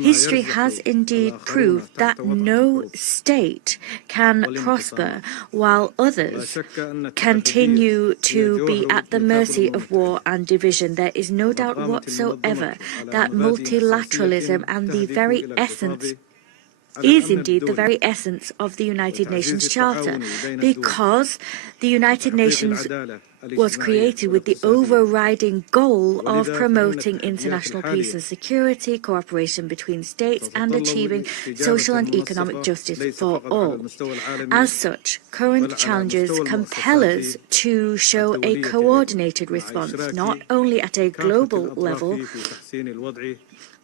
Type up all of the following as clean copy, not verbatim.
History has indeed proved that no state can prosper while others continue to be at the mercy of war and division. There is no doubt whatsoever that multilateralism and the very essence is indeed the very essence of the United Nations Charter, because the United Nations was created with the overriding goal of promoting international peace and security, cooperation between states, and achieving social and economic justice for all. As such, current challenges compel us to show a coordinated response, not only at a global level,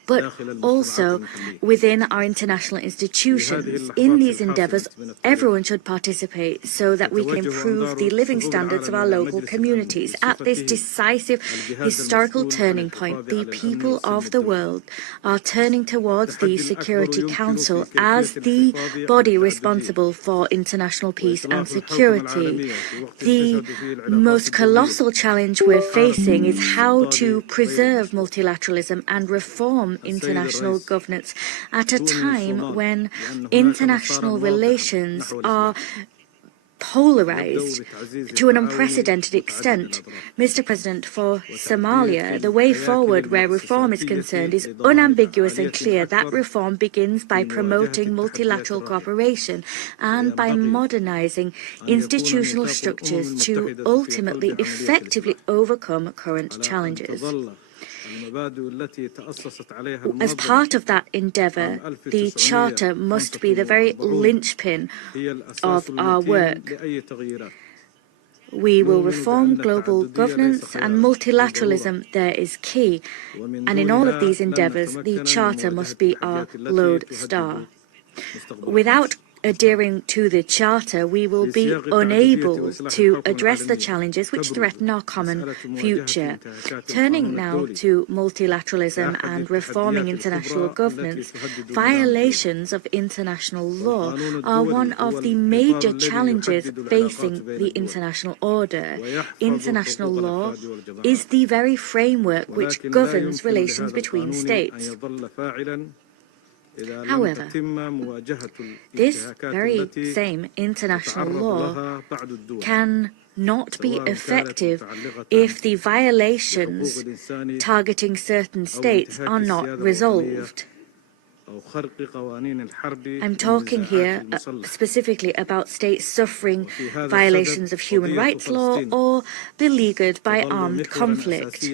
but also within our international institutions. In these endeavours, everyone should participate so that we can improve the living standards of our local communities. At this decisive historical turning point, the people of the world are turning towards the Security Council as the body responsible for international peace and security. The most colossal challenge we're facing is how to preserve multilateralism and reform international governance at a time when international relations are polarized to an unprecedented extent. Mr. President, for Somalia, the way forward where reform is concerned is unambiguous and clear. That reform begins by promoting multilateral cooperation and by modernizing institutional structures to ultimately effectively overcome current challenges. As part of that endeavour, the Charter must be the very linchpin of our work. We will reform global governance, and multilateralism there is key. And in all of these endeavours, the Charter must be our lodestar. Without adhering to the Charter, we will be unable to address the challenges which threaten our common future. Turning now to multilateralism and reforming international governance, violations of international law are one of the major challenges facing the international order. International law is the very framework which governs relations between states. However, this very same international law can not be effective if the violations targeting certain states are not resolved. I'm talking here specifically about states suffering violations of human rights law or beleaguered by armed conflict.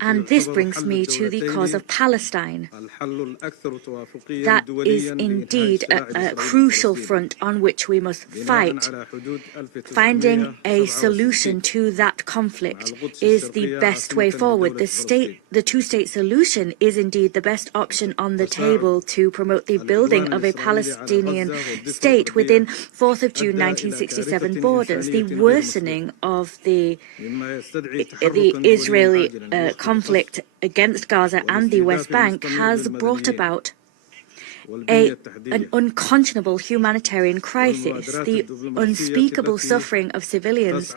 And this brings me to the cause of Palestine. That is indeed a crucial front on which we must fight. Finding a solution to that conflict is the best way forward. The two-state solution is indeed the best option on the table to promote the building of a Palestinian state within 4th of June 1967 borders. The worsening of the Israeli conflict against Gaza and the West Bank has brought about an unconscionable humanitarian crisis. The unspeakable suffering of civilians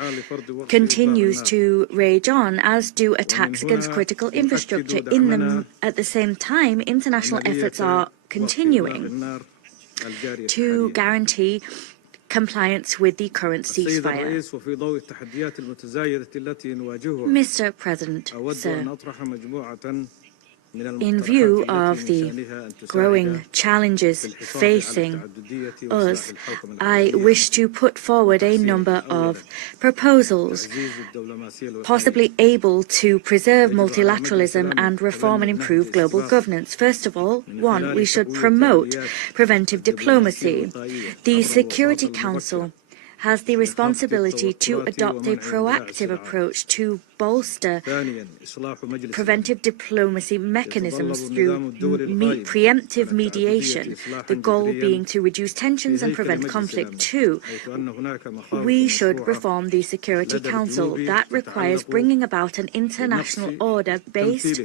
continues to rage on, as do attacks against critical infrastructure. At the same time, international efforts are continuing to guarantee compliance with the current ceasefire. Mr. President, sir, in view of the growing challenges facing us, I wish to put forward a number of proposals, possibly able to preserve multilateralism and reform and improve global governance. First of all, one, we should promote preventive diplomacy. The Security Council has the responsibility to adopt a proactive approach to bolster preventive diplomacy mechanisms through preemptive mediation, the goal being to reduce tensions and prevent conflict. Two, we should reform the Security Council. That requires bringing about an international order based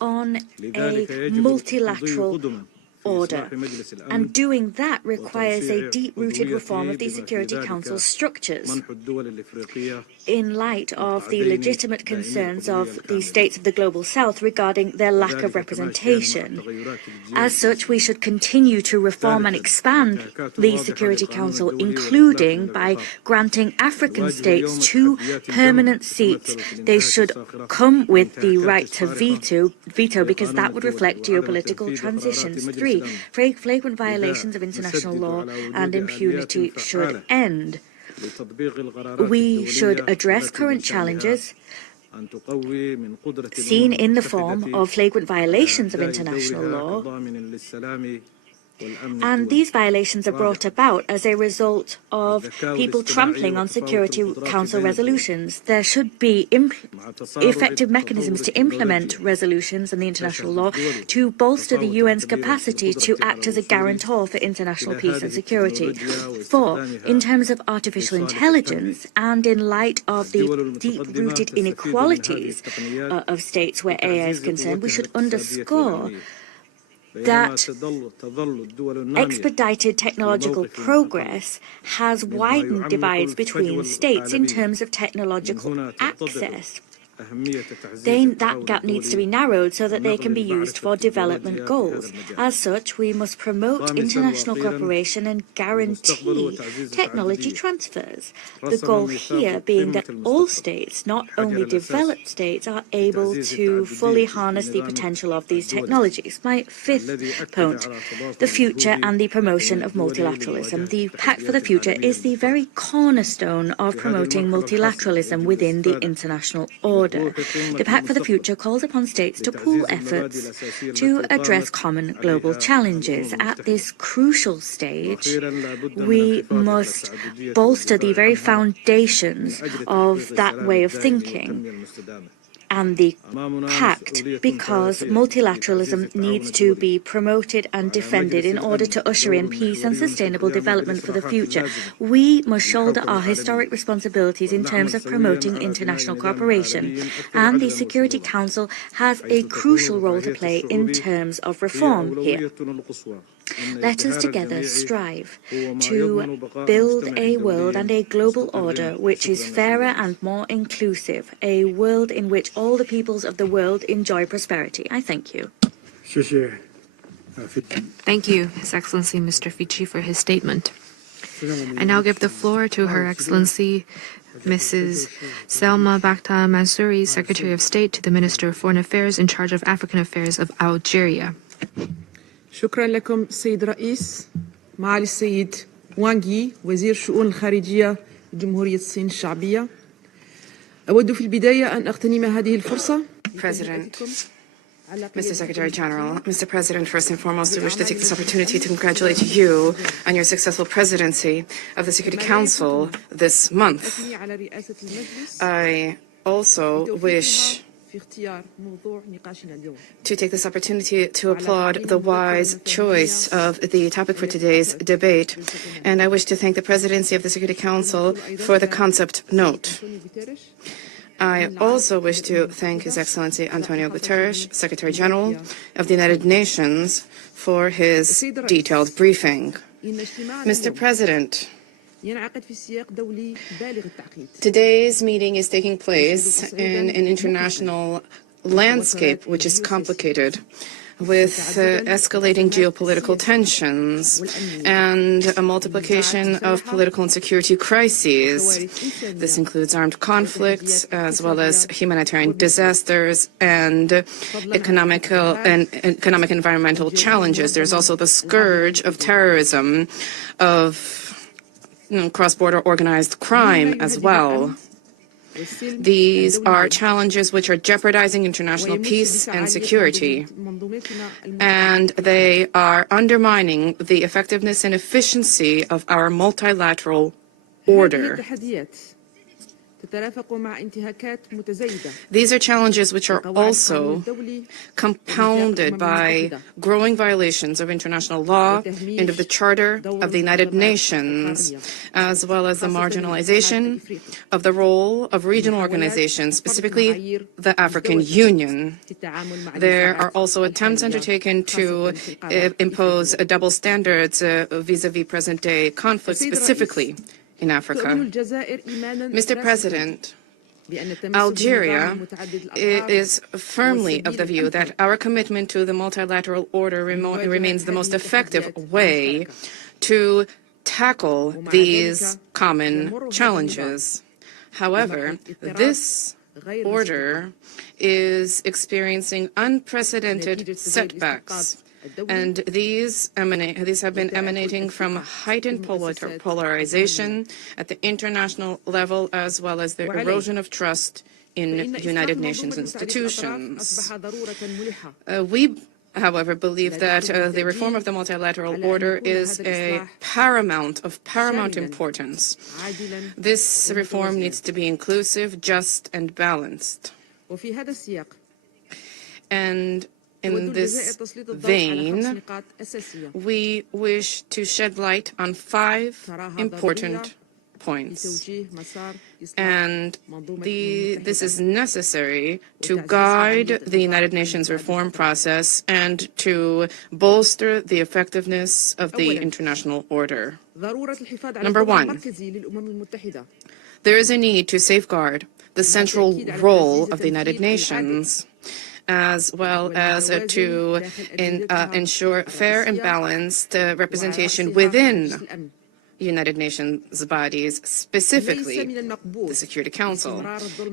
on a multilateral order. And doing that requires a deep-rooted reform of the Security Council structures. In light of the legitimate concerns of the states of the Global South regarding their lack of representation. As such, we should continue to reform and expand the Security Council, including by granting African states 2 permanent seats. They should come with the right to veto because that would reflect geopolitical transitions. 3. Flagrant violations of international law and impunity should end. We should address current challenges seen in the form of flagrant violations of international law, and these violations are brought about as a result of people trampling on Security Council resolutions. There should be effective mechanisms to implement resolutions and the international law to bolster the UN's capacity to act as a guarantor for international peace and security. 4. In terms of artificial intelligence and in light of the deep-rooted inequalities of states where AI is concerned, we should underscore that expedited technological progress has widened divides between states in terms of technological access. That gap needs to be narrowed so that they can be used for development goals. As such, we must promote international cooperation and guarantee technology transfers. The goal here being that all states, not only developed states, are able to fully harness the potential of these technologies. My 5th point, the future and the promotion of multilateralism. The Pact for the Future is the very cornerstone of promoting multilateralism within the international order. The Pact for the Future calls upon states to pool efforts to address common global challenges. At this crucial stage, we must bolster the very foundations of that way of thinking and the pact, because multilateralism needs to be promoted and defended in order to usher in peace and sustainable development for the future. We must shoulder our historic responsibilities in terms of promoting international cooperation, and the Security Council has a crucial role to play in terms of reform here. Let us together strive to build a world and a global order which is fairer and more inclusive, a world in which all the peoples of the world enjoy prosperity. I thank you. Thank you, His Excellency Mr. Fici, for his statement. I now give the floor to Her Excellency Mrs. Selma Bakta Mansouri, Secretary of State to the Minister of Foreign Affairs in charge of African Affairs of Algeria. شكرا لكم السيد الرئيس. معالي السيد وانغي وزير الشؤون الخارجية جمهورية الصين الشعبية. أود في البداية أن أغتنم هذه الفرصة. President, Mr. Secretary General, Mr. President, first and foremost, I wish to take this opportunity to congratulate you on your successful presidency of the Security Council this month. I also wish to take this opportunity to applaud the wise choice of the topic for today's debate, and I wish to thank the Presidency of the Security Council for the concept note. I also wish to thank His Excellency Antonio Guterres, Secretary General of the United Nations, for his detailed briefing. Mr. President, today's meeting is taking place in an international landscape which is complicated, with escalating geopolitical tensions and a multiplication of political and security crises. This includes armed conflicts as well as humanitarian disasters and economic and environmental challenges. There's also the scourge of terrorism, of cross-border organized crime as well. These are challenges which are jeopardizing international peace and security, and they are undermining the effectiveness and efficiency of our multilateral order. These are challenges which are also compounded by growing violations of international law and of the Charter of the United Nations, as well as the marginalization of the role of regional organizations, specifically the African Union. There are also attempts undertaken to impose double standards vis-à-vis present-day conflict, specifically in Africa. Mr. President, Algeria is firmly of the view that our commitment to the multilateral order remains the most effective way to tackle these common challenges. However, this order is experiencing unprecedented setbacks, and these have been emanating from heightened polarization at the international level, as well as the erosion of trust in United Nations institutions. We, however, believe that the reform of the multilateral order is of paramount importance. This reform needs to be inclusive, just, and balanced. And in this vein, we wish to shed light on 5 important points. And this is necessary to guide the United Nations reform process and to bolster the effectiveness of the international order. Number 1, there is a need to safeguard the central role of the United Nations, as well as to ensure fair and balanced representation within United Nations bodies, specifically the Security Council.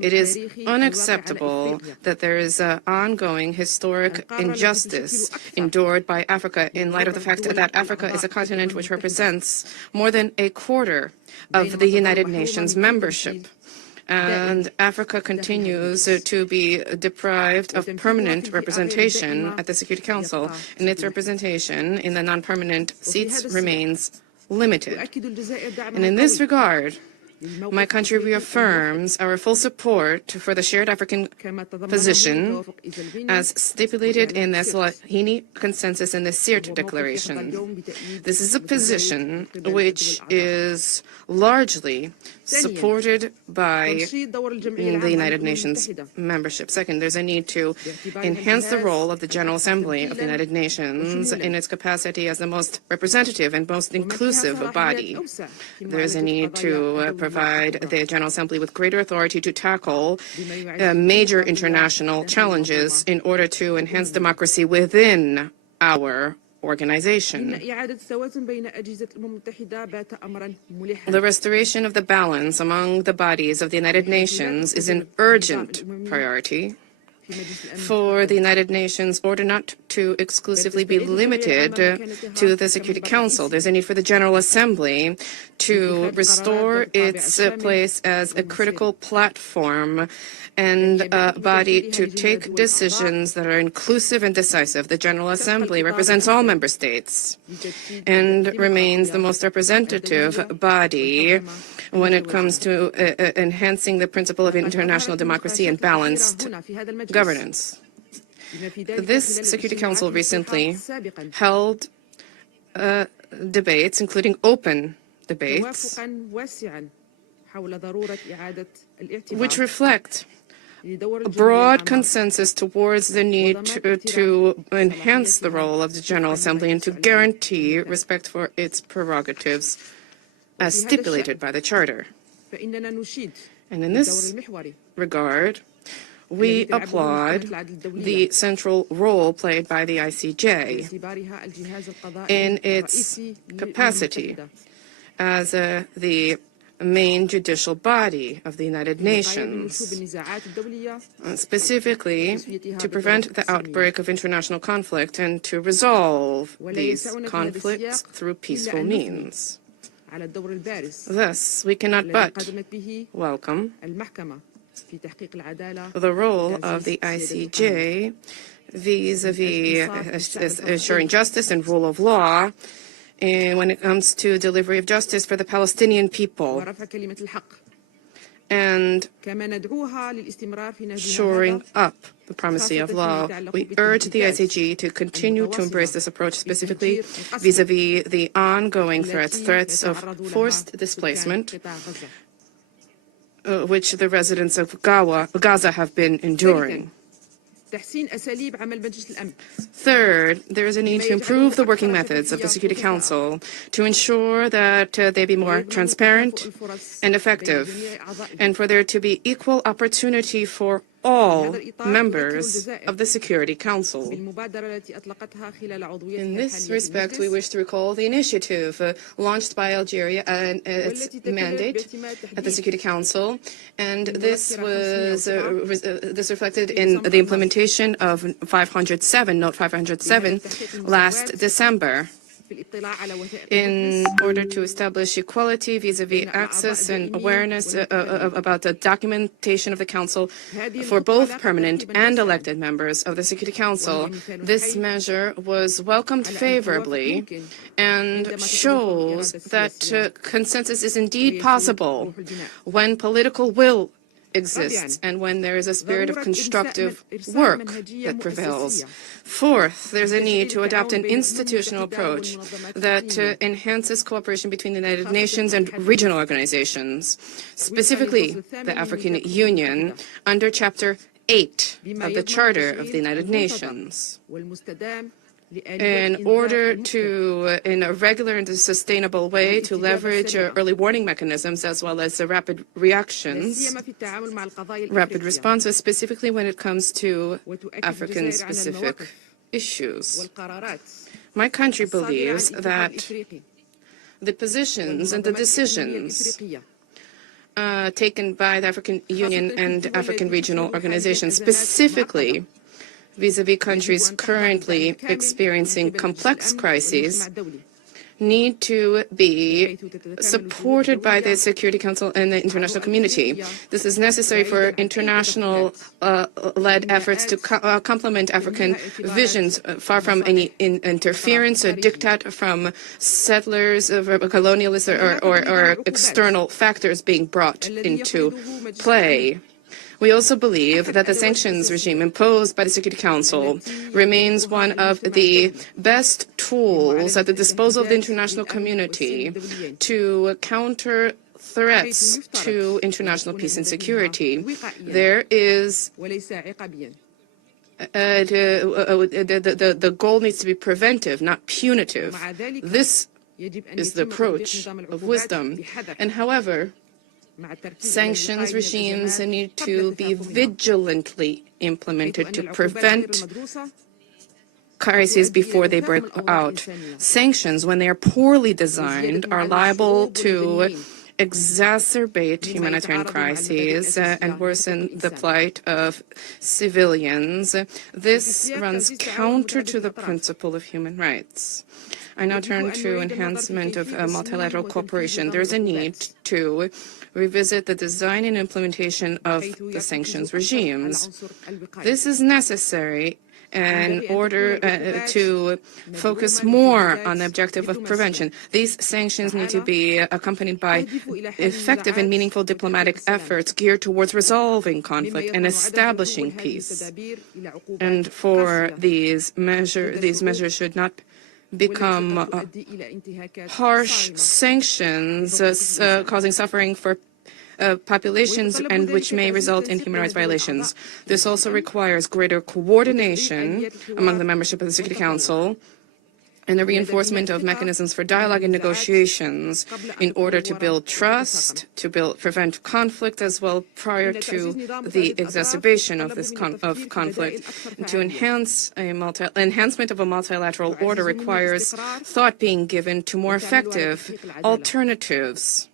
It is unacceptable that there is ongoing historic injustice endured by Africa in light of the fact that Africa is a continent which represents more than a quarter of the United Nations membership. And Africa continues to be deprived of permanent representation at the Security Council, and its representation in the non-permanent seats remains limited. And in this regard, my country reaffirms our full support for the shared African position as stipulated in the Swahili Consensus and the Sirt Declaration. This is a position which is largely supported by the United Nations membership. Second, there's a need to enhance the role of the General Assembly of the United Nations in its capacity as the most representative and most inclusive body. There's a need to provide the General Assembly with greater authority to tackle major international challenges in order to enhance democracy within our organization. The restoration of the balance among the bodies of the United Nations is an urgent priority for the United Nations order not to exclusively be limited to the Security Council. There's a need for the General Assembly to restore its place as a critical platform and a body to take decisions that are inclusive and decisive. The General Assembly represents all member states and remains the most representative body when it comes to enhancing the principle of international democracy and balanced governance. This Security Council recently held debates, including open debates, which reflect a broad consensus towards the need to enhance the role of the General Assembly and to guarantee respect for its prerogatives as stipulated by the Charter. And in this regard, we applaud the central role played by the ICJ in its capacity as the main judicial body of the United Nations, specifically to prevent the outbreak of international conflict and to resolve these conflicts through peaceful means. Thus, we cannot but welcome the role of the ICJ vis-à-vis ensuring justice and rule of law when it comes to delivery of justice for the Palestinian people, and كما ندعوها للاستمرار في نهجها shoring هذا up the primacy of law. We urge the ICG to continue to embrace this approach, specifically vis-à-vis the ongoing threats of forced displacement, which the residents of Gaza have been enduring. تحسين أساليب عمل مجلس الأمن. Third, there is a need to improve the working methods of the Security Council to ensure that they be more transparent and effective, and for there to be equal opportunity for all members of the Security Council. In this respect, we wish to recall the initiative launched by Algeria and its mandate at the Security Council, and this was reflected in the implementation of Note 507 last December, in order to establish equality vis-à-vis access and awareness about the documentation of the Council for both permanent and elected members of the Security Council. This measure was welcomed favorably and shows that consensus is indeed possible when political will exists and when there is a spirit of constructive work that prevails. Fourth, there's a need to adopt an institutional approach that enhances cooperation between the United Nations and regional organizations, specifically the African Union, under Chapter 8 of the Charter of the United Nations, in order to, in a regular and sustainable way, to leverage early warning mechanisms as well as rapid reactions, rapid responses, specifically when it comes to African-specific issues. My country believes that the positions and the decisions taken by the African Union and African regional organizations, specifically vis-à-vis countries currently experiencing complex crises, need to be supported by the Security Council and the international community. This is necessary for international-led efforts to complement African visions, far from any interference or diktat from settlers, colonialists, or external factors being brought into play. We also believe that the sanctions regime imposed by the Security Council remains one of the best tools at the disposal of the international community to counter threats to international peace and security. There is the goal needs to be preventive, not punitive. This is the approach of wisdom. And however, sanctions regimes need to be vigilantly implemented to prevent crises before they break out. Sanctions, when they are poorly designed, are liable to exacerbate humanitarian crises and worsen the plight of civilians. This runs counter to the principle of human rights. I now turn to enhancement of multilateral cooperation. There is a need to revisit the design and implementation of the sanctions regimes. This is necessary in order to focus more on the objective of prevention. These sanctions need to be accompanied by effective and meaningful diplomatic efforts geared towards resolving conflict and establishing peace. And for these measures should not become harsh sanctions causing suffering for populations and which may result in human rights violations. This also requires greater coordination among the membership of the Security Council and the reinforcement of mechanisms for dialogue and negotiations in order to build trust, to prevent conflict as well prior to the exacerbation of this conflict. To enhancement of a multilateral order requires thought being given to more effective alternatives,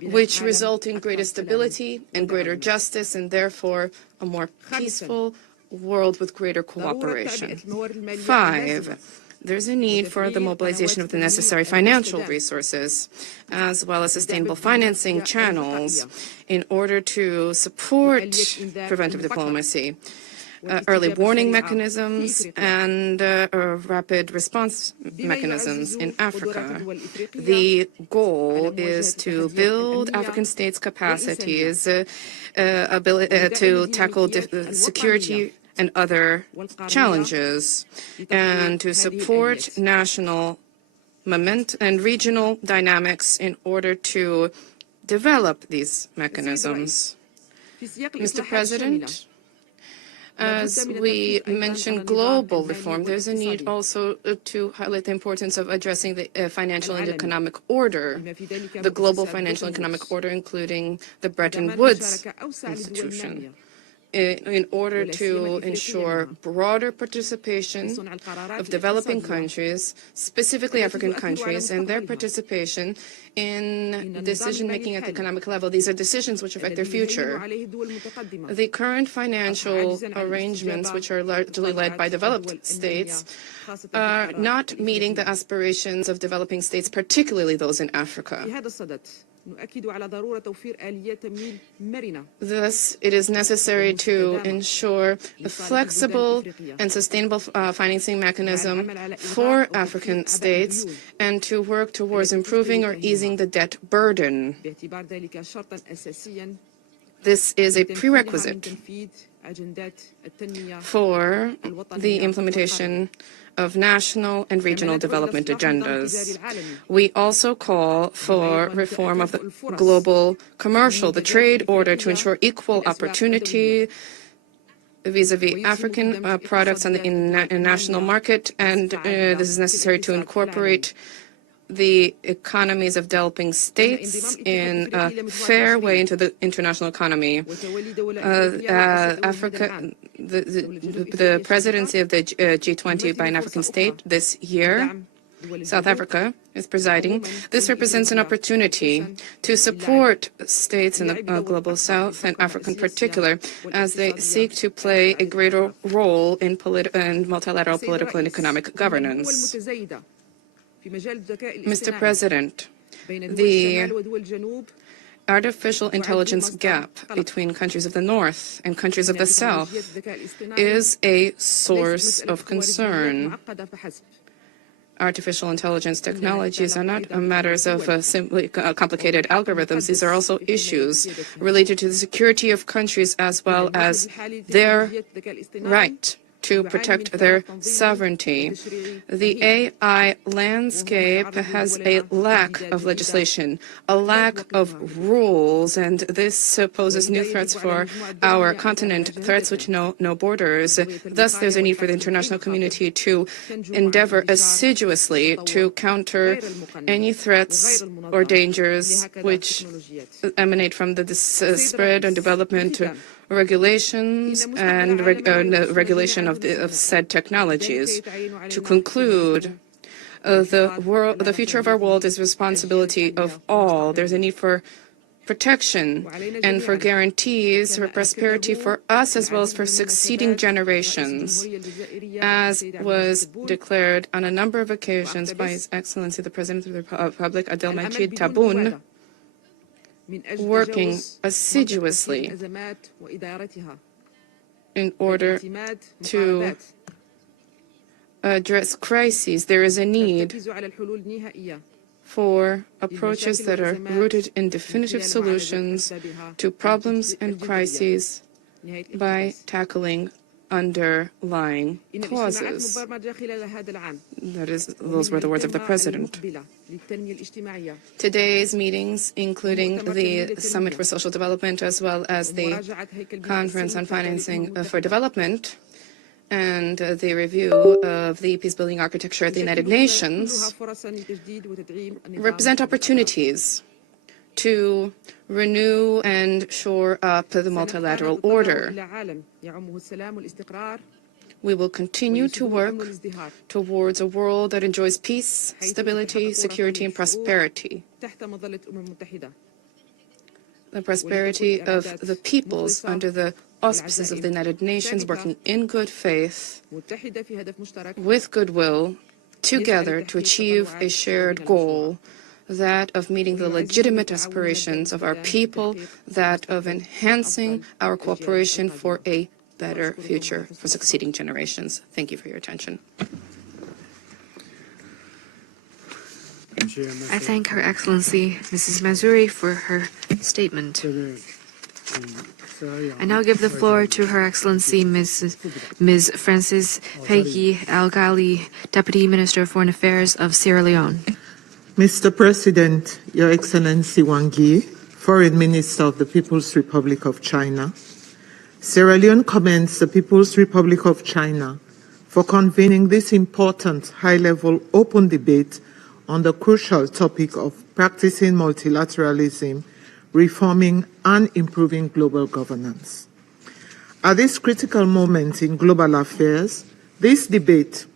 which result in greater stability and greater justice, and therefore a more peaceful world with greater cooperation. 5. There's a need for the mobilization of the necessary financial resources, as well as sustainable financing channels, in order to support preventive diplomacy. early warning mechanisms and rapid response mechanisms in Africa. The goal is to build African states' capacities to tackle security and other challenges, and to support national momentum and regional dynamics in order to develop these mechanisms. Mr. President, as we mentioned global reform, there's a need also to highlight the importance of addressing the financial and economic order, the global financial and economic order, including the Bretton Woods institution, in order to ensure broader participation of developing countries, specifically African countries, and their participation in decision-making at the economic level. These are decisions which affect their future. The current financial arrangements, which are largely led by developed states, are not meeting the aspirations of developing states, particularly those in Africa. Thus, it is necessary to ensure a flexible and sustainable financing mechanism for African states and to work towards improving or easing the debt burden. This is a prerequisite for the implementation of national and regional development agendas. We also call for reform of the global commercial, the trade order, to ensure equal opportunity vis-a-vis African products on the international market, and this is necessary to incorporate the economies of developing states in a fair way into the international economy. Africa, the presidency of the G20 by an African state this year, South Africa is presiding. This represents an opportunity to support states in the global south and Africa in particular as they seek to play a greater role in multilateral political and economic governance. Mr. President, the artificial intelligence gap between countries of the North and countries of the South is a source of concern. Artificial intelligence technologies are not matters of simply complicated algorithms. These are also issues related to the security of countries as well as their right to protect their sovereignty. The AI landscape has a lack of legislation, a lack of rules, and this poses new threats for our continent, threats which know no borders. Thus, there's a need for the international community to endeavor assiduously to counter any threats or dangers which emanate from the spread and development regulations and regulation of said technologies. To conclude, the future of our world is the responsibility of all. There's a need for protection and for guarantees for prosperity for us as well as for succeeding generations, as was declared on a number of occasions by His Excellency the President of the Republic, Abdelmajid Tebboune, working assiduously in order to address crises. There is a need for approaches that are rooted in definitive solutions to problems and crises by tackling underlying causes. Those were the words of the President. Today's meetings, including the Summit for Social Development as well as the Conference on Financing for Development and the review of the peace-building architecture at the United Nations, represent opportunities to renew and shore up the multilateral order. We will continue to work towards a world that enjoys peace, stability, security, and prosperity. The prosperity of the peoples under the auspices of the United Nations, working in good faith, with goodwill, together to achieve a shared goal, that of meeting the legitimate aspirations of our people, that of enhancing our cooperation for a better future for succeeding generations. Thank you for your attention. I thank Her Excellency Mrs. Mansouri for her statement. I now give the floor to Her Excellency Ms. Frances Peggy Al-Ghali, Deputy Minister of Foreign Affairs of Sierra Leone. Mr. President, Your Excellency Wang Yi, Foreign Minister of the People's Republic of China, Sierra Leone commends the People's Republic of China for convening this important high-level open debate on the crucial topic of practicing multilateralism, reforming and improving global governance. At this critical moment in global affairs, this debate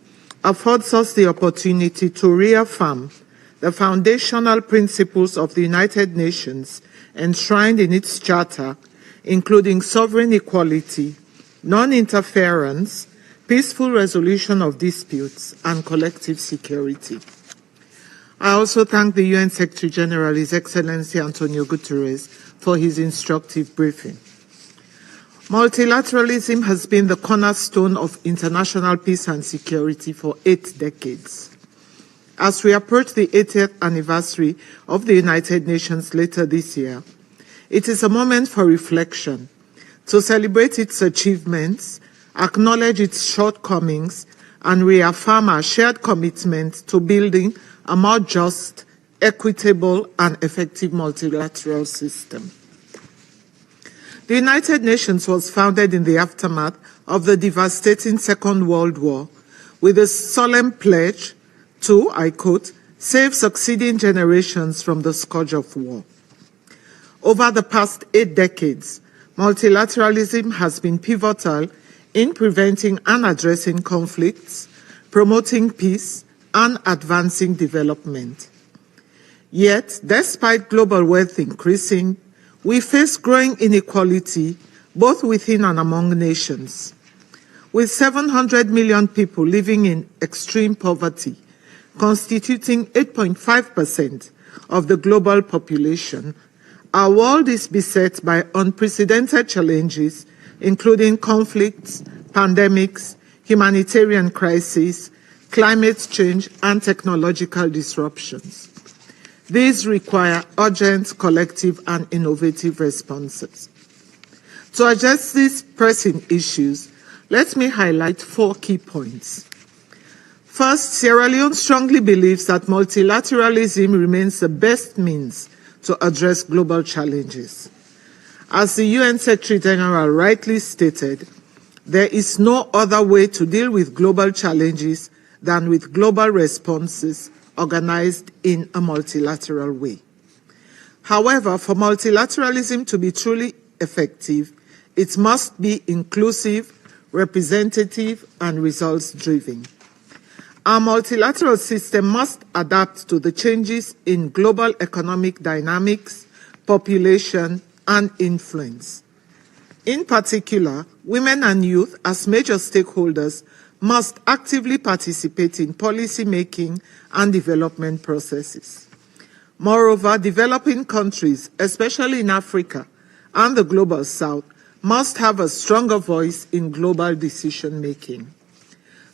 affords us the opportunity to reaffirm the foundational principles of the United Nations enshrined in its charter, including sovereign equality, non-interference, peaceful resolution of disputes, and collective security. I also thank the UN Secretary-General, His Excellency Antonio Guterres, for his instructive briefing. Multilateralism has been the cornerstone of international peace and security for 8 decades. As we approach the 80th anniversary of the United Nations later this year, it is a moment for reflection, to celebrate its achievements, acknowledge its shortcomings, and reaffirm our shared commitment to building a more just, equitable, and effective multilateral system. The United Nations was founded in the aftermath of the devastating Second World War with a solemn pledge to, I quote, save succeeding generations from the scourge of war. Over the past 8 decades, multilateralism has been pivotal in preventing and addressing conflicts, promoting peace, and advancing development. Yet, despite global wealth increasing, we face growing inequality both within and among nations. With 700 million people living in extreme poverty, constituting 8.5% of the global population, our world is beset by unprecedented challenges, including conflicts, pandemics, humanitarian crises, climate change, and technological disruptions. These require urgent, collective, and innovative responses. To address these pressing issues, let me highlight 4 key points. First, Sierra Leone strongly believes that multilateralism remains the best means to address global challenges. As the UN Secretary-General rightly stated, there is no other way to deal with global challenges than with global responses organized in a multilateral way. However, for multilateralism to be truly effective, it must be inclusive, representative, and results-driven. Our multilateral system must adapt to the changes in global economic dynamics, population, and influence. In particular, women and youth, as major stakeholders, must actively participate in policy making and development processes. Moreover, developing countries, especially in Africa and the Global South, must have a stronger voice in global decision making.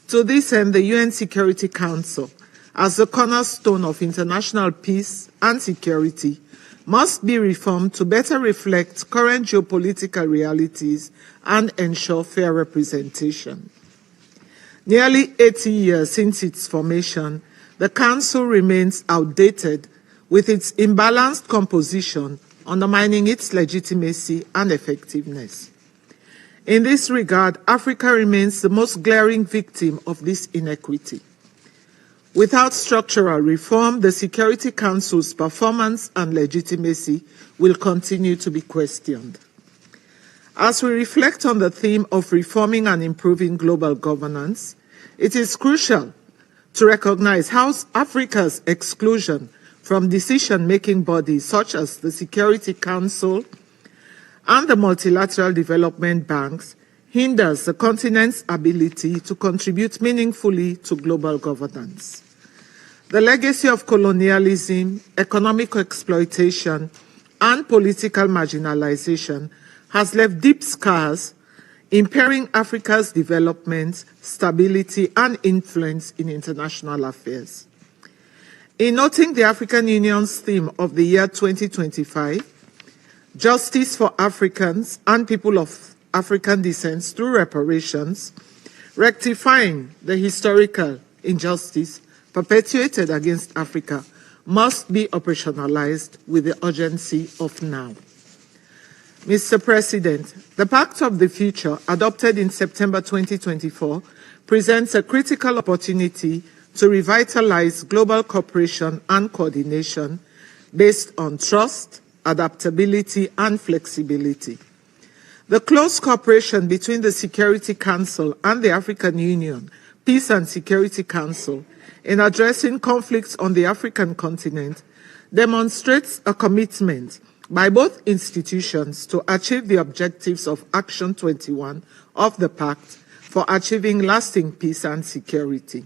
To this end, the UN Security Council, as the cornerstone of international peace and security, must be reformed to better reflect current geopolitical realities and ensure fair representation. Nearly 80 years since its formation, the Council remains outdated, with its imbalanced composition undermining its legitimacy and effectiveness. In this regard, Africa remains the most glaring victim of this inequity. Without structural reform, the Security Council's performance and legitimacy will continue to be questioned. As we reflect on the theme of reforming and improving global governance, it is crucial to recognize how Africa's exclusion from decision-making bodies such as the Security Council and the multilateral development banks hinders the continent's ability to contribute meaningfully to global governance. The legacy of colonialism, economic exploitation, and political marginalization has left deep scars impairing Africa's development, stability, and influence in international affairs. In noting the African Union's theme of the year 2025, Justice for Africans and People of African Descent through Reparations, rectifying the historical injustice perpetuated against Africa must be operationalized with the urgency of now. Mr. President, the Pact of the Future, adopted in September 2024, presents a critical opportunity to revitalize global cooperation and coordination based on trust, adaptability, and flexibility. The close cooperation between the Security Council and the African Union Peace and Security Council in addressing conflicts on the African continent demonstrates a commitment by both institutions to achieve the objectives of Action 21 of the Pact for achieving lasting peace and security.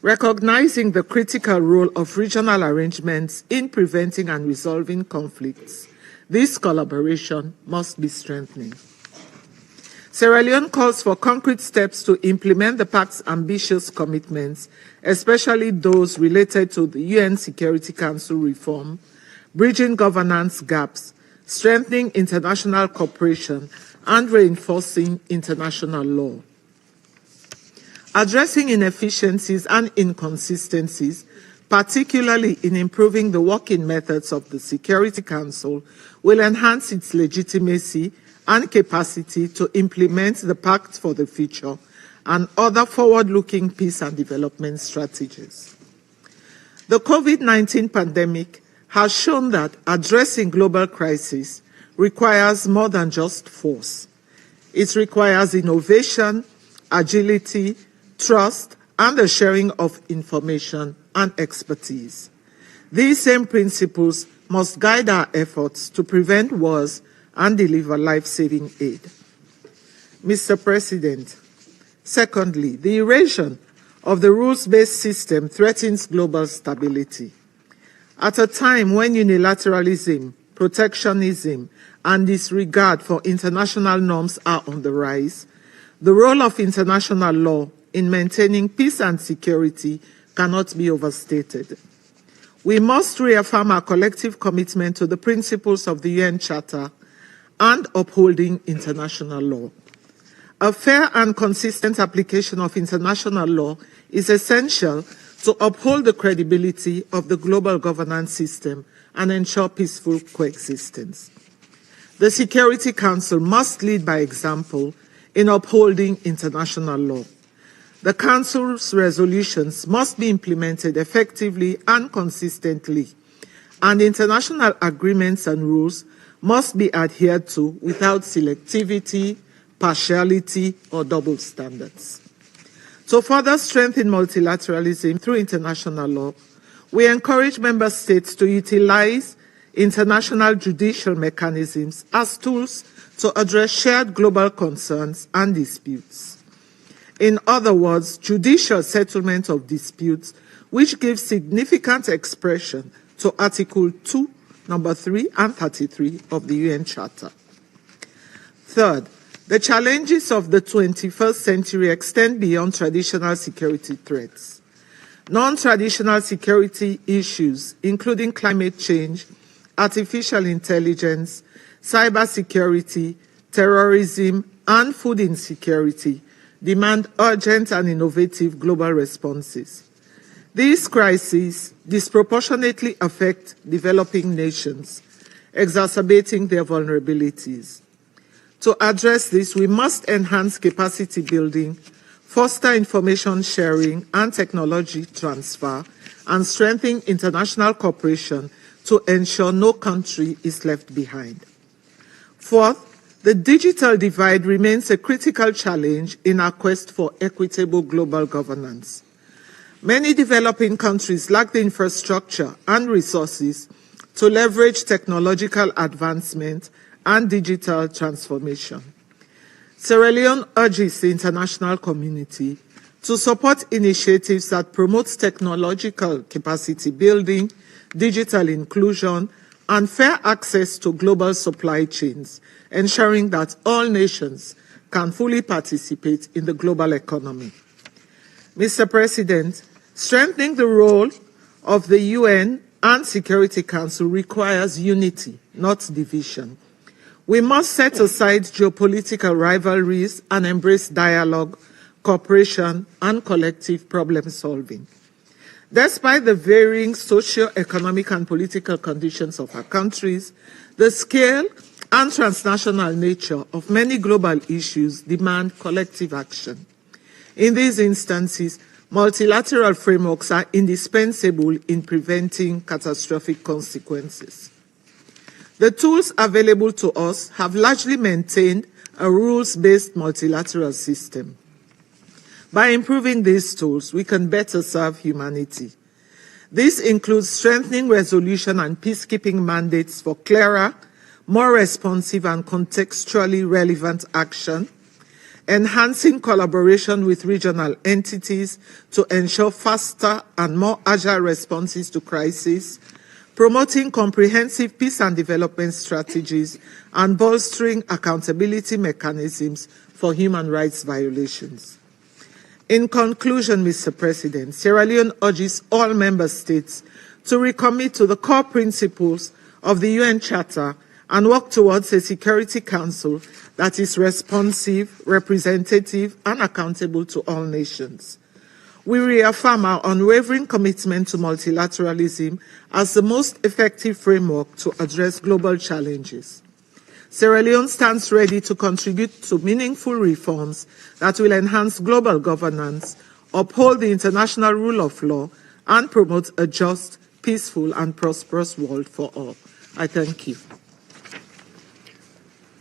Recognizing the critical role of regional arrangements in preventing and resolving conflicts, this collaboration must be strengthened. Sierra Leone calls for concrete steps to implement the Pact's ambitious commitments, especially those related to the UN Security Council reform, bridging governance gaps, strengthening international cooperation, and reinforcing international law. Addressing inefficiencies and inconsistencies, particularly in improving the working methods of the Security Council, will enhance its legitimacy and capacity to implement the Pact for the Future and other forward-looking peace and development strategies. The COVID-19 pandemic has shown that addressing global crises requires more than just force. It requires innovation, agility, trust, and the sharing of information and expertise. These same principles must guide our efforts to prevent wars and deliver life-saving aid. Mr. President, secondly, the erosion of the rules-based system threatens global stability. At a time when unilateralism, protectionism, and disregard for international norms are on the rise, the role of international law in maintaining peace and security cannot be overstated. We must reaffirm our collective commitment to the principles of the UN Charter and upholding international law. A fair and consistent application of international law is essential to uphold the credibility of the global governance system and ensure peaceful coexistence. The Security Council must lead by example in upholding international law. The Council's resolutions must be implemented effectively and consistently, and international agreements and rules must be adhered to without selectivity, partiality, or double standards. To further strengthen multilateralism through international law, we encourage member states to utilize international judicial mechanisms as tools to address shared global concerns and disputes. In other words, judicial settlement of disputes, which gives significant expression to Article 2, Number 3 and 33 of the UN Charter. Third, the challenges of the 21st century extend beyond traditional security threats. Non-traditional security issues, including climate change, artificial intelligence, cybersecurity, terrorism, and food insecurity, demand urgent and innovative global responses. These crises disproportionately affect developing nations, exacerbating their vulnerabilities. To address this, we must enhance capacity building, foster information sharing and technology transfer, and strengthen international cooperation to ensure no country is left behind. Fourth, the digital divide remains a critical challenge in our quest for equitable global governance. Many developing countries lack the infrastructure and resources to leverage technological advancement and digital transformation. Sierra Leone urges the international community to support initiatives that promote technological capacity building, digital inclusion, and fair access to global supply chains, ensuring that all nations can fully participate in the global economy. Mr. President, strengthening the role of the UN and Security Council requires unity, not division. We must set aside geopolitical rivalries and embrace dialogue, cooperation, and collective problem solving. Despite the varying socio-economic and political conditions of our countries, the scale and transnational nature of many global issues demand collective action. In these instances, multilateral frameworks are indispensable in preventing catastrophic consequences. The tools available to us have largely maintained a rules-based multilateral system. By improving these tools, we can better serve humanity. This includes strengthening resolution and peacekeeping mandates for clearer, more responsive and contextually relevant action, enhancing collaboration with regional entities to ensure faster and more agile responses to crises, promoting comprehensive peace and development strategies, and bolstering accountability mechanisms for human rights violations. In conclusion, Mr. President, Sierra Leone urges all member states to recommit to the core principles of the UN Charter and work towards a Security Council that is responsive, representative, and accountable to all nations. We reaffirm our unwavering commitment to multilateralism as the most effective framework to address global challenges. Sierra Leone stands ready to contribute to meaningful reforms that will enhance global governance, uphold the international rule of law, and promote a just, peaceful, and prosperous world for all. I thank you.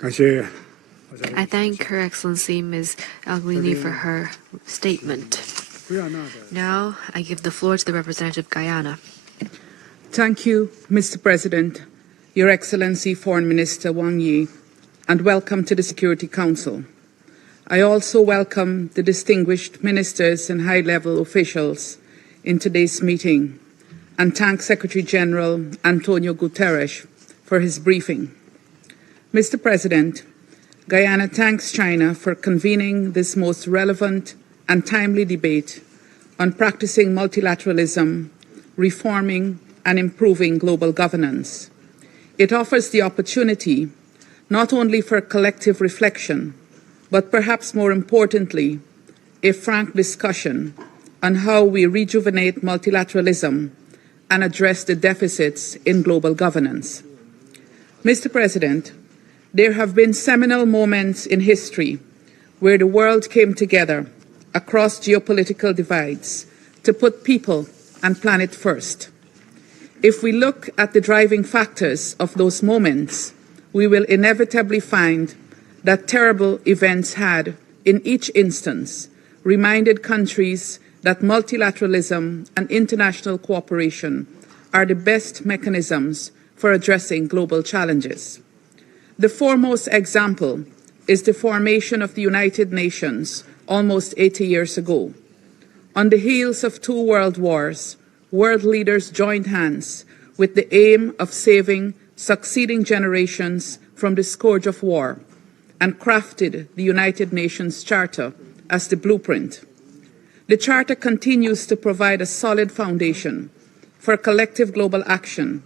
I thank Her Excellency Ms. Alguini for her statement. Now I give the floor to the representative of Guyana. Thank you, Mr. President, Your Excellency Foreign Minister Wang Yi, and welcome to the Security Council. I also welcome the distinguished ministers and high-level officials in today's meeting, and thank Secretary General Antonio Guterres for his briefing. Mr. President, Guyana thanks China for convening this most relevant and timely debate on practicing multilateralism, reforming and improving global governance. It offers the opportunity not only for collective reflection, but perhaps more importantly, a frank discussion on how we rejuvenate multilateralism and address the deficits in global governance. Mr. President, there have been seminal moments in history where the world came together across geopolitical divides to put people and planet first. If we look at the driving factors of those moments, we will inevitably find that terrible events had, in each instance, reminded countries that multilateralism and international cooperation are the best mechanisms for addressing global challenges. The foremost example is the formation of the United Nations almost 80 years ago. On the heels of 2 world wars, world leaders joined hands with the aim of saving succeeding generations from the scourge of war and crafted the United Nations Charter as the blueprint. The Charter continues to provide a solid foundation for collective global action,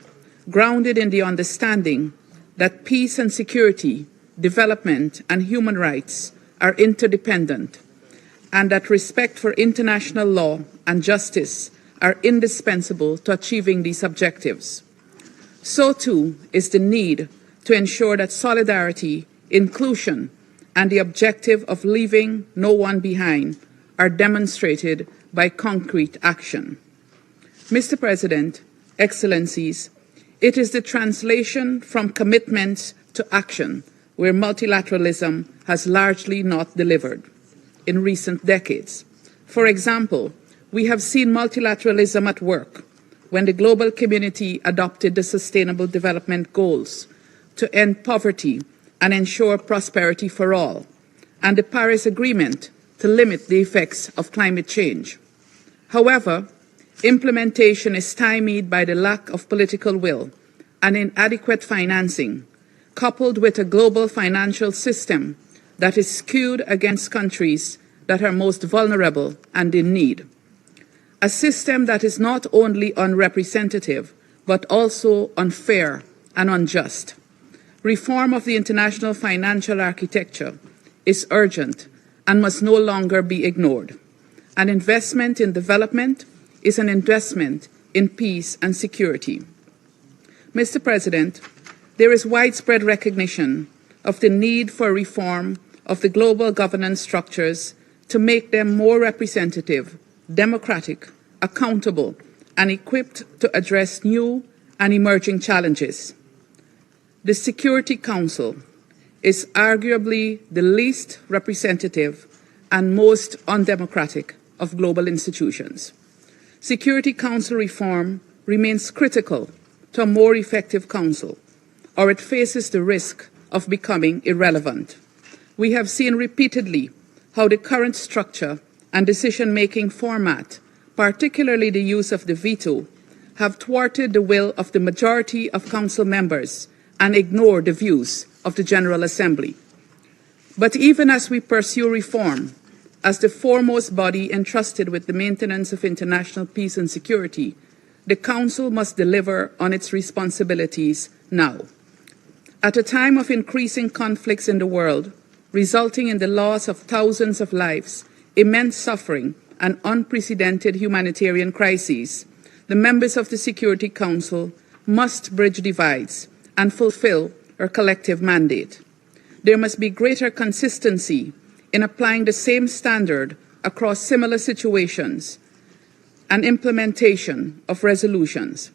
grounded in the understanding that peace and security, development and human rights are interdependent, and that respect for international law and justice are indispensable to achieving these objectives. So too is the need to ensure that solidarity, inclusion, and the objective of leaving no one behind are demonstrated by concrete action. Mr. President, Excellencies, it is the translation from commitments to action where multilateralism has largely not delivered in recent decades. For example, we have seen multilateralism at work when the global community adopted the Sustainable Development Goals to end poverty and ensure prosperity for all, and the Paris Agreement to limit the effects of climate change. However, implementation is stymied by the lack of political will and inadequate financing, coupled with a global financial system that is skewed against countries that are most vulnerable and in need. A system that is not only unrepresentative, but also unfair and unjust. Reform of the international financial architecture is urgent and must no longer be ignored. An investment in development is an investment in peace and security. Mr. President, there is widespread recognition of the need for reform of the global governance structures to make them more representative, democratic, accountable, and equipped to address new and emerging challenges. The Security Council is arguably the least representative and most undemocratic of global institutions. Security Council reform remains critical to a more effective council, or it faces the risk of becoming irrelevant. We have seen repeatedly how the current structure and decision-making format, particularly the use of the veto, have thwarted the will of the majority of council members and ignored the views of the General Assembly. But even as we pursue reform, as the foremost body entrusted with the maintenance of international peace and security, the Council must deliver on its responsibilities now. At a time of increasing conflicts in the world, resulting in the loss of thousands of lives, immense suffering, and unprecedented humanitarian crises, the members of the Security Council must bridge divides and fulfill our collective mandate. There must be greater consistency in applying the same standard across similar situations and implementation of resolutions.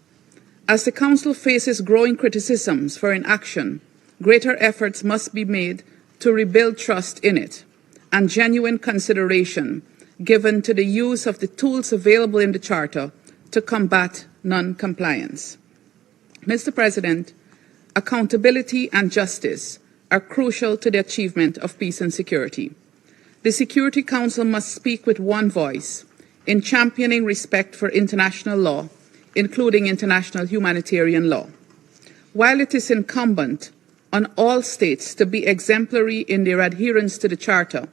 As the Council faces growing criticisms for inaction, greater efforts must be made to rebuild trust in it and genuine consideration given to the use of the tools available in the Charter to combat non-compliance. Mr. President, accountability and justice are crucial to the achievement of peace and security. The Security Council must speak with one voice in championing respect for international law, including international humanitarian law. While it is incumbent on all states to be exemplary in their adherence to the Charter,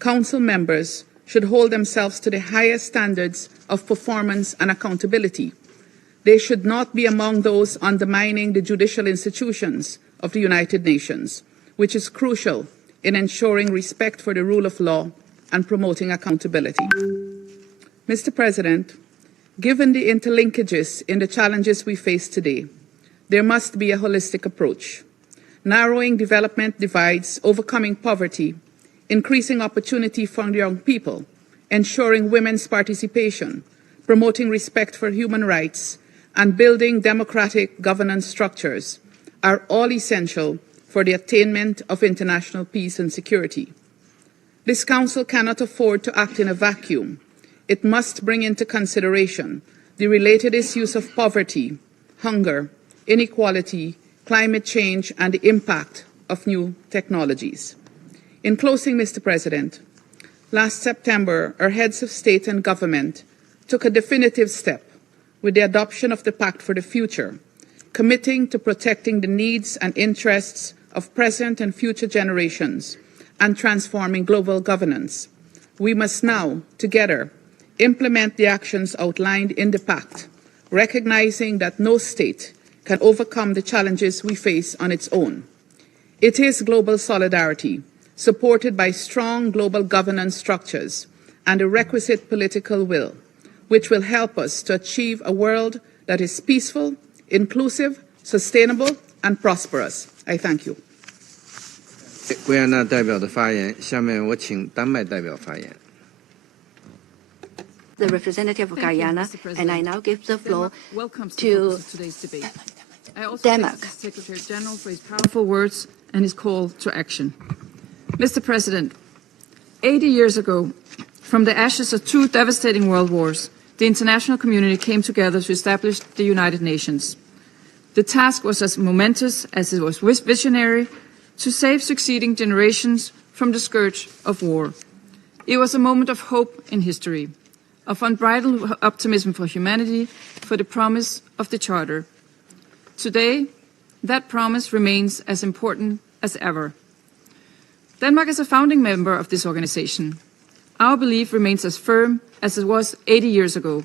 Council members should hold themselves to the highest standards of performance and accountability. They should not be among those undermining the judicial institutions of the United Nations, which is crucial in ensuring respect for the rule of law and promoting accountability. Mr. President, given the interlinkages in the challenges we face today, there must be a holistic approach. Narrowing development divides, overcoming poverty, increasing opportunity for young people, ensuring women's participation, promoting respect for human rights, and building democratic governance structures are all essential for the attainment of international peace and security. This Council cannot afford to act in a vacuum. It must bring into consideration the related issues of poverty, hunger, inequality, climate change, and the impact of new technologies. In closing, Mr. President, last September, our heads of state and government took a definitive step with the adoption of the Pact for the Future, committing to protecting the needs and interests of present and future generations and transforming global governance. We must now, together, implement the actions outlined in the Pact, recognizing that no state can overcome the challenges we face on its own. It is global solidarity, supported by strong global governance structures and a requisite political will, which will help us to achieve a world that is peaceful, inclusive, sustainable, and prosperous. I thank you. 圭亚那代表的发言，下面我请丹麦代表发言。 The representative of Guyana, and I now give the floor to Denmark. Secretary General for his powerful words and his call to action. Mr. President, 80 years ago, from the ashes of two devastating world wars, the international community came together to establish the United Nations. The task was as momentous as it was visionary, to save succeeding generations from the scourge of war. It was a moment of hope in history, of unbridled optimism for humanity, for the promise of the Charter. Today, that promise remains as important as ever. Denmark is a founding member of this organization. Our belief remains as firm as it was 80 years ago,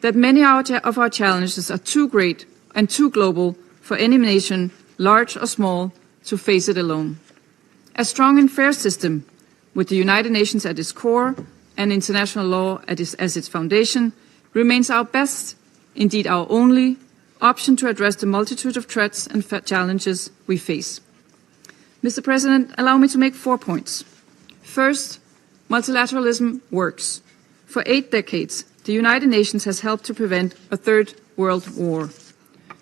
that many of our challenges are too great and too global for any nation, large or small, to face it alone. A strong and fair system, with the United Nations at its core and international law as its foundation, remains our best, indeed our only, option to address the multitude of threats and challenges we face. Mr. President, allow me to make 4 points. First, multilateralism works. For 8 decades, the United Nations has helped to prevent a third world war.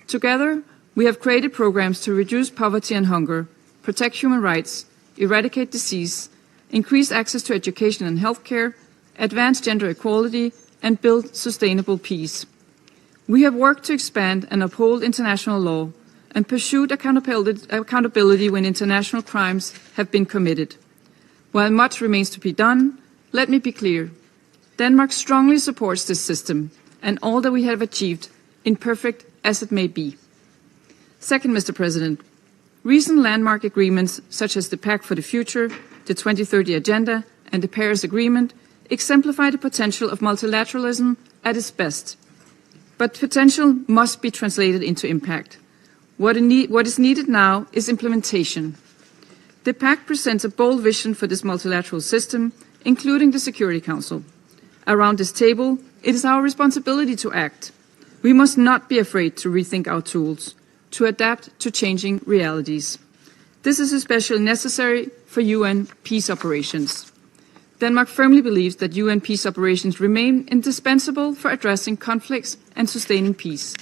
Together, we have created programs to reduce poverty and hunger, protect human rights, eradicate disease, increase access to education and healthcare, advance gender equality, and build sustainable peace. We have worked to expand and uphold international law and pursued accountability when international crimes have been committed. While much remains to be done, let me be clear. Denmark strongly supports this system and all that we have achieved, imperfect as it may be. Second, Mr. President, recent landmark agreements such as the Pact for the Future, the 2030 Agenda, and the Paris Agreement exemplify the potential of multilateralism at its best. But potential must be translated into impact. What is needed now is implementation. The Pact presents a bold vision for this multilateral system, including the Security Council. Around this table, it is our responsibility to act. We must not be afraid to rethink our tools, to adapt to changing realities. This is especially necessary for UN peace operations. Denmark firmly believes that UN peace operations remain indispensable for addressing conflicts and sustaining peace.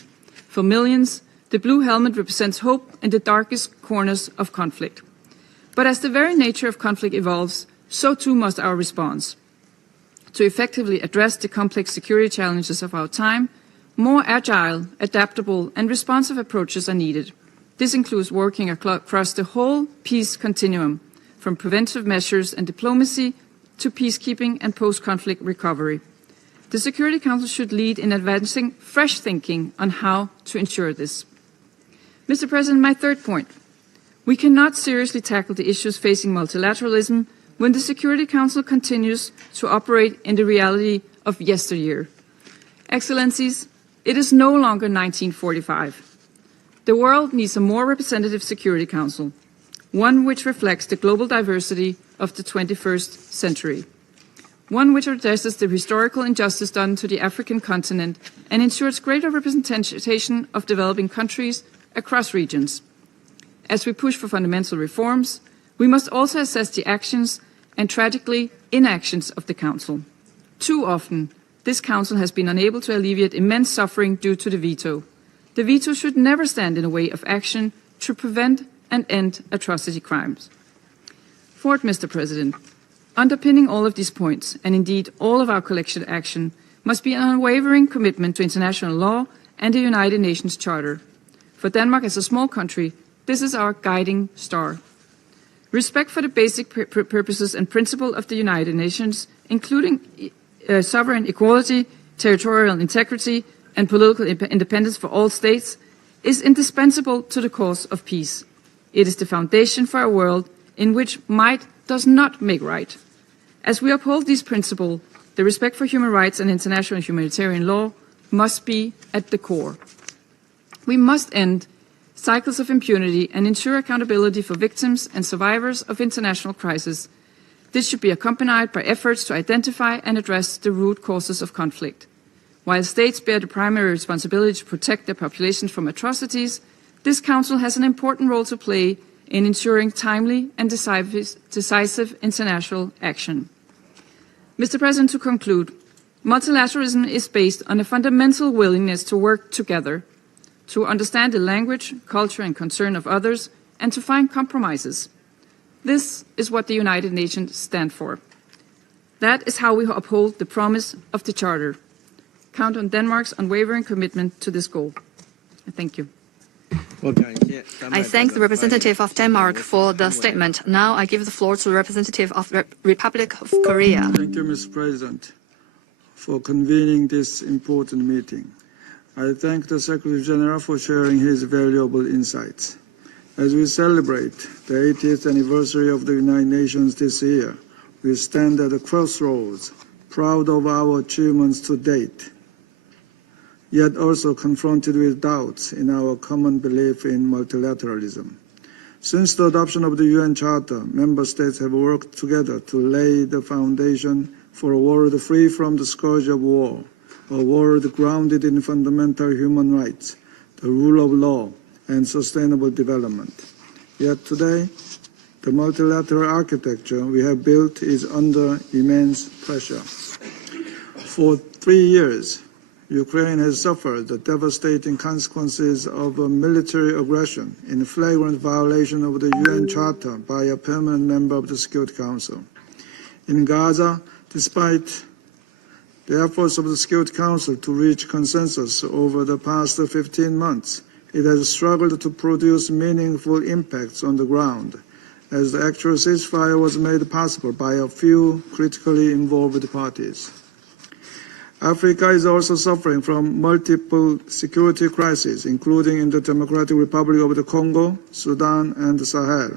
For millions, the blue helmet represents hope in the darkest corners of conflict. But as the very nature of conflict evolves, so too must our response. To effectively address the complex security challenges of our time, more agile, adaptable, and responsive approaches are needed. This includes working across the whole peace continuum, from preventive measures and diplomacy to peacekeeping and post-conflict recovery. The Security Council should lead in advancing fresh thinking on how to ensure this. Mr. President, my third point. We cannot seriously tackle the issues facing multilateralism when the Security Council continues to operate in the reality of yesteryear. Excellencies, it is no longer 1945. The world needs a more representative Security Council, one which reflects the global diversity of the 21st century, one which addresses the historical injustice done to the African continent and ensures greater representation of developing countries across regions. As we push for fundamental reforms, we must also assess the actions and, tragically, inactions of the Council. Too often, this Council has been unable to alleviate immense suffering due to the veto. The veto should never stand in the way of action to prevent and end atrocity crimes. Fourth, Mr. President, underpinning all of these points, and indeed all of our collective action, must be an unwavering commitment to international law and the United Nations Charter. For Denmark as a small country, this is our guiding star. Respect for the basic purposes and principles of the United Nations, including sovereign equality, territorial integrity, and political independence for all states, is indispensable to the cause of peace. It is the foundation for a world in which might does not make right. As we uphold these principles, the respect for human rights and international humanitarian law must be at the core. We must end cycles of impunity and ensure accountability for victims and survivors of international crisis. This should be accompanied by efforts to identify and address the root causes of conflict. While states bear the primary responsibility to protect their populations from atrocities, this Council has an important role to play in ensuring timely and decisive international action. Mr. President, to conclude, multilateralism is based on a fundamental willingness to work together, to understand the language, culture, and concern of others, and to find compromises. This is what the United Nations stand for. That is how we uphold the promise of the Charter. Count on Denmark's unwavering commitment to this goal. Thank you. I thank the representative of Denmark for the statement. Now I give the floor to the representative of the Republic of Korea. Thank you, Mr. President, for convening this important meeting. I thank the Secretary General for sharing his valuable insights. As we celebrate the 80th anniversary of the United Nations this year, we stand at a crossroads, proud of our achievements to date, yet also confronted with doubts in our common belief in multilateralism. Since the adoption of the UN Charter, member states have worked together to lay the foundation for a world free from the scourge of war, a world grounded in fundamental human rights, the rule of law, and sustainable development. Yet today, the multilateral architecture we have built is under immense pressure. For 3 years, Ukraine has suffered the devastating consequences of a military aggression in flagrant violation of the UN Charter by a permanent member of the Security Council. In Gaza, despite the efforts of the Security Council to reach consensus over the past 15 months, it has struggled to produce meaningful impacts on the ground, as the actual ceasefire was made possible by a few critically involved parties. Africa is also suffering from multiple security crises, including in the Democratic Republic of the Congo, Sudan, and the Sahel.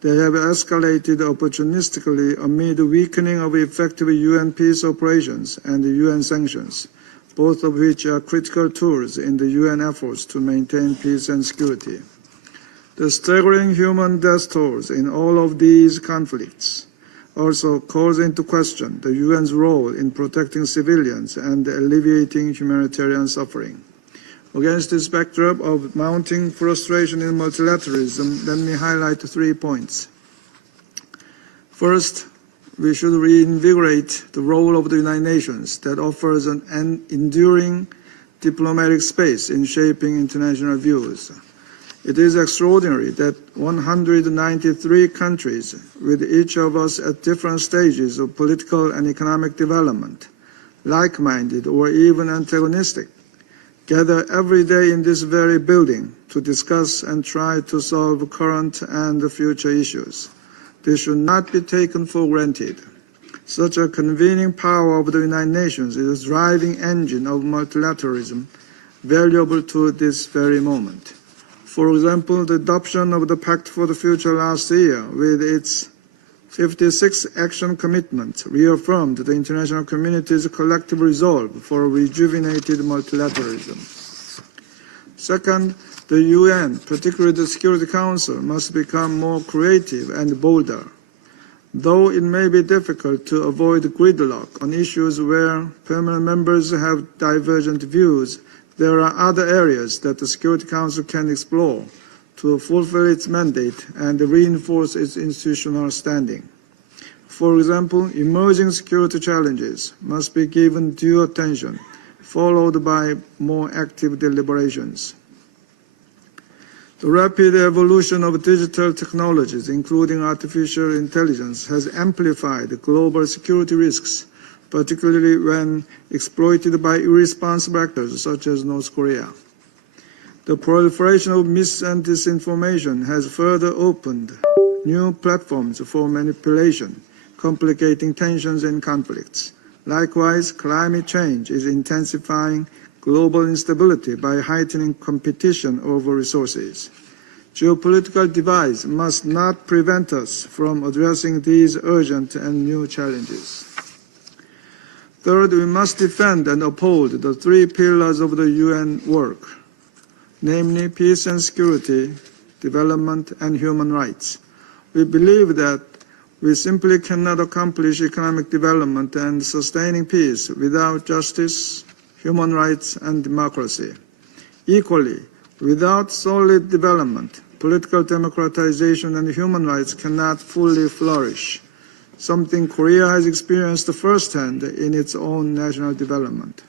They have escalated opportunistically amid the weakening of effective UN peace operations and the UN sanctions, both of which are critical tools in the UN efforts to maintain peace and security. The staggering human death tolls in all of these conflicts also calls into question the UN's role in protecting civilians and alleviating humanitarian suffering. Against this backdrop of mounting frustration in multilateralism, let me highlight 3 points. First, we should reinvigorate the role of the United Nations that offers an enduring diplomatic space in shaping international views. It is extraordinary that 193 countries, with each of us at different stages of political and economic development, like-minded or even antagonistic, gather every day in this very building to discuss and try to solve current and future issues. This should not be taken for granted. Such a convening power of the United Nations is a driving engine of multilateralism, valuable to this very moment. For example, the adoption of the Pact for the Future last year, with its 56 action commitments, reaffirmed the international community's collective resolve for rejuvenated multilateralism. Second, the UN, particularly the Security Council, must become more creative and bolder. Though it may be difficult to avoid gridlock on issues where permanent members have divergent views, there are other areas that the Security Council can explore to fulfill its mandate and reinforce its institutional standing. For example, emerging security challenges must be given due attention, followed by more active deliberations. The rapid evolution of digital technologies, including artificial intelligence, has amplified global security risks, particularly when exploited by irresponsible actors such as North Korea. The proliferation of mis- and disinformation has further opened new platforms for manipulation, complicating tensions and conflicts. Likewise, climate change is intensifying global instability by heightening competition over resources. Geopolitical divides must not prevent us from addressing these urgent and new challenges. Third, we must defend and uphold the 3 pillars of the UN work, namely peace and security, development, and human rights. We believe that we simply cannot accomplish economic development and sustaining peace without justice, human rights, and democracy. Equally, without solid development, political democratization and human rights cannot fully flourish, something Korea has experienced firsthand in its own national development.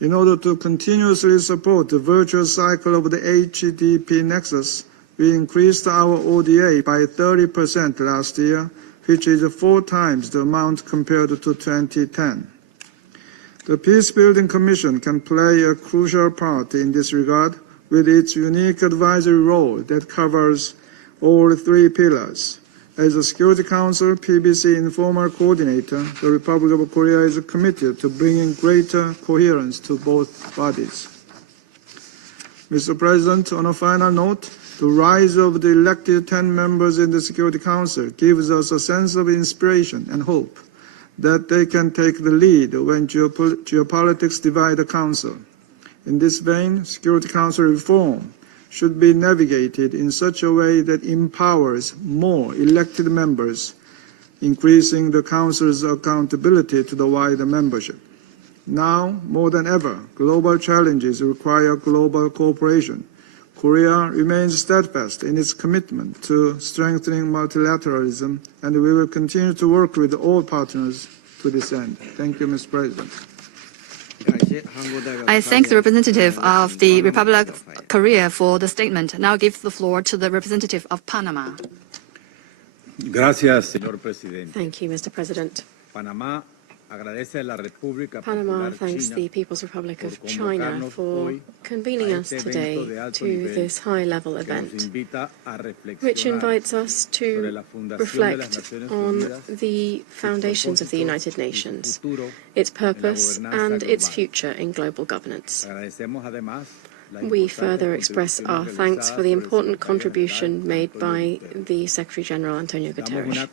In order to continuously support the virtuous cycle of the HDP nexus, we increased our ODA by 30% last year, which is 4 times the amount compared to 2010. The Peacebuilding Commission can play a crucial part in this regard with its unique advisory role that covers all 3 pillars. As the Security Council PBC informal coordinator, the Republic of Korea is committed to bringing greater coherence to both bodies. Mr. President, on a final note, The rise of the elected 10 members in the Security Council gives us a sense of inspiration and hope that they can take the lead when geopolitics divide the Council. In this vein, Security Council reform should be navigated in such a way that empowers more elected members, increasing the Council's accountability to the wider membership. Now, more than ever, global challenges require global cooperation. Korea remains steadfast in its commitment to strengthening multilateralism, and we will continue to work with all partners to this end. Thank you, Mr. President. I thank the representative of the Republic of Korea for the statement. Now give the floor to the representative of Panama. Gracias, señor presidente. Thank you, Mr. President. Panama thanks the People's Republic of China for convening us today to this high-level event, which invites us to reflect on the foundations of the United Nations, its purpose and its future in global governance. We further express our thanks for the important contribution made by the Secretary-General Antonio Guterres.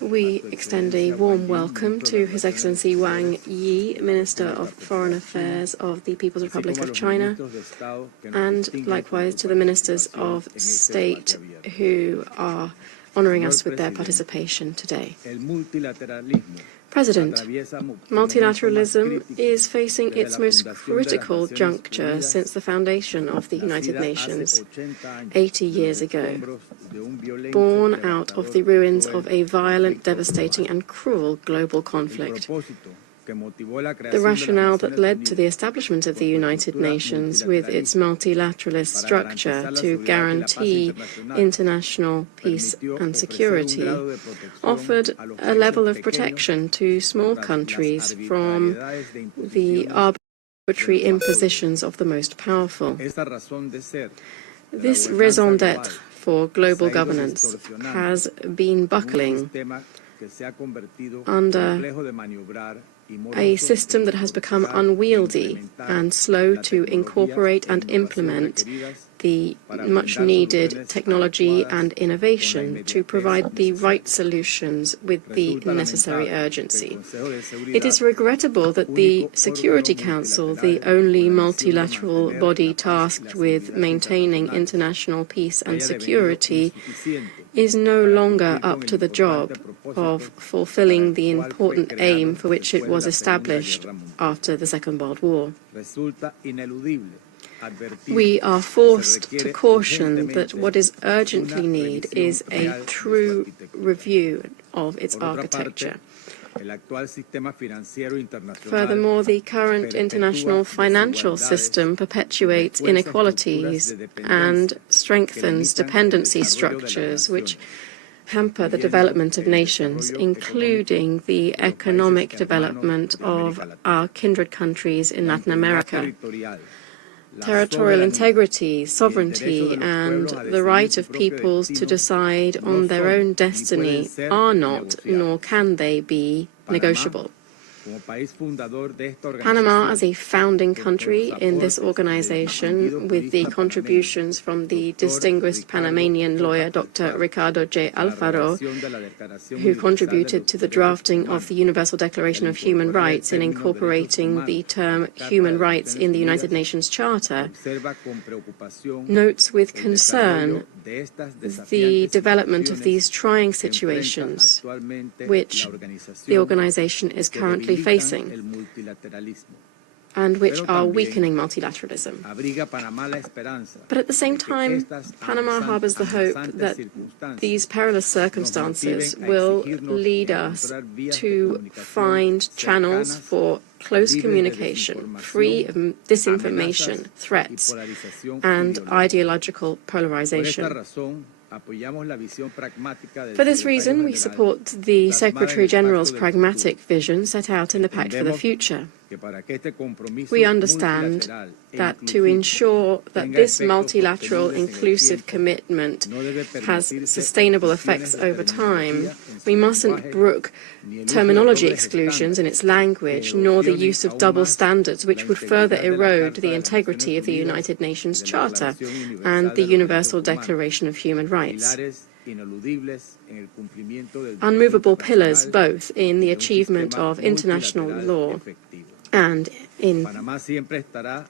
We extend a warm welcome to His Excellency Wang Yi, Minister of Foreign Affairs of the People's Republic of China, and likewise to the Ministers of State who are honoring us with their participation today. President, multilateralism is facing its most critical juncture since the foundation of the United Nations 80 years ago, born out of the ruins of a violent, devastating and cruel global conflict. The rationale that led to the establishment of the United Nations with its multilateralist structure to guarantee international peace and security offered a level of protection to small countries from the arbitrary impositions of the most powerful. This raison d'être for global governance has been buckling under a system that has become unwieldy and slow to incorporate and implement the much-needed technology and innovation to provide the right solutions with the necessary urgency. It is regrettable that the Security Council, the only multilateral body tasked with maintaining international peace and security, is no longer up to the job of fulfilling the important aim for which it was established after the Second World War. We are forced to caution that what is urgently needed is a true review of its architecture. Furthermore, the current international financial system perpetuates inequalities and strengthens dependency structures which hamper the development of nations, including the economic development of our kindred countries in Latin America. Territorial integrity, sovereignty, and the right of peoples to decide on their own destiny are not, nor can they be, negotiable. Panama, as a founding country in this organization, with the contributions from the distinguished Panamanian lawyer Dr. Ricardo J. Alfaro, who contributed to the drafting of the Universal Declaration of Human Rights in incorporating the term human rights in the United Nations Charter, notes with concern the development of these trying situations which the organization is currently facing and which are weakening multilateralism. But at the same time, Panama harbors the hope that these perilous circumstances will lead us to find channels for close communication, free of disinformation, threats, and ideological polarization. For this reason, we support the Secretary-General's pragmatic vision set out in the Pact for the Future. We understand that to ensure that this multilateral inclusive commitment has sustainable effects over time, we mustn't brook terminology exclusions in its language, nor the use of double standards, which would further erode the integrity of the United Nations Charter and the Universal Declaration of Human Rights. Unmovable pillars both in the achievement of international law and in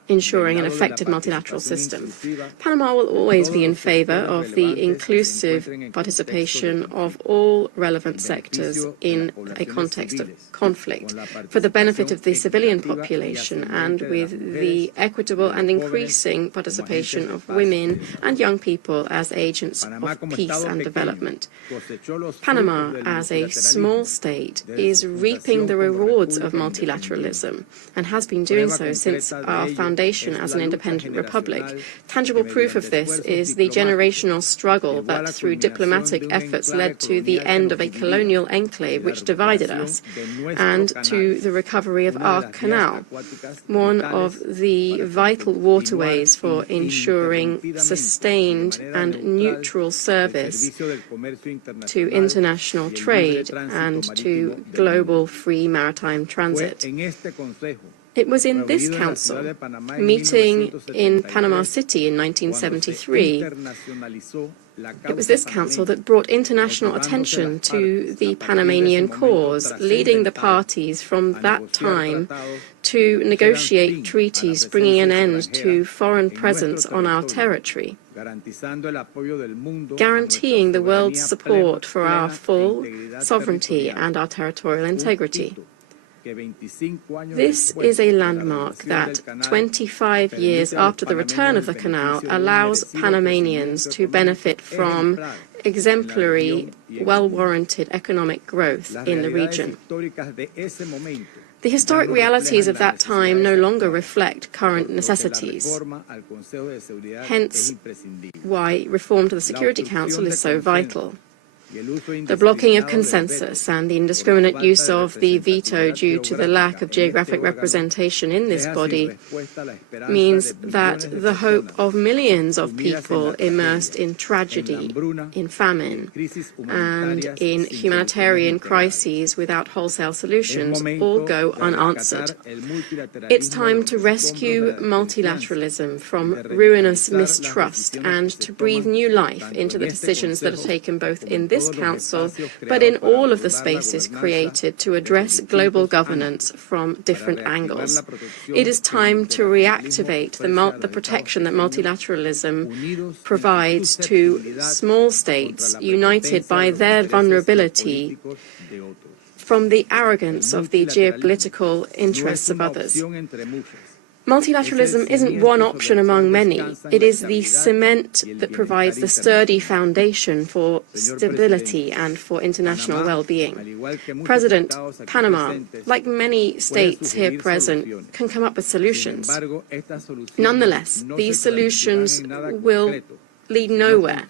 ensuring an effective multilateral system. Panama will always be in favor of the inclusive participation of all relevant sectors in a context of conflict for the benefit of the civilian population and with the equitable and increasing participation of women and young people as agents of peace and development. Panama, as a small state, is reaping the rewards of multilateralism and has been doing so since our foundation as an independent republic. Tangible proof of this is the generational struggle that through diplomatic efforts led to the end of a colonial enclave which divided us and to the recovery of our canal, one of the vital waterways for ensuring sustained and neutral service to international trade and to global free maritime transit. It was in this council, meeting in Panama City in 1973, it was this council that brought international attention to the Panamanian cause, leading the parties from that time to negotiate treaties bringing an end to foreign presence on our territory, guaranteeing the world's support for our full sovereignty and our territorial integrity. This is a landmark that, 25 years after the return of the canal, allows Panamanians to benefit from exemplary, well-warranted economic growth in the region. The historic realities of that time no longer reflect current necessities, hence why reform to the Security Council is so vital. The blocking of consensus and the indiscriminate use of the veto due to the lack of geographic representation in this body means that the hope of millions of people immersed in tragedy, in famine, and in humanitarian crises without wholesale solutions all go unanswered. It's time to rescue multilateralism from ruinous mistrust and to breathe new life into the decisions that are taken both in this Council, but in all of the spaces created to address global governance from different angles. It is time to reactivate the protection that multilateralism provides to small states united by their vulnerability from the arrogance of the geopolitical interests of others. Multilateralism isn't one option among many. It is the cement that provides the sturdy foundation for stability and for international well-being. President, Panama, like many states here present, can come up with solutions. Nonetheless, these solutions will lead nowhere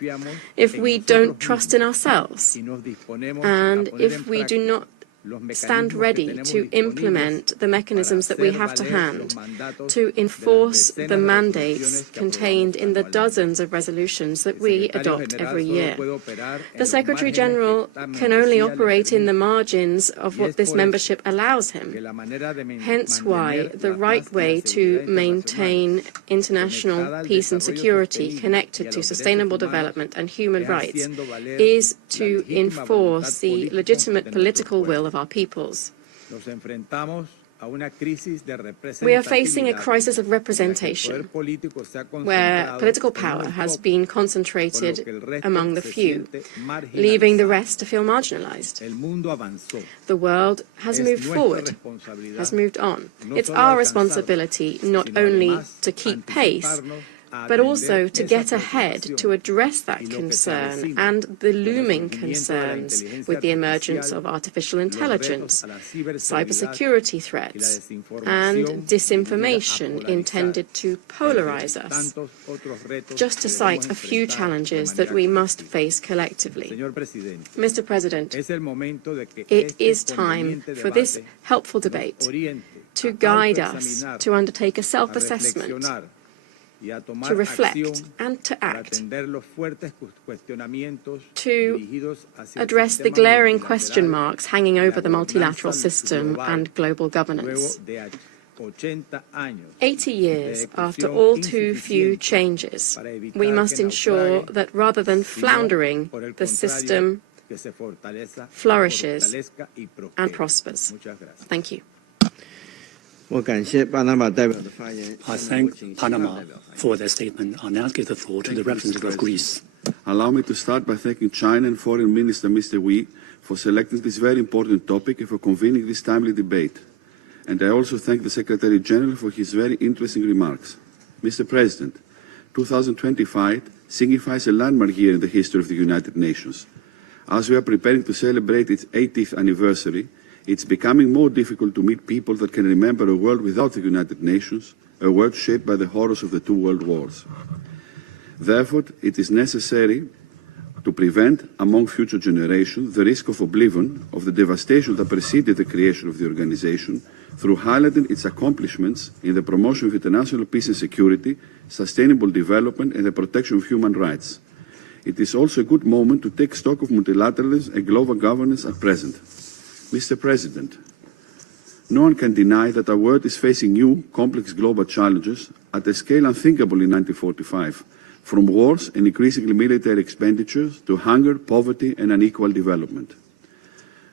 if we don't trust in ourselves and if we do not stand ready to implement the mechanisms that we have to hand, to enforce the mandates contained in the dozens of resolutions that we adopt every year. The Secretary-General can only operate in the margins of what this membership allows him, hence why the right way to maintain international peace and security connected to sustainable development and human rights is to enforce the legitimate political will of our peoples. We are facing a crisis of representation, where political power has been concentrated among the few, leaving the rest to feel marginalized. The world has moved forward, has moved on. It's our responsibility not only to keep pace, but also to get ahead to address that concern and the looming concerns with the emergence of artificial intelligence, cybersecurity threats, and disinformation intended to polarize us, just to cite a few challenges that we must face collectively. Mr. President, it is time for this helpful debate to guide us to undertake a self-assessment, to reflect and to act, to address the glaring question marks hanging over the multilateral system and global governance. 80 years after all too few changes, we must ensure that rather than floundering, the system flourishes and prospers. Thank you. I thank Panama for their statement. I'll now give the floor to the representative of Greece. Allow me to start by thanking China and Foreign Minister Mr. Wei for selecting this very important topic and for convening this timely debate. And I also thank the Secretary General for his very interesting remarks. Mr. President, 2025 signifies a landmark year in the history of the United Nations. As we are preparing to celebrate its 80th anniversary, it's becoming more difficult to meet people that can remember a world without the United Nations, a world shaped by the horrors of the two world wars. Therefore, it is necessary to prevent, among future generations, the risk of oblivion of the devastation that preceded the creation of the organization through highlighting its accomplishments in the promotion of international peace and security, sustainable development, and the protection of human rights. It is also a good moment to take stock of multilateralism and global governance at present. Mr. President, no one can deny that our world is facing new, complex global challenges at a scale unthinkable in 1945, from wars and increasingly military expenditures to hunger, poverty, and unequal development.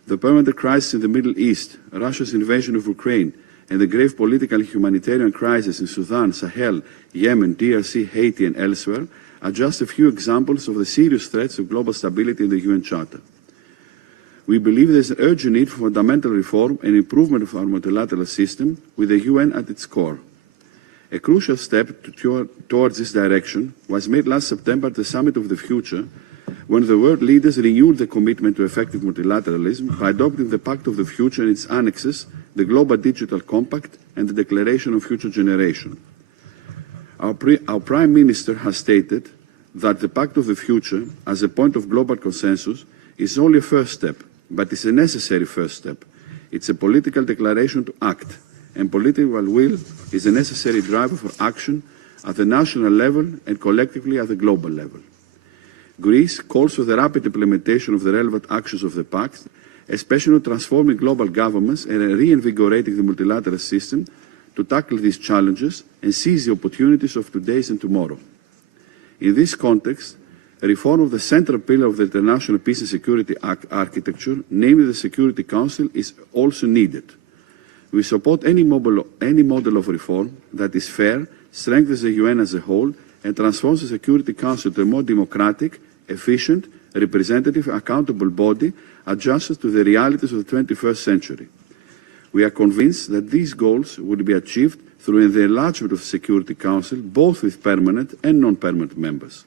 The permanent crisis in the Middle East, Russia's invasion of Ukraine, and the grave political and humanitarian crisis in Sudan, Sahel, Yemen, DRC, Haiti, and elsewhere are just a few examples of the serious threats to global stability in the UN Charter. We believe there is an urgent need for fundamental reform and improvement of our multilateral system with the UN at its core. A crucial step towards this direction was made last September at the Summit of the Future, when the world leaders renewed the commitment to effective multilateralism by adopting the Pact of the Future and its annexes, the Global Digital Compact and the Declaration of Future Generation. Our Prime Minister has stated that the Pact of the Future, as a point of global consensus, is only a first step, but it's a necessary first step. It's a political declaration to act, and political will is a necessary driver for action at the national level and collectively at the global level. Greece calls for the rapid implementation of the relevant actions of the Pact, especially transforming global governments and reinvigorating the multilateral system to tackle these challenges and seize the opportunities of today and tomorrow. In this context, a reform of the central pillar of the international peace and security architecture, namely the Security Council, is also needed. We support any model of reform that is fair, strengthens the UN as a whole, and transforms the Security Council to a more democratic, efficient, representative, accountable body adjusted to the realities of the 21st century. We are convinced that these goals would be achieved through the enlargement of the Security Council, both with permanent and non-permanent members.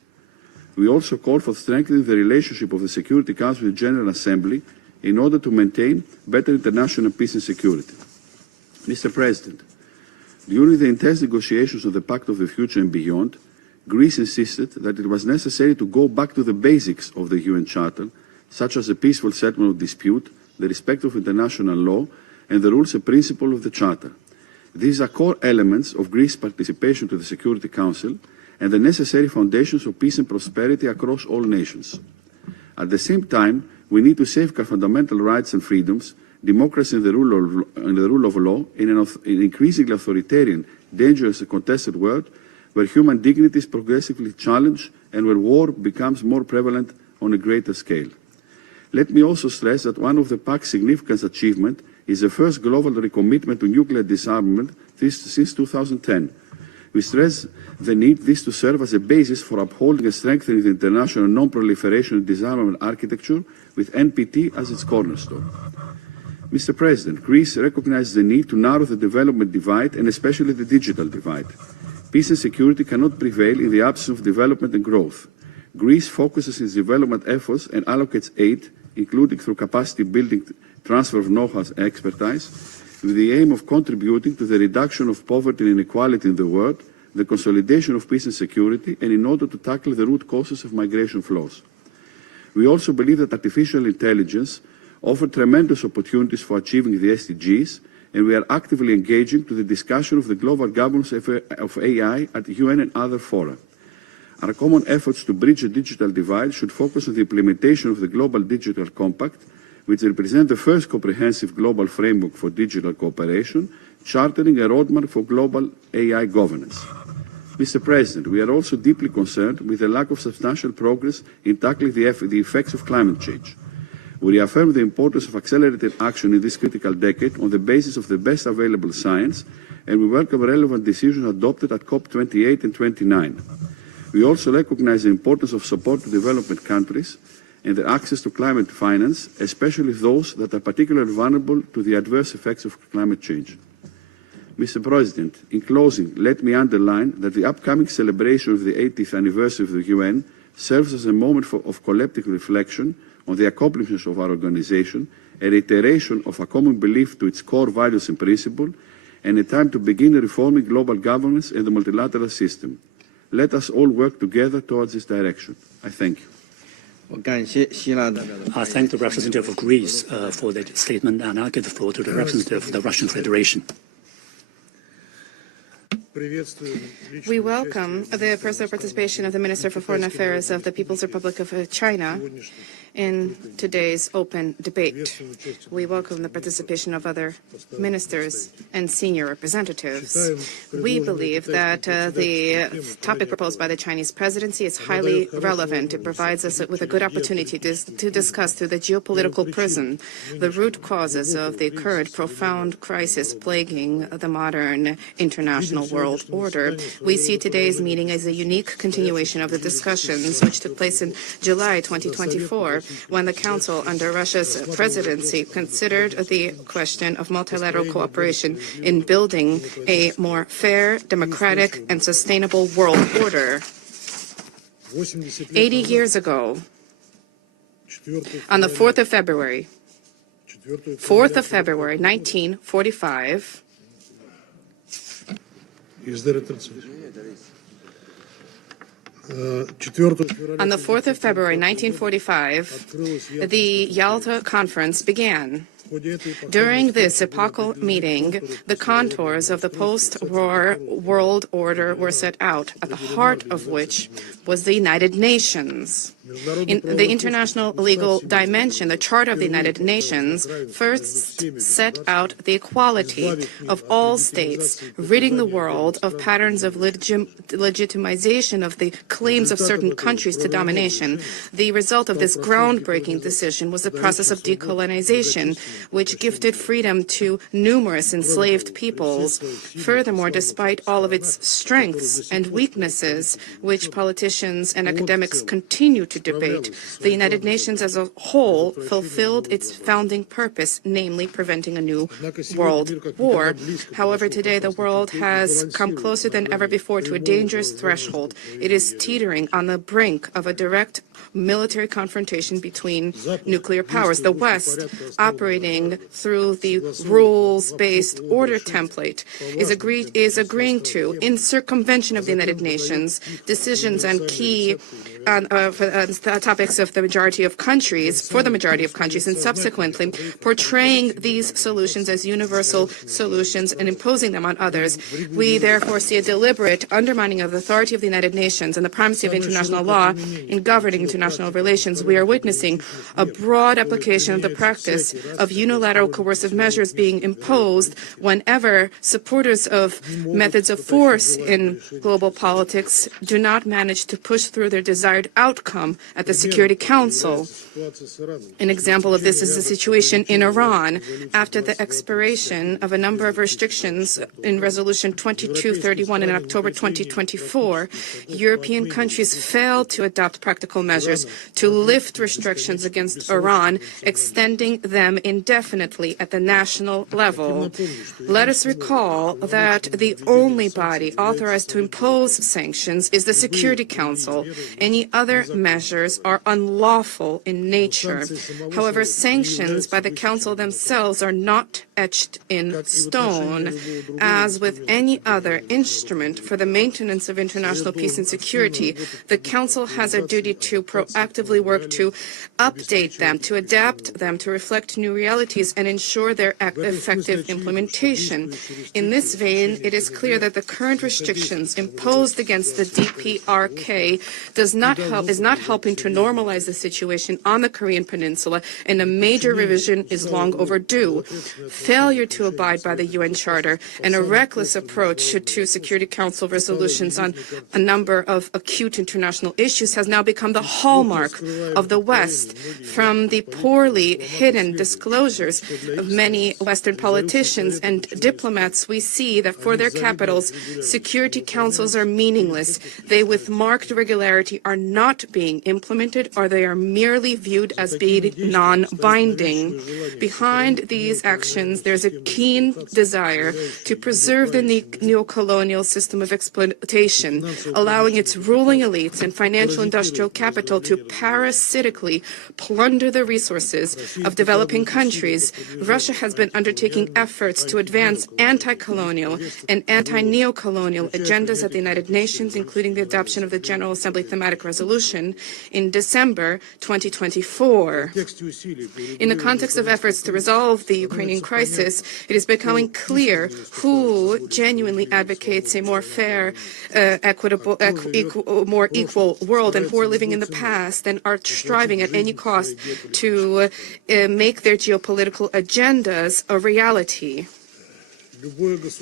We also call for strengthening the relationship of the Security Council with the General Assembly in order to maintain better international peace and security. Mr. President, during the intense negotiations of the Pact of the Future and beyond, Greece insisted that it was necessary to go back to the basics of the UN Charter, such as the peaceful settlement of dispute, the respect of international law, and the rules and principles of the Charter. These are core elements of Greece's participation to the Security Council and the necessary foundations of peace and prosperity across all nations. At the same time, we need to safeguard fundamental rights and freedoms, democracy and the rule of law in an increasingly authoritarian, dangerous and contested world where human dignity is progressively challenged and where war becomes more prevalent on a greater scale. Let me also stress that one of the Pact's significant achievements is the first global recommitment to nuclear disarmament since 2010. We stress the need this to serve as a basis for upholding and strengthening the international non-proliferation and disarmament architecture with NPT as its cornerstone. Mr. President, Greece recognizes the need to narrow the development divide and especially the digital divide. Peace and security cannot prevail in the absence of development and growth. Greece focuses its development efforts and allocates aid, including through capacity building, transfer of know-how and expertise, with the aim of contributing to the reduction of poverty and inequality in the world, the consolidation of peace and security, and in order to tackle the root causes of migration flows. We also believe that artificial intelligence offers tremendous opportunities for achieving the SDGs, and we are actively engaging to the discussion of the global governance of AI at the UN and other fora. Our common efforts to bridge the digital divide should focus on the implementation of the Global Digital Compact, which represents the first comprehensive global framework for digital cooperation, chartering a roadmap for global AI governance. Mr. President, we are also deeply concerned with the lack of substantial progress in tackling the effects of climate change. We reaffirm the importance of accelerated action in this critical decade on the basis of the best available science, and we welcome relevant decisions adopted at COP28 and 29. We also recognize the importance of support to development countries and their access to climate finance, especially those that are particularly vulnerable to the adverse effects of climate change. Mr. President, in closing, let me underline that the upcoming celebration of the 80th anniversary of the UN serves as a moment of collective reflection on the accomplishments of our organization, a reiteration of a common belief to its core values and principles, and a time to begin reforming global governance and the multilateral system. Let us all work together towards this direction. I thank you. I thank the representative of Greece for that statement, and I'll give the floor to the representative of the Russian Federation. We welcome the personal participation of the Minister for Foreign Affairs of the People's Republic of China in today's open debate. We welcome the participation of other ministers and senior representatives. We believe that the topic proposed by the Chinese presidency is highly relevant. It provides us with a good opportunity to discuss through the geopolitical prism the root causes of the current profound crisis plaguing the modern international world order. We see today's meeting as a unique continuation of the discussions which took place in July 2024, when the Council under Russia's presidency considered the question of multilateral cooperation in building a more fair, democratic, and sustainable world order. 80 years ago, on the 4th of February, 1945, on the 4th of February, 1945, the Yalta Conference began. During this epochal meeting, the contours of the post-war world order were set out, at the heart of which was the United Nations. In the international legal dimension, the Charter of the United Nations first set out the equality of all states, ridding the world of patterns of legitimization of the claims of certain countries to domination. The result of this groundbreaking decision was the process of decolonization, which gifted freedom to numerous enslaved peoples. Furthermore, despite all of its strengths and weaknesses, which politicians and academics continue to debate, the United Nations as a whole fulfilled its founding purpose, namely preventing a new world war. However, today the world has come closer than ever before to a dangerous threshold. It is teetering on the brink of a direct military confrontation between nuclear powers. The West, operating through the rules-based order template, is agreeing to, in circumvention of the United Nations, decisions and key topics of the majority of countries, for the majority of countries, and subsequently portraying these solutions as universal solutions and imposing them on others. We therefore see a deliberate undermining of the authority of the United Nations and the primacy of international law in governing international relations. We are witnessing a broad application of the practice of unilateral coercive measures being imposed whenever supporters of methods of force in global politics do not manage to push through their desired outcome at the Security Council. An example of this is the situation in Iran. After the expiration of a number of restrictions in Resolution 2231 in October 2024, European countries failed to adopt practical measures to lift restrictions against Iran, extending them indefinitely at the national level. Let us recall that the only body authorized to impose sanctions is the Security Council. Any other measures are unlawful in nature. However, sanctions by the Council themselves are not etched in stone. As with any other instrument for the maintenance of international peace and security, the Council has a duty to proactively work to update them, to adapt them, to reflect new realities, and ensure their effective implementation. In this vein, it is clear that the current restrictions imposed against the DPRK is not helping to normalize the situation on the Korean Peninsula, and a major revision is long overdue. Failure to abide by the UN Charter and a reckless approach to Security Council resolutions on a number of acute international issues has now become the hallmark of the West. From the poorly hidden disclosures of many Western politicians and diplomats, we see that for their capitals, Security Councils are meaningless. They, with marked regularity, are not being implemented, or they are merely viewed as being non-binding. Behind these actions, there's a keen desire to preserve the neo-colonial system of exploitation, allowing its ruling elites and financial industrial capital to parasitically plunder the resources of developing countries. Russia has been undertaking efforts to advance anti-colonial and anti-neo-colonial agendas at the United Nations, including the adoption of the General Assembly Thematic Resolution in December 2024. In the context of efforts to resolve the Ukrainian crisis, it is becoming clear who genuinely advocates a more fair, equitable, more equal world, and who are living in the past and are striving at any cost to make their geopolitical agendas a reality.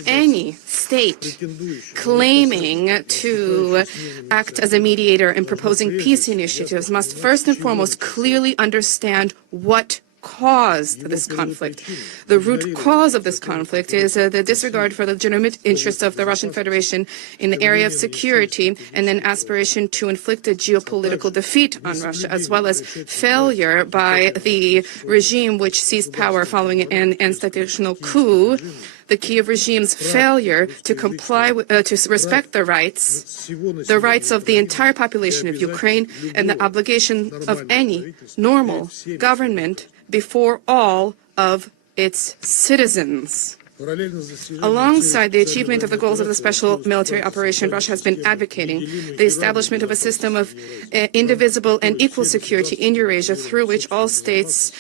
Any state claiming to act as a mediator and proposing peace initiatives must first and foremost clearly understand what caused this conflict. The root cause of this conflict is the disregard for the legitimate interests of the Russian Federation in the area of security, and an aspiration to inflict a geopolitical defeat on Russia, as well as failure by the regime which seized power following an institutional coup. The Kiev regime's failure to comply with, to respect the rights of the entire population of Ukraine, and the obligation of any normal government before all of its citizens. Alongside the achievement of the goals of the special military operation, Russia has been advocating the establishment of a system of indivisible and equal security in Eurasia, through which all states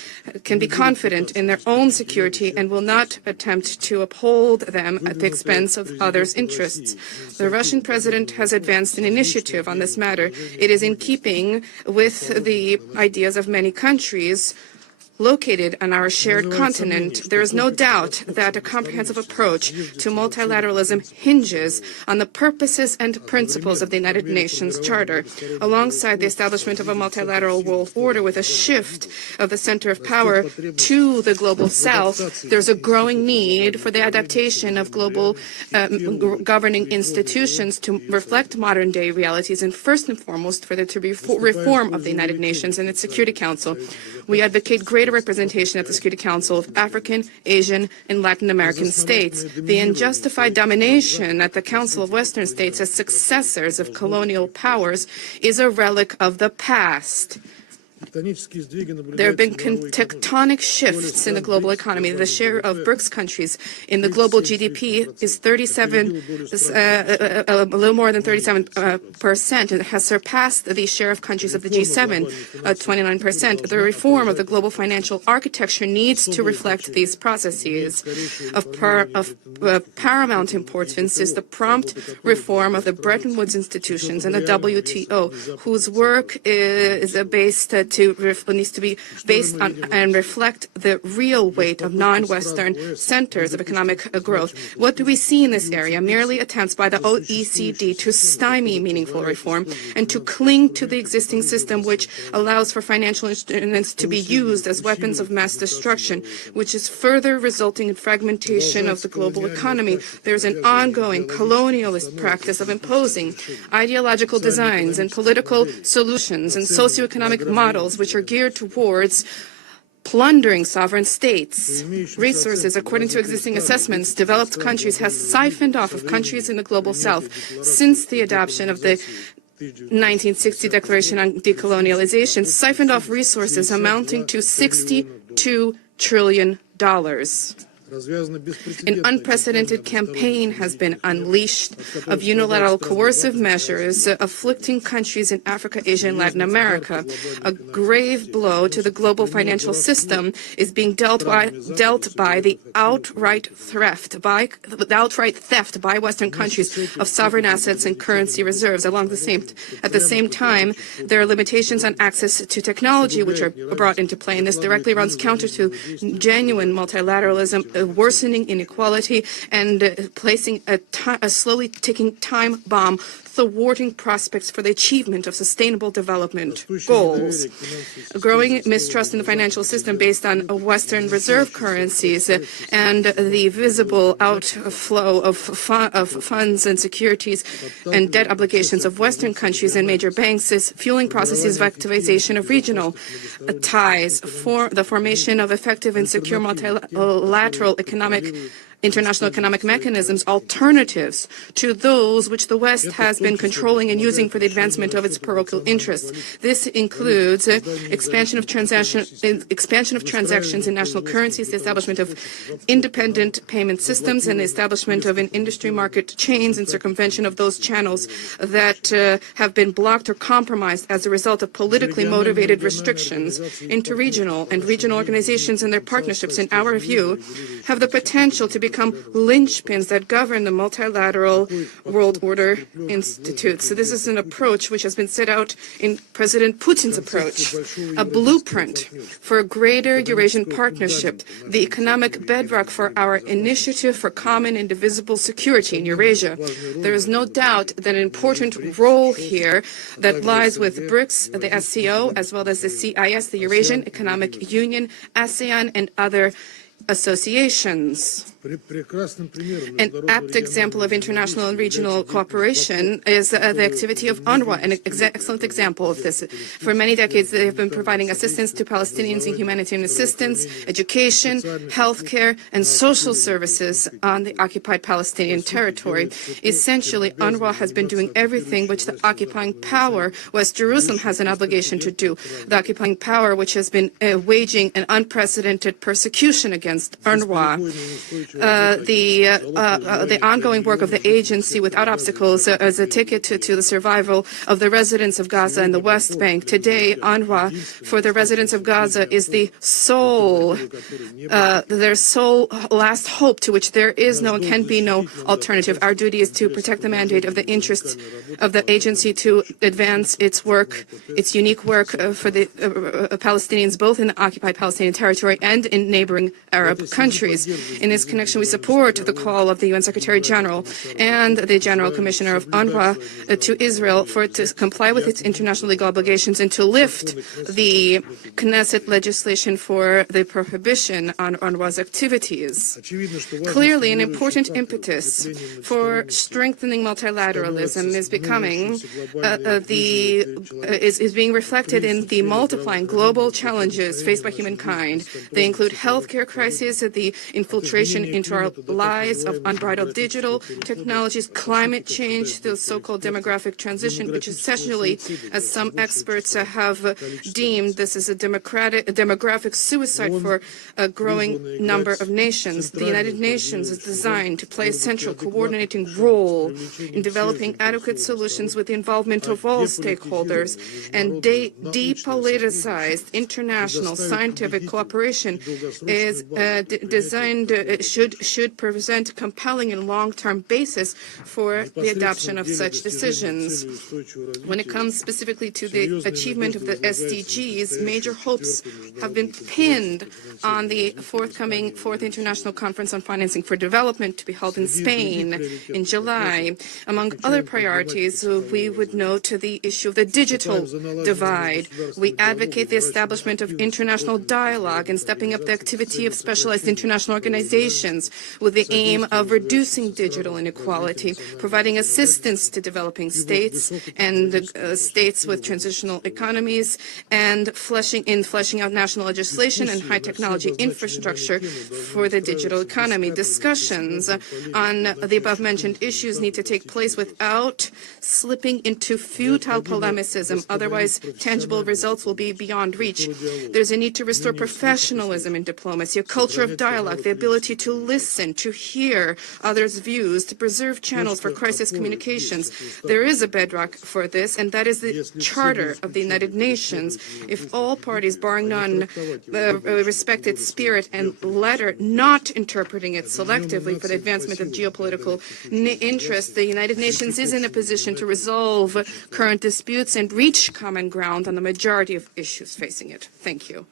can be confident in their own security and will not attempt to uphold them at the expense of others' interests. The Russian president has advanced an initiative on this matter. It is in keeping with the ideas of many countries located on our shared continent. There is no doubt that a comprehensive approach to multilateralism hinges on the purposes and principles of the United Nations Charter. Alongside the establishment of a multilateral world order with a shift of the center of power to the global south, there's a growing need for the adaptation of global governing institutions to reflect modern-day realities, and first and foremost for there to be reform of the United Nations and its Security Council. We advocate greater representation at the Security Council of African, Asian, and Latin American states. The unjustified domination at the Council of Western States as successors of colonial powers is a relic of the past. There have been tectonic shifts in the global economy. The share of BRICS countries in the global GDP is a little more than 37%. It has surpassed the share of countries of the G7 at 29%. The reform of the global financial architecture needs to reflect these processes. Of paramount importance is the prompt reform of the Bretton Woods institutions and the WTO, whose work is needs to be based on and reflect the real weight of non-Western centers of economic growth. What do we see in this area? Merely attempts by the OECD to stymie meaningful reform and to cling to the existing system, which allows for financial instruments to be used as weapons of mass destruction, which is further resulting in fragmentation of the global economy. There's an ongoing colonialist practice of imposing ideological designs and political solutions and socioeconomic models which are geared towards plundering sovereign states. Resources, according to existing assessments, developed countries has siphoned off of countries in the global south since the adoption of the 1960 Declaration on Decolonialization, siphoned off resources amounting to $62 trillion. An unprecedented campaign has been unleashed of unilateral coercive measures afflicting countries in Africa, Asia, and Latin America. A grave blow to the global financial system is being dealt by the outright theft by Western countries of sovereign assets and currency reserves. At the same time, there are limitations on access to technology which are brought into play, and this directly runs counter to genuine multilateralism, worsening inequality and placing a slowly ticking time bomb, thwarting prospects for the achievement of sustainable development goals. Growing mistrust in the financial system based on Western reserve currencies and the visible outflow of funds and securities and debt obligations of Western countries and major banks is fueling processes of activization of regional ties for the formation of effective and secure multilateral international economic mechanisms, alternatives to those which the West has been controlling and using for the advancement of its parochial interests. This includes expansion of transactions in national currencies, the establishment of independent payment systems, and the establishment of an industry market chains and circumvention of those channels that have been blocked or compromised as a result of politically motivated restrictions. Interregional and regional organizations and their partnerships, in our view, have the potential to become linchpins that govern the multilateral world order institutes. So this is an approach which has been set out in President Putin's approach, a blueprint for a greater Eurasian partnership, the economic bedrock for our initiative for common and indivisible security in Eurasia. There is no doubt that an important role here that lies with BRICS, the SCO, as well as the CIS, the Eurasian Economic Union, ASEAN, and other associations. An apt example of international and regional cooperation is the activity of UNRWA, an excellent example of this. For many decades, they have been providing assistance to Palestinians in humanitarian assistance, education, healthcare, and social services on the occupied Palestinian territory. Essentially, UNRWA has been doing everything which the occupying power, West Jerusalem, has an obligation to do. The occupying power which has been waging an unprecedented persecution against UNRWA. The ongoing work of the agency without obstacles as a ticket to the survival of the residents of Gaza and the West Bank. Today, UNRWA for the residents of Gaza is the their sole last hope to which there is no and can be no alternative. Our duty is to protect the mandate of the interests of the agency to advance its work, its unique work for the Palestinians, both in the occupied Palestinian territory and in neighboring Arab countries. In this connection, we support the call of the UN Secretary General and the General Commissioner of UNRWA to Israel for it to comply with its international legal obligations and to lift the Knesset legislation for the prohibition on UNRWA's activities. Clearly, an important impetus for strengthening multilateralism is being reflected in the multiplying global challenges faced by humankind. They include healthcare crises, the infiltration into our lives of unbridled digital technologies, climate change, the so-called demographic transition, which essentially, as some experts have deemed, this is a demographic suicide for a growing number of nations. The United Nations is designed to play a central coordinating role in developing adequate solutions with the involvement of all stakeholders, and depoliticized international scientific cooperation is designed should present a compelling and long-term basis for the adoption of such decisions. When it comes specifically to the achievement of the SDGs, major hopes have been pinned on the forthcoming Fourth International Conference on Financing for Development to be held in Spain in July. Among other priorities, we would note the issue of the digital divide. We advocate the establishment of international dialogue and stepping up the activity of specialized international organizations with the aim of reducing digital inequality, providing assistance to developing states and states with transitional economies, and fleshing out national legislation and high technology infrastructure for the digital economy. Discussions on the above-mentioned issues need to take place without slipping into futile polemicism, otherwise tangible results will be beyond reach. There's a need to restore professionalism in diplomacy, a culture of dialogue, the ability to listen, to hear others' views, to preserve channels for crisis communications. There is a bedrock for this, and that is the Charter of the United Nations. If all parties, barring none, respect its spirit and letter, not interpreting it selectively for the advancement of geopolitical interests, the United Nations is in a position to resolve current disputes and reach common ground on the majority of issues facing it. Thank you.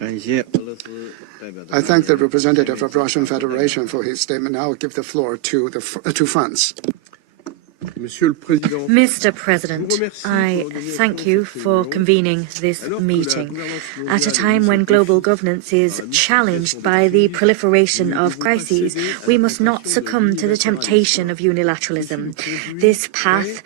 I thank the representative of Russian Federation for his statement. Now I'll give the floor to France. Mr. President, I thank you for convening this meeting. At a time when global governance is challenged by the proliferation of crises, we must not succumb to the temptation of unilateralism. This path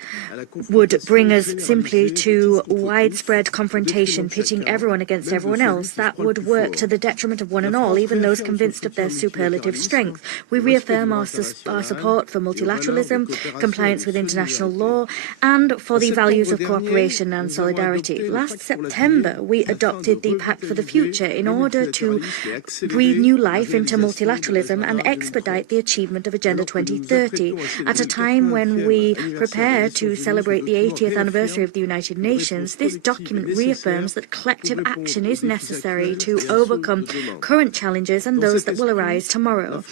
would bring us simply to widespread confrontation, pitting everyone against everyone else. That would work to the detriment of one and all, even those convinced of their superlative strength. We reaffirm our support for multilateralism, compliance with international law, and for the values of cooperation and solidarity. Last September, we adopted the Pact for the Future in order to breathe new life into multilateralism and expedite the achievement of Agenda 2030. At a time when we prepare to celebrate the 80th anniversary of the United Nations, this document reaffirms that collective action is necessary to overcome current challenges and those that will arise tomorrow.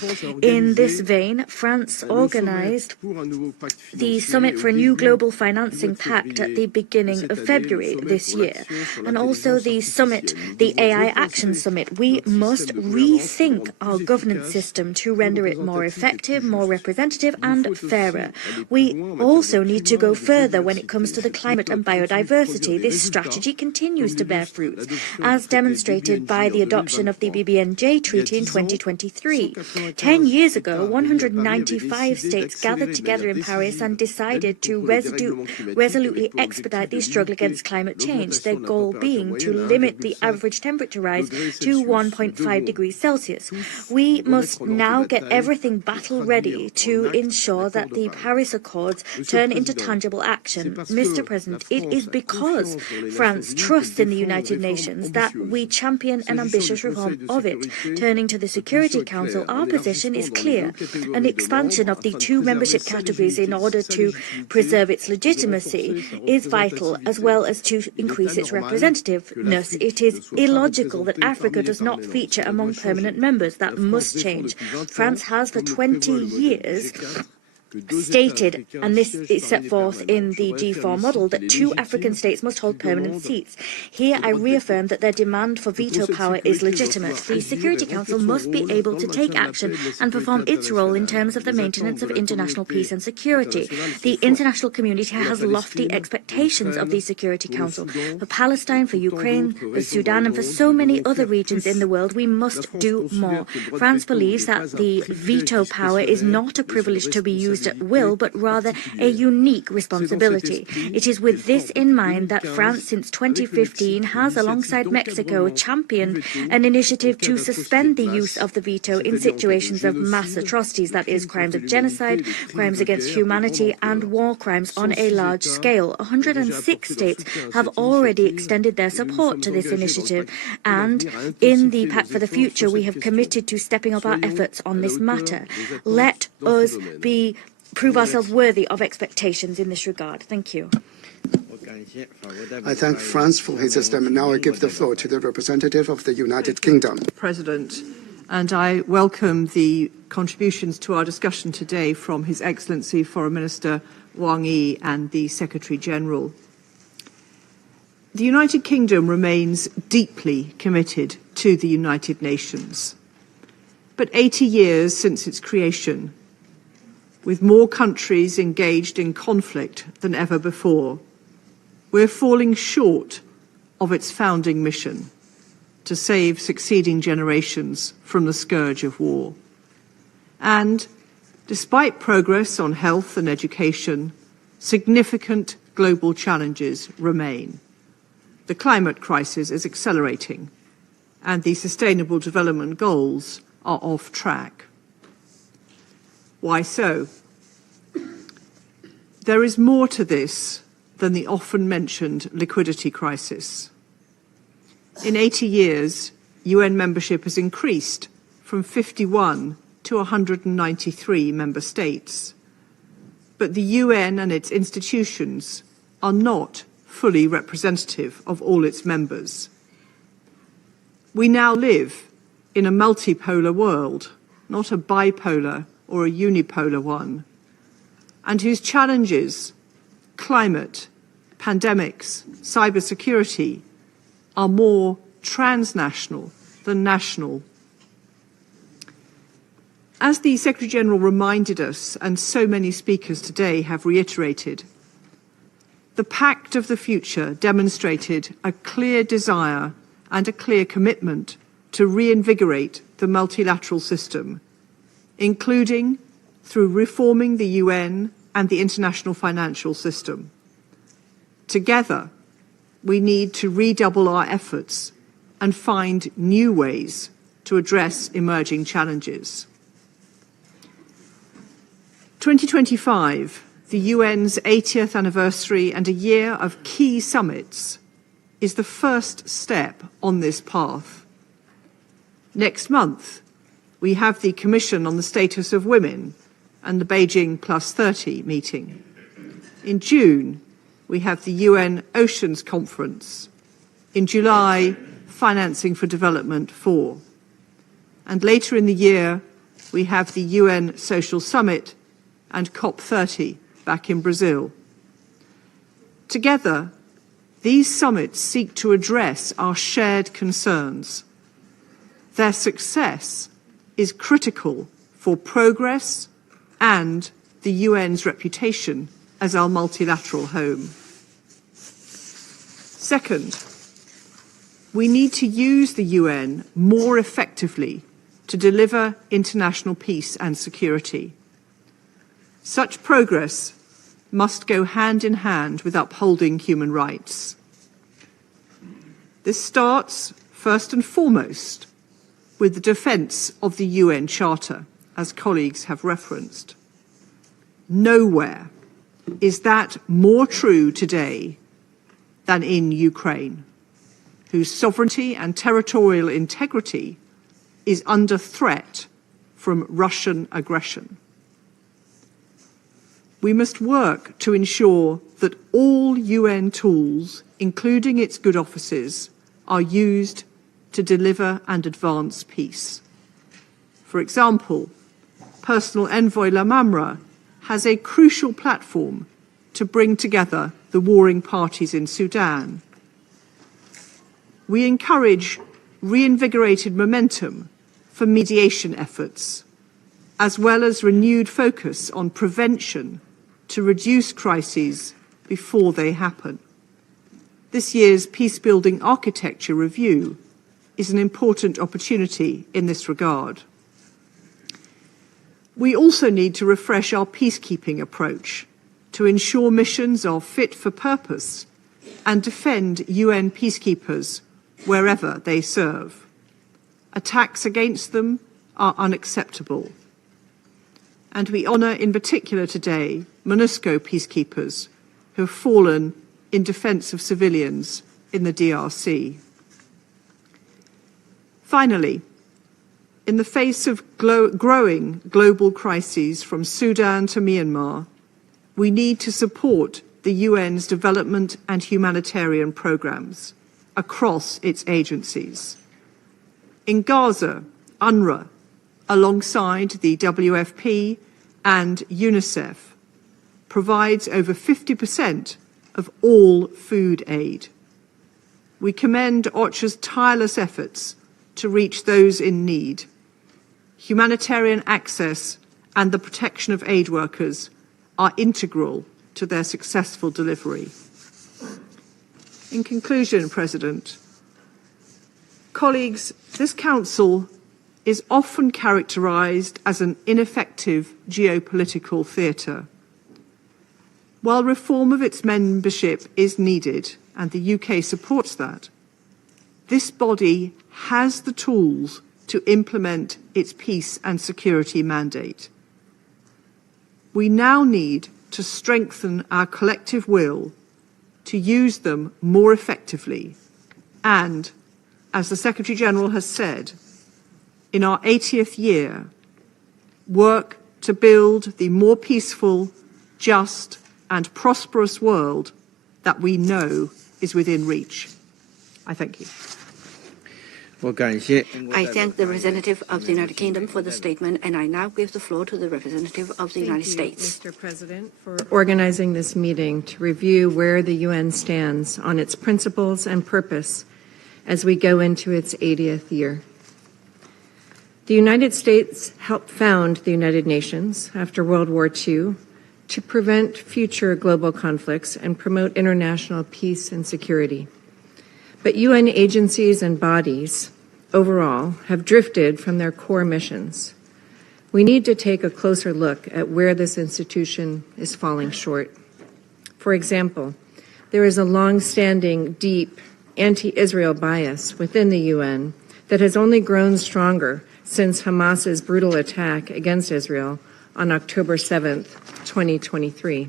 In this vein, France organized the Summit for a New Global Financing Pact at the beginning of February this year, and also the summit, the AI Action Summit. We must rethink our governance system to render it more effective, more representative, and fairer. We also need to go further when it comes to the climate and biodiversity. This strategy continues to bear fruit, as demonstrated by the adoption of the BBNJ Treaty in 2023. 10 years ago, 195 states gathered together in Paris and decided to resolutely expedite the struggle against climate change, their goal being to limit the average temperature rise to 1.5 degrees Celsius. We must now get everything battle ready to ensure that the Paris Accords turn into tangible action. Mr. President, it is because France trusts in the United Nations that we champion an ambitious reform of it. Turning to the Security Council, our position is clear. An expansion of the 2 membership categories in order to preserve its legitimacy is vital, as well as to increase its representativeness. It is illogical that Africa does not feature among permanent members. That must change. France has for 20 years stated, and this is set forth in the G4 model, that 2 African states must hold permanent seats. Here I reaffirm that their demand for veto power is legitimate. The Security Council must be able to take action and perform its role in terms of the maintenance of international peace and security. The international community has lofty expectations of the Security Council. For Palestine, for Ukraine, for Sudan, and for so many other regions in the world, we must do more. France believes that the veto power is not a privilege to be used at will, but rather a unique responsibility. It is with this in mind that France, since 2015, has, alongside Mexico, championed an initiative to suspend the use of the veto in situations of mass atrocities, that is, crimes of genocide, crimes against humanity, and war crimes on a large scale. 106 states have already extended their support to this initiative, and in the Pact for the Future, we have committed to stepping up our efforts on this matter. Let us prove ourselves worthy of expectations in this regard. Thank you. I thank France for his statement. Now I give the floor to the representative of the United Kingdom. President, and I welcome the contributions to our discussion today from His Excellency Foreign Minister Wang Yi and the Secretary General. The United Kingdom remains deeply committed to the United Nations. But 80 years since its creation, with more countries engaged in conflict than ever before, we're falling short of its founding mission to save succeeding generations from the scourge of war. And despite progress on health and education, significant global challenges remain. The climate crisis is accelerating, and the Sustainable Development Goals are off track. Why so? There is more to this than the often mentioned liquidity crisis. In 80 years, UN membership has increased from 51 to 193 member states. But the UN and its institutions are not fully representative of all its members. We now live in a multipolar world, not a bipolar or a unipolar one, and whose challenges, climate, pandemics, cybersecurity, are more transnational than national. As the Secretary-General reminded us, and so many speakers today have reiterated, the Pact of the Future demonstrated a clear desire and a clear commitment to reinvigorate the multilateral system, including through reforming the UN and the international financial system. Together, we need to redouble our efforts and find new ways to address emerging challenges. 2025, the UN's 80th anniversary and a year of key summits, is the first step on this path. Next month, we have the Commission on the Status of Women and the Beijing +30 meeting. In June, we have the UN Oceans Conference. In July, Financing for Development 4. And later in the year, we have the UN Social Summit and COP30 back in Brazil. Together, these summits seek to address our shared concerns. Their success is critical for progress and the UN's reputation as our multilateral home. Second, we need to use the UN more effectively to deliver international peace and security. Such progress must go hand in hand with upholding human rights. This starts, first and foremost, with the defence of the UN Charter, as colleagues have referenced. Nowhere is that more true today than in Ukraine, whose sovereignty and territorial integrity is under threat from Russian aggression. We must work to ensure that all UN tools, including its good offices, are used to deliver and advance peace. For example, Personal Envoy Lamamra has a crucial platform to bring together the warring parties in Sudan. We encourage reinvigorated momentum for mediation efforts, as well as renewed focus on prevention to reduce crises before they happen. This year's Peacebuilding Architecture Review is an important opportunity in this regard. We also need to refresh our peacekeeping approach to ensure missions are fit for purpose and defend UN peacekeepers wherever they serve. Attacks against them are unacceptable. And we honour in particular today MONUSCO peacekeepers who have fallen in defence of civilians in the DRC. Finally, in the face of growing global crises from Sudan to Myanmar, we need to support the UN's development and humanitarian programmes across its agencies. In Gaza, UNRWA, alongside the WFP and UNICEF, provides over 50% of all food aid. We commend OCHA's tireless efforts to reach those in need. Humanitarian access and the protection of aid workers are integral to their successful delivery. In conclusion, President, colleagues, this Council is often characterised as an ineffective geopolitical theatre. While reform of its membership is needed, and the UK supports that, this body has the tools to implement its peace and security mandate. We now need to strengthen our collective will to use them more effectively and, as the Secretary-General has said, in our 80th year, work to build the more peaceful, just and prosperous world that we know is within reach. I thank you. I thank the representative of the United Kingdom for the statement, and I now give the floor to the representative of the United States. Mr. President, for organizing this meeting to review where the UN stands on its principles and purpose as we go into its 80th year. The United States helped found the United Nations after World War II to prevent future global conflicts and promote international peace and security. But UN agencies and bodies overall have drifted from their core missions. We need to take a closer look at where this institution is falling short. For example, there is a long-standing, deep anti-Israel bias within the UN that has only grown stronger since Hamas's brutal attack against Israel on October 7th, 2023.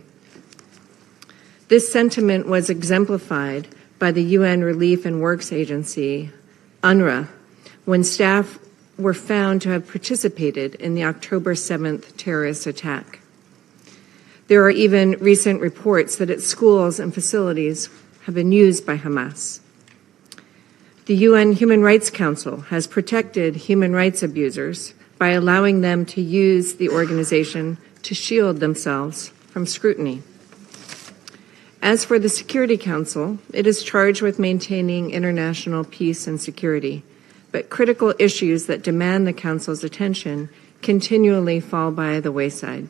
This sentiment was exemplified by the UN Relief and Works Agency, UNRWA, when staff were found to have participated in the October 7th terrorist attack. There are even recent reports that its schools and facilities have been used by Hamas. The UN Human Rights Council has protected human rights abusers by allowing them to use the organization to shield themselves from scrutiny. As for the Security Council, it is charged with maintaining international peace and security, but critical issues that demand the Council's attention continually fall by the wayside.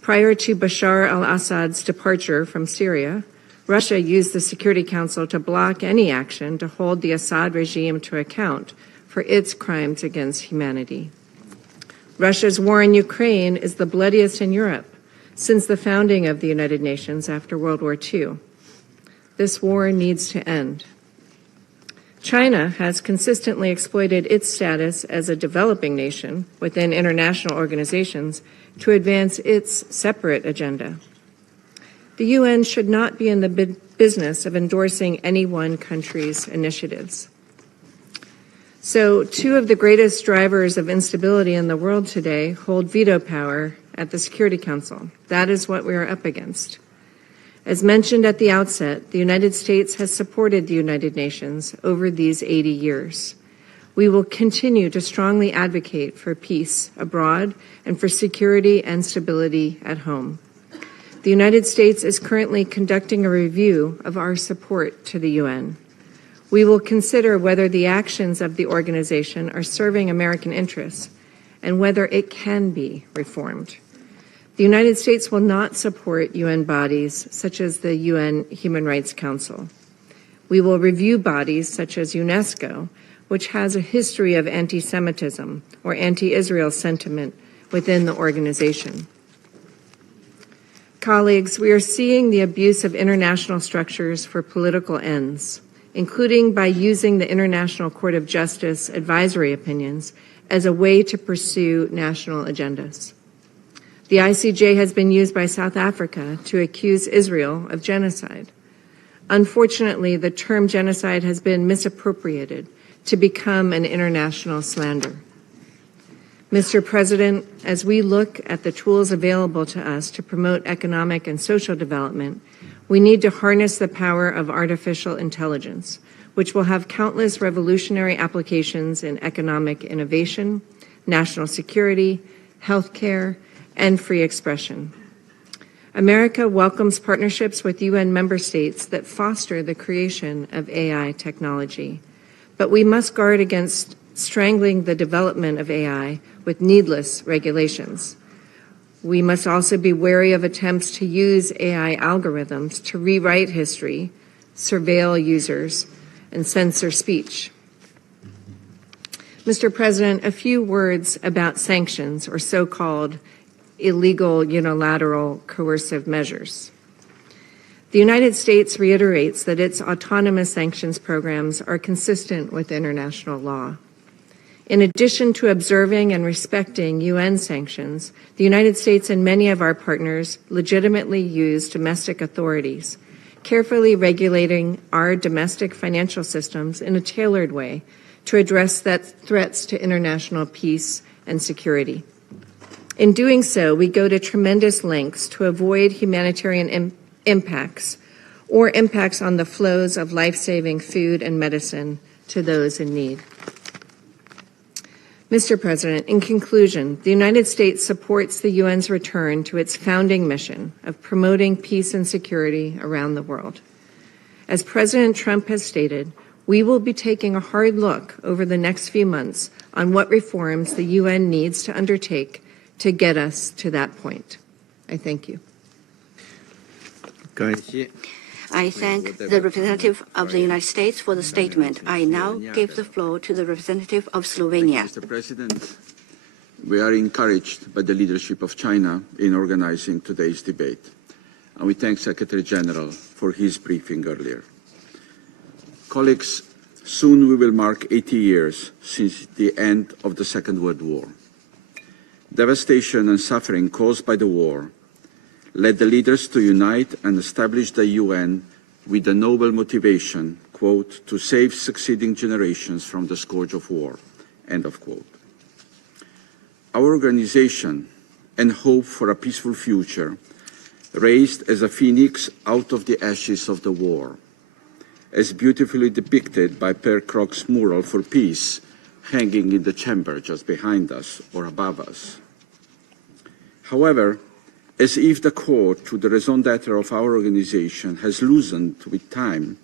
Prior to Bashar al-Assad's departure from Syria, Russia used the Security Council to block any action to hold the Assad regime to account for its crimes against humanity. Russia's war in Ukraine is the bloodiest in Europe since the founding of the United Nations after World War II. This war needs to end. China has consistently exploited its status as a developing nation within international organizations to advance its separate agenda. The UN should not be in the business of endorsing any one country's initiatives. So, two of the greatest drivers of instability in the world today hold veto power at the Security Council. That is what we are up against. As mentioned at the outset, the United States has supported the United Nations over these 80 years. We will continue to strongly advocate for peace abroad and for security and stability at home. The United States is currently conducting a review of our support to the UN. We will consider whether the actions of the organization are serving American interests and whether it can be reformed. The United States will not support UN bodies such as the UN Human Rights Council. We will review bodies such as UNESCO, which has a history of anti-Semitism or anti-Israel sentiment within the organization. Colleagues, we are seeing the abuse of international structures for political ends, including by using the International Court of Justice advisory opinions as a way to pursue national agendas. The ICJ has been used by South Africa to accuse Israel of genocide. Unfortunately, the term genocide has been misappropriated to become an international slander. Mr. President, as we look at the tools available to us to promote economic and social development, we need to harness the power of artificial intelligence, which will have countless revolutionary applications in economic innovation, national security, healthcare, and free expression. America welcomes partnerships with UN member states that foster the creation of AI technology, but we must guard against strangling the development of AI with needless regulations. We must also be wary of attempts to use AI algorithms to rewrite history, surveil users, and censor speech. Mr. President, a few words about sanctions, or so-called illegal unilateral coercive measures. The United States reiterates that its autonomous sanctions programs are consistent with international law. In addition to observing and respecting UN sanctions, the United States and many of our partners legitimately use domestic authorities, carefully regulating our domestic financial systems in a tailored way to address threats to international peace and security. In doing so, we go to tremendous lengths to avoid humanitarian impacts or impacts on the flows of life-saving food and medicine to those in need. Mr. President, in conclusion, the United States supports the UN's return to its founding mission of promoting peace and security around the world. As President Trump has stated, we will be taking a hard look over the next few months on what reforms the UN needs to undertake to get us to that point. I thank you. I thank the representative of the United States for the statement. I now give the floor to the representative of Slovenia. Mr. President, we are encouraged by the leadership of China in organizing today's debate, and we thank Secretary General for his briefing earlier. Colleagues, soon we will mark 80 years since the end of the Second World War. Devastation and suffering caused by the war led the leaders to unite and establish the UN with the noble motivation, quote, to save succeeding generations from the scourge of war, end of quote. Our organization and hope for a peaceful future raised as a phoenix out of the ashes of the war, as beautifully depicted by Per Krog's mural for peace hanging in the chamber just behind us or above us. However, as if the core to the raison d'etre of our organization has loosened with time,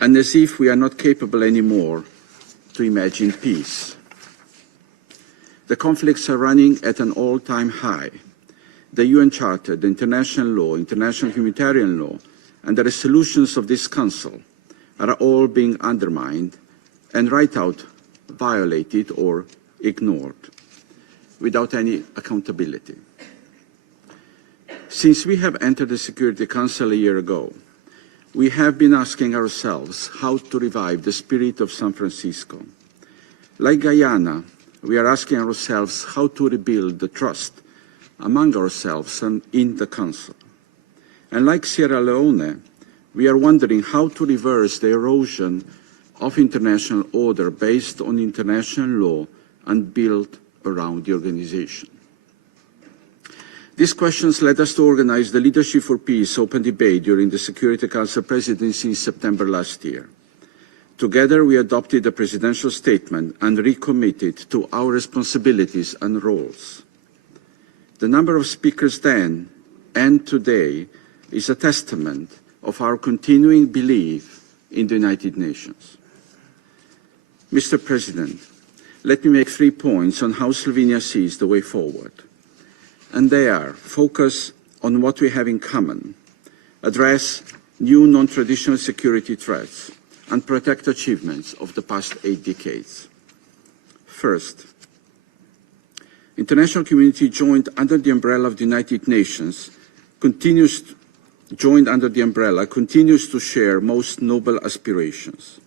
and as if we are not capable anymore to imagine peace. The conflicts are running at an all-time high. The UN Charter, the international law, international humanitarian law, and the resolutions of this Council are all being undermined and right out violated or ignored without any accountability. Since we have entered the Security Council a year ago, we have been asking ourselves how to revive the spirit of San Francisco. Like Guyana, we are asking ourselves how to rebuild the trust among ourselves and in the Council. And like Sierra Leone, we are wondering how to reverse the erosion of international order based on international law and built around the organization. These questions led us to organize the Leadership for Peace open debate during the Security Council presidency in September last year. Together, we adopted a presidential statement and recommitted to our responsibilities and roles. The number of speakers then and today is a testament of our continuing belief in the United Nations. Mr. President, let me make 3 points on how Slovenia sees the way forward. And they are: focus on what we have in common, address new non-traditional security threats, and protect achievements of the past 8 decades. First, international community joined under the umbrella of the United Nations continues to share most noble aspirations.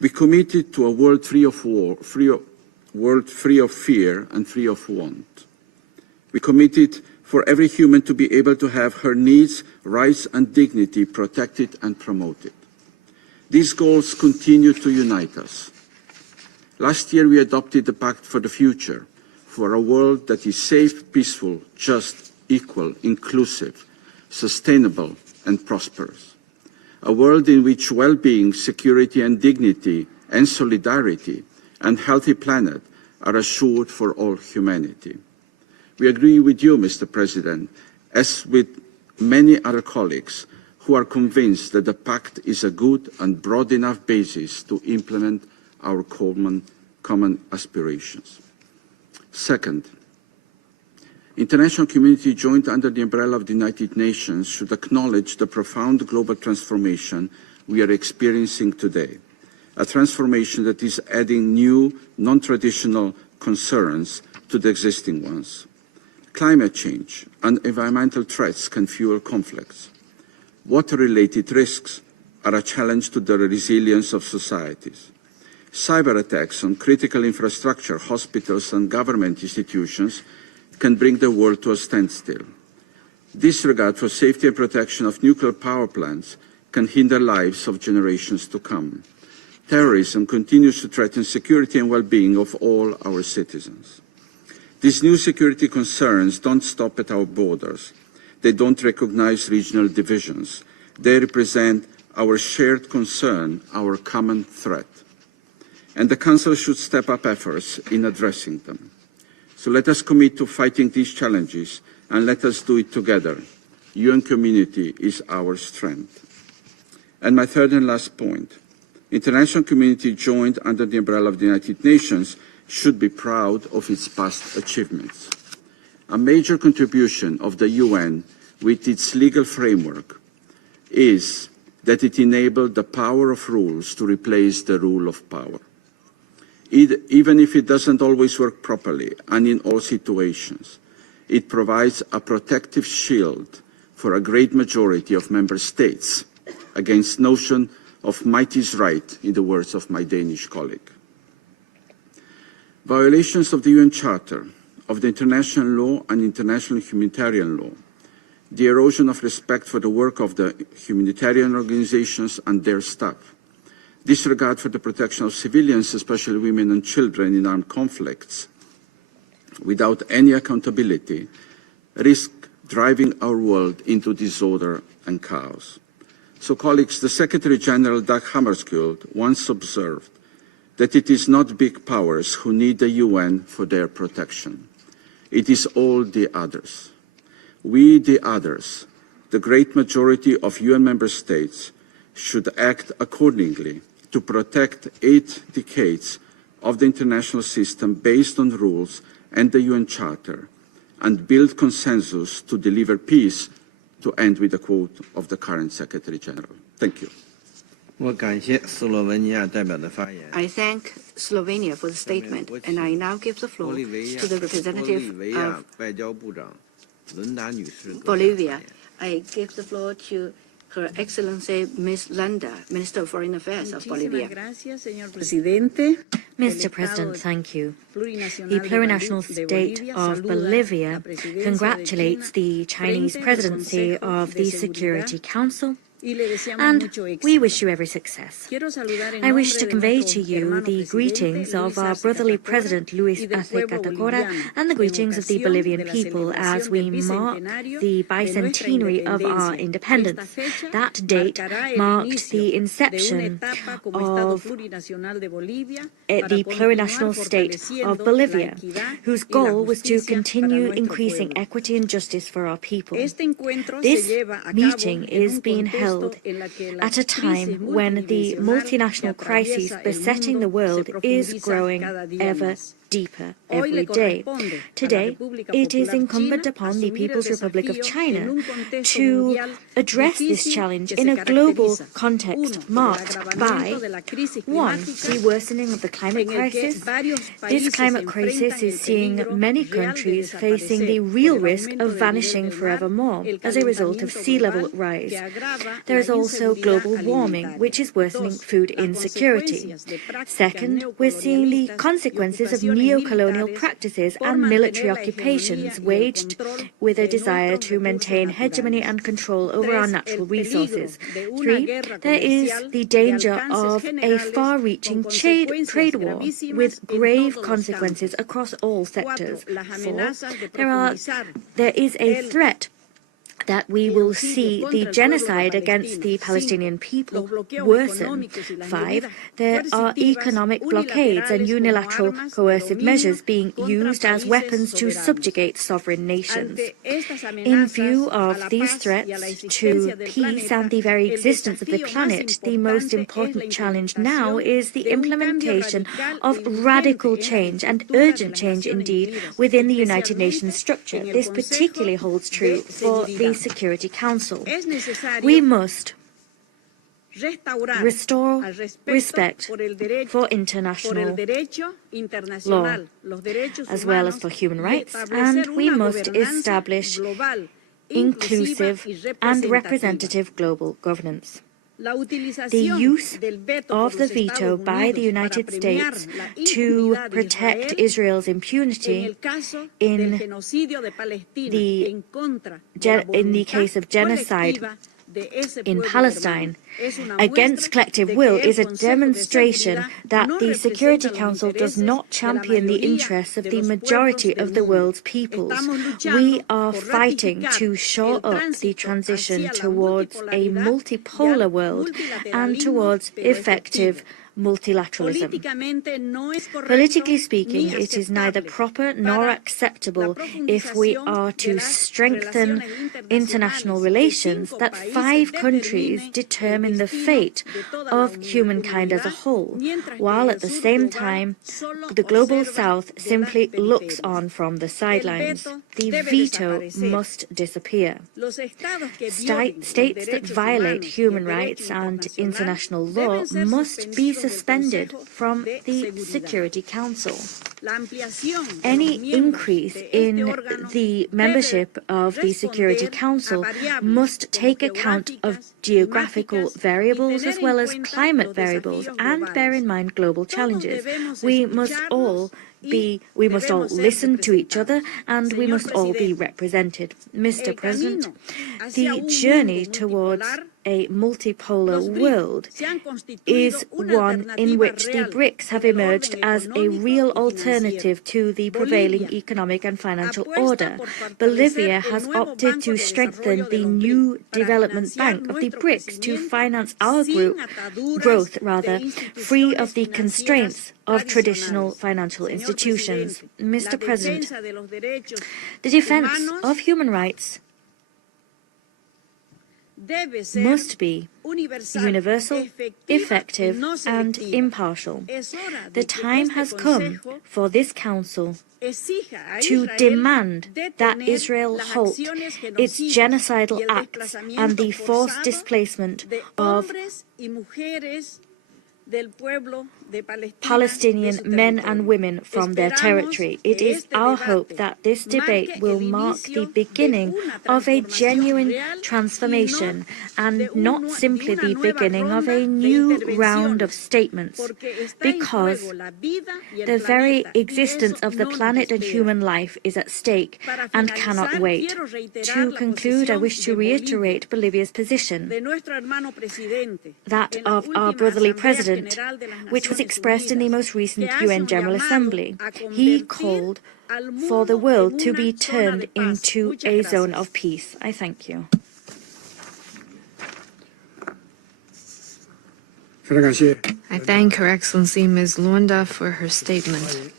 We committed to a world free of war, world free of fear and free of want. We committed for every human to be able to have her needs, rights and dignity protected and promoted. These goals continue to unite us. Last year we adopted the Pact for the Future, for a world that is safe, peaceful, just, equal, inclusive, sustainable and prosperous. A world in which well-being, security and dignity and solidarity and healthy planet are assured for all humanity. We agree with you, Mr. President, as with many other colleagues who are convinced that the Pact is a good and broad enough basis to implement our common aspirations. Second, international community joined under the umbrella of the United Nations should acknowledge the profound global transformation we are experiencing today, a transformation that is adding new, non-traditional concerns to the existing ones. Climate change and environmental threats can fuel conflicts. Water-related risks are a challenge to the resilience of societies. Cyber attacks on critical infrastructure, hospitals and government institutions can bring the world to a standstill. Disregard for safety and protection of nuclear power plants can hinder lives of generations to come. Terrorism continues to threaten security and well-being of all our citizens. These new security concerns don't stop at our borders. They don't recognize regional divisions. They represent our shared concern, our common threat. And the Council should step up efforts in addressing them. So let us commit to fighting these challenges, and let us do it together. UN community is our strength. And my third and last point, international community joined under the umbrella of the United Nations should be proud of its past achievements. A major contribution of the UN with its legal framework is that it enabled the power of rules to replace the rule of power. Even if it doesn't always work properly and in all situations, it provides a protective shield for a great majority of member states against notion of might is right, in the words of my Danish colleague. Violations of the UN Charter, of the international law and international humanitarian law, the erosion of respect for the work of the humanitarian organizations and their staff, disregard for the protection of civilians, especially women and children in armed conflicts, without any accountability, risk driving our world into disorder and chaos. So, colleagues, the Secretary General Dag Hammarskjöld once observed that it is not big powers who need the UN for their protection. It is all the others. We, the others, the great majority of UN member states, should act accordingly to protect 8 decades of the international system based on rules and the UN Charter, and build consensus to deliver peace, to end with a quote of the current Secretary General. Thank you. I thank Slovenia for the statement, and I now give the floor to the representative of Bolivia. I give the floor to Her Excellency Ms. Landa, Minister of Foreign Affairs of Bolivia. Mr. President, thank you. The plurinational state of Bolivia congratulates the Chinese presidency of the Security Council, and we wish you every success. I wish to convey to you the greetings of our brotherly President Luis Arce Catacora and the greetings of the Bolivian people as we mark the bicentenary of our independence. That date marked the inception of the plurinational state of Bolivia, whose goal was to continue increasing equity and justice for our people. This meeting is being held at a time when the multinational crisis besetting the world is growing ever deeper every day. Today, it is incumbent upon the People's Republic of China to address this challenge in a global context marked by, 1, the worsening of the climate crisis. This climate crisis is seeing many countries facing the real risk of vanishing forevermore as a result of sea level rise. There is also global warming, which is worsening food insecurity. Second, we're seeing the consequences of neo-colonial practices and military occupations waged with a desire to maintain hegemony and control over our natural resources. 3, there is the danger of a far-reaching trade war with grave consequences across all sectors. 4, there is a threat that we will see the genocide against the Palestinian people worsen. 5, there are economic blockades and unilateral coercive measures being used as weapons to subjugate sovereign nations. In view of these threats to peace and the very existence of the planet, the most important challenge now is the implementation of radical change, and urgent change indeed, within the United Nations structure. This particularly holds true for the Security Council. We must restore respect for international law, as well as for human rights, and we must establish inclusive and representative global governance. The use of the veto by the United States to protect Israel's impunity in the case of genocide in Palestine against collective will is a demonstration that the Security Council does not champion the interests of the majority of the world's peoples. We are fighting to shore up the transition towards a multipolar world and towards effective multilateralism. Politically speaking, it is neither proper nor acceptable if we are to strengthen international relations that 5 countries determine the fate of humankind as a whole, while at the same time the global south simply looks on from the sidelines. The veto must disappear. States that violate human rights and international law must be suspended from the Security Council. Any increase in the membership of the Security Council must take account of geographical variables as well as climate variables and bear in mind global challenges. We must all listen to each other and we must all be represented. Mr. President, the journey towards a multipolar world is one in which the BRICS have emerged as a real alternative to the prevailing economic and financial order. Bolivia has opted to strengthen the new development bank of the BRICS to finance our growth, free of the constraints of traditional financial institutions. Mr. President, the defense of human rights must be universal, effective and impartial. The time has come for this Council to demand that Israel halt its genocidal acts and the forced displacement of Palestinian men and women from their territory. It is our hope that this debate will mark the beginning of a genuine transformation and not simply the beginning of a new round of statements, because the very existence of the planet and human life is at stake and cannot wait. To conclude, I wish to reiterate Bolivia's position, that of our brotherly president, which was expressed in the most recent UN General Assembly. He called for the world to be turned into a zone of peace. I thank you. I thank Her Excellency Ms. Luanda for her statement.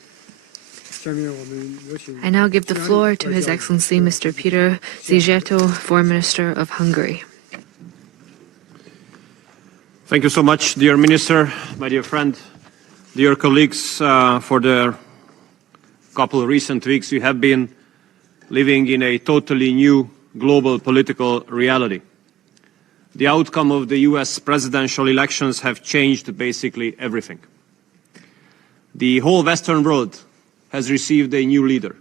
I now give the floor to His Excellency Mr. Peter Szijjártó, Foreign Minister of Hungary. Thank you so much, dear Minister, my dear friend, dear colleagues. For the couple of recent weeks, you have been living in a totally new global political reality. The outcome of the US presidential elections have changed basically everything. The whole Western world has received a new leader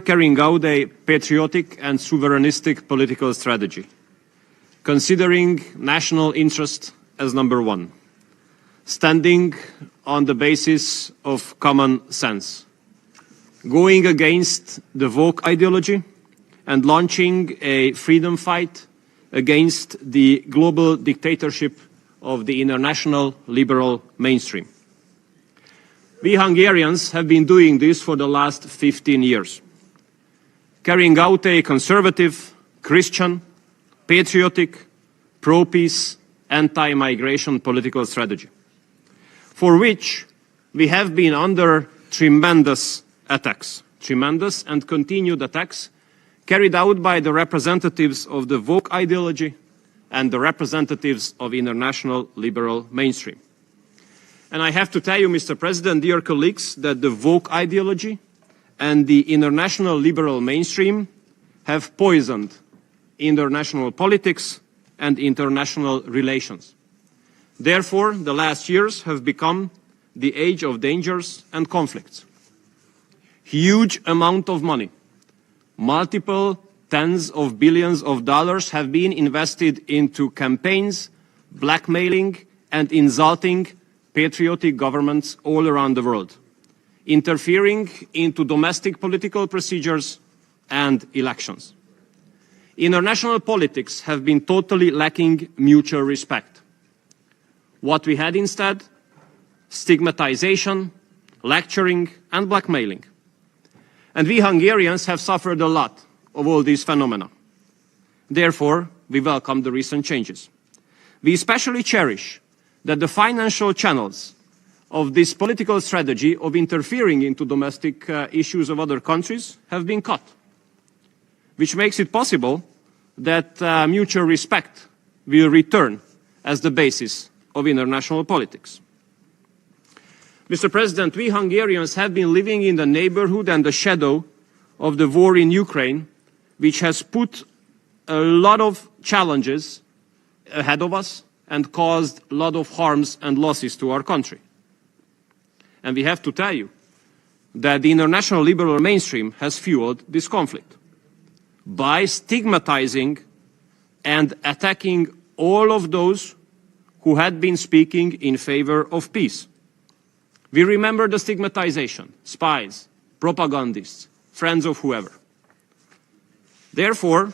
carrying out a patriotic and sovereignistic political strategy, considering national interest as number one, standing on the basis of common sense, going against the woke ideology and launching a freedom fight against the global dictatorship of the international liberal mainstream. We Hungarians have been doing this for the last 15 years, carrying out a conservative, Christian, patriotic, pro-peace, anti-migration political strategy, for which we have been under tremendous attacks, tremendous and continued attacks carried out by the representatives of the woke ideology and the representatives of international liberal mainstream. And I have to tell you, Mr. President, dear colleagues, that the woke ideology and the international liberal mainstream have poisoned international politics and international relations. Therefore, the last years have become the age of dangers and conflicts. Huge amount of money, multiple tens of billions of dollars have been invested into campaigns, blackmailing and insulting patriotic governments all around the world, interfering into domestic political procedures and elections. international politics have been totally lacking mutual respect. What we had instead? Stigmatization, lecturing, and blackmailing. And we Hungarians have suffered a lot of all these phenomena. Therefore, we welcome the recent changes. We especially cherish that the financial channels of this political strategy of interfering into domestic issues of other countries have been cut, which makes it possible that mutual respect will return as the basis of international politics. Mr. President, we Hungarians have been living in the neighborhood and the shadow of the war in Ukraine, which has put a lot of challenges ahead of us and caused a lot of harms and losses to our country. And we have to tell you that the international liberal mainstream has fueled this conflict by stigmatizing and attacking all of those who had been speaking in favor of peace. We remember the stigmatization, spies, propagandists, friends of whoever. Therefore,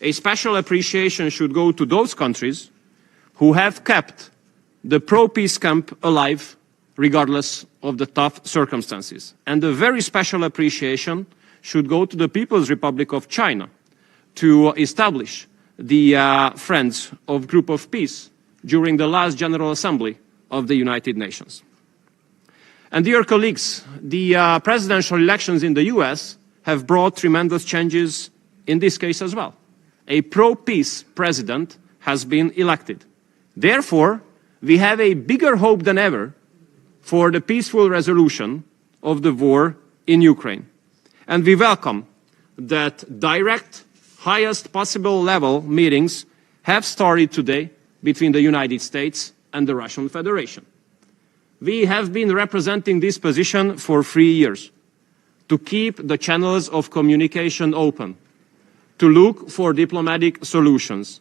a special appreciation should go to those countries who have kept the pro-peace camp alive regardless of the tough circumstances. And a very special appreciation should go to the People's Republic of China to establish the Friends of Group of Peace during the last General Assembly of the United Nations. And dear colleagues, the presidential elections in the US have brought tremendous changes in this case as well. A pro-peace president has been elected. Therefore, we have a bigger hope than ever for the peaceful resolution of the war in Ukraine. And we welcome that direct, highest possible level meetings have started today between the United States and the Russian Federation. We have been representing this position for 3 years, to keep the channels of communication open, to look for diplomatic solutions,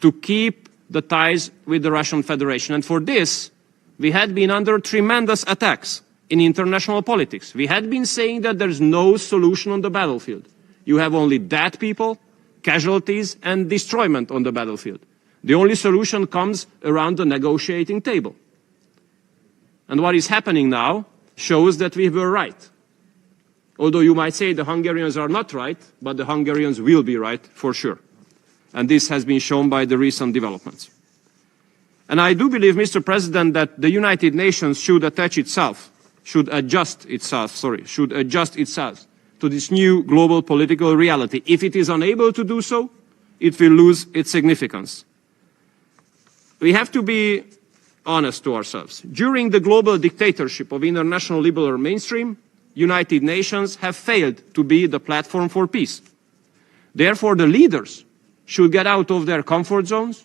to keep the ties with the Russian Federation. And for this, we had been under tremendous attacks in international politics. We had been saying that there's no solution on the battlefield. You have only dead people, casualties, and destroyment on the battlefield. The only solution comes around the negotiating table. And what is happening now shows that we were right. Although you might say the Hungarians are not right, but the Hungarians will be right for sure. And this has been shown by the recent developments. And I do believe, Mr. President, that the United Nations should adjust itself to this new global political reality. If it is unable to do so, it will lose its significance. We have to be honest to ourselves. During the global dictatorship of international liberal mainstream, United Nations have failed to be the platform for peace. Therefore, the leaders should get out of their comfort zones,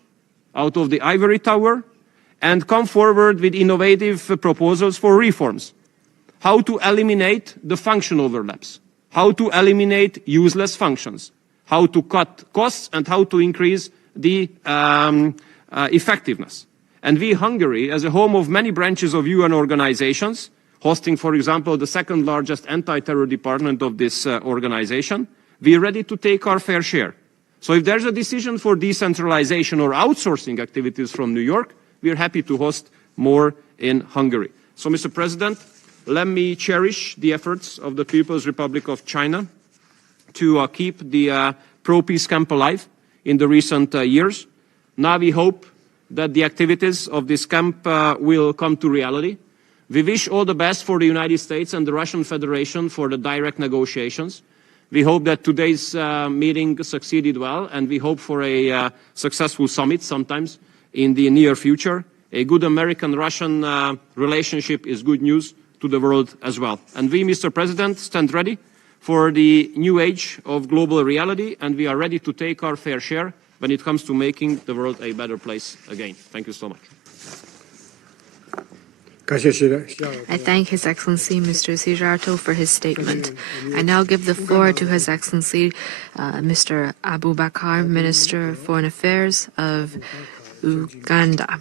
out of the ivory tower, and come forward with innovative proposals for reforms. How to eliminate the function overlaps, how to eliminate useless functions, how to cut costs, and how to increase the effectiveness. And we, Hungary, as a home of many branches of UN organizations, hosting, for example, the second largest anti-terror department of this organization, we are ready to take our fair share. So if there's a decision for decentralization or outsourcing activities from New York, we are happy to host more in Hungary. So, Mr. President, let me cherish the efforts of the People's Republic of China to keep the pro-peace camp alive in the recent years. Now we hope that the activities of this camp will come to reality. We wish all the best for the United States and the Russian Federation for the direct negotiations. We hope that today's meeting succeeded well, and we hope for a successful summit sometimes in the near future. A good American-Russian relationship is good news to the world as well. And we, Mr. President, stand ready for the new age of global reality, and we are ready to take our fair share when it comes to making the world a better place again. Thank you so much. I thank His Excellency Mr. Sijarto for his statement. I now give the floor to His Excellency Mr. Abubakar, Minister of Foreign Affairs of Uganda.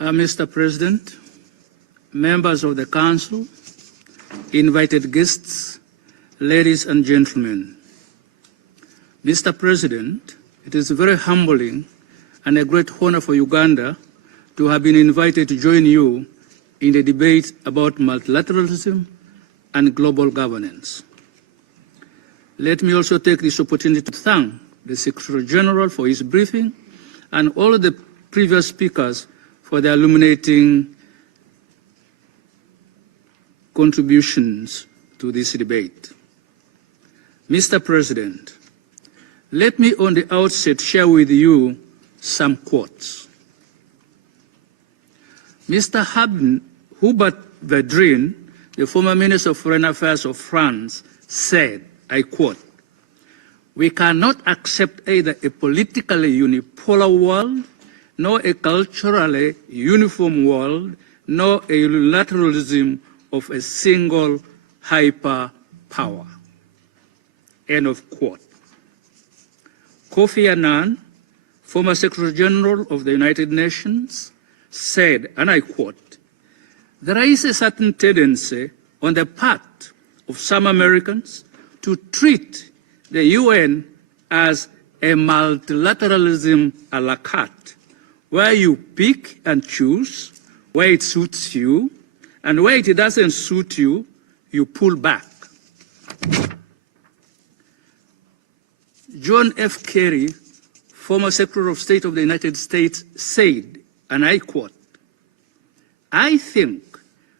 Mr. President, members of the Council, invited guests, ladies and gentlemen. Mr. President, it is very humbling and a great honor for Uganda to have been invited to join you in the debate about multilateralism and global governance. Let me also take this opportunity to thank the Secretary General for his briefing and all the previous speakers for their illuminating contributions to this debate. Mr. President, let me on the outset share with you some quotes. Mr. Hubert Védrine, the former Minister of Foreign Affairs of France, said, I quote, "We cannot accept either a politically unipolar world, nor a culturally uniform world, nor a unilateralism of a single hyperpower." End of quote. Kofi Annan, former Secretary General of the United Nations, said, and I quote, "There is a certain tendency on the part of some Americans to treat the UN as a multilateralism a la carte, where you pick and choose where it suits you, and where it doesn't suit you, you pull back." John F. Kerry, former Secretary of State of the United States, said, and I quote, "I think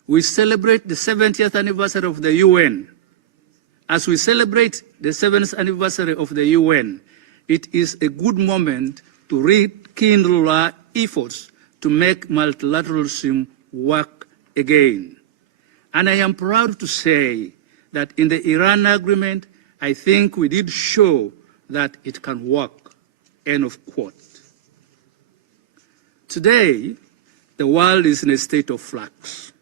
we celebrate the 70th anniversary of the UN. As we celebrate the 7th anniversary of the UN, it is a good moment to rekindle our efforts to make multilateralism work again. And I am proud to say that in the Iran agreement, I think we did show that it can work." End of quote. Today, the world is in a state of flux.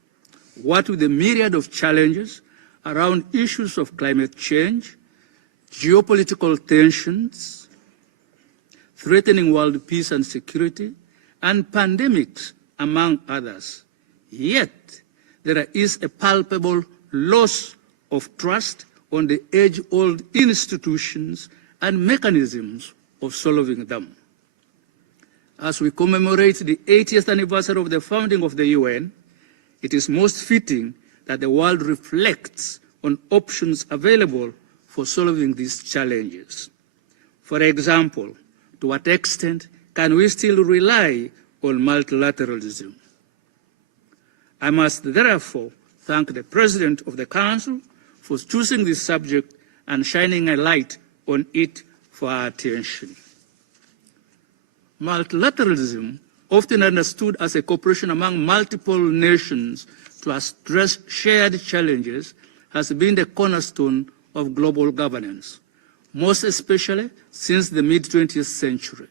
What with the myriad of challenges around issues of climate change, geopolitical tensions, threatening world peace and security, and pandemics, among others. Yet, there is a palpable loss of trust on the age-old institutions and mechanisms of solving them. As we commemorate the 80th anniversary of the founding of the UN, it is most fitting that the world reflects on options available for solving these challenges. For example, to what extent can we still rely on multilateralism? I must therefore thank the President of the Council for choosing this subject and shining a light on it for our attention. Multilateralism, often understood as a cooperation among multiple nations to address shared challenges, has been the cornerstone of global governance, most especially since the mid-20th century.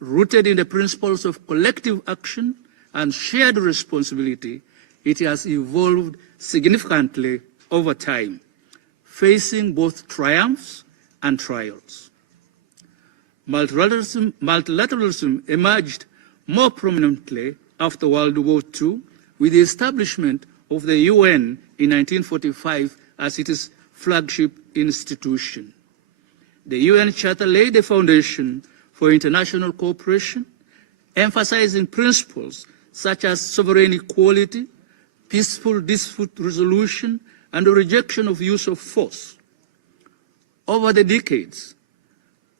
Rooted in the principles of collective action and shared responsibility, it has evolved significantly over time, facing both triumphs and trials. Multilateralism emerged more prominently after World War II with the establishment of the UN in 1945 as its flagship institution. The UN Charter laid the foundation for international cooperation, emphasizing principles such as sovereign equality, peaceful dispute resolution, and the rejection of use of force. Over the decades,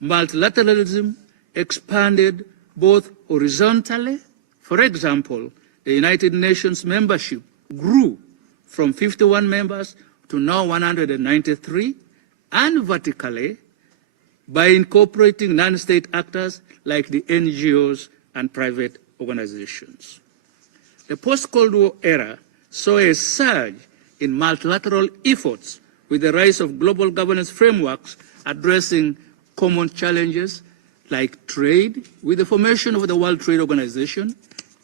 multilateralism expanded both horizontally. For example, the United Nations membership grew from 51 members to now 193, and vertically by incorporating non-state actors like the NGOs and private organizations. The post-Cold War era saw a surge in multilateral efforts with the rise of global governance frameworks addressing common challenges like trade with the formation of the World Trade Organization,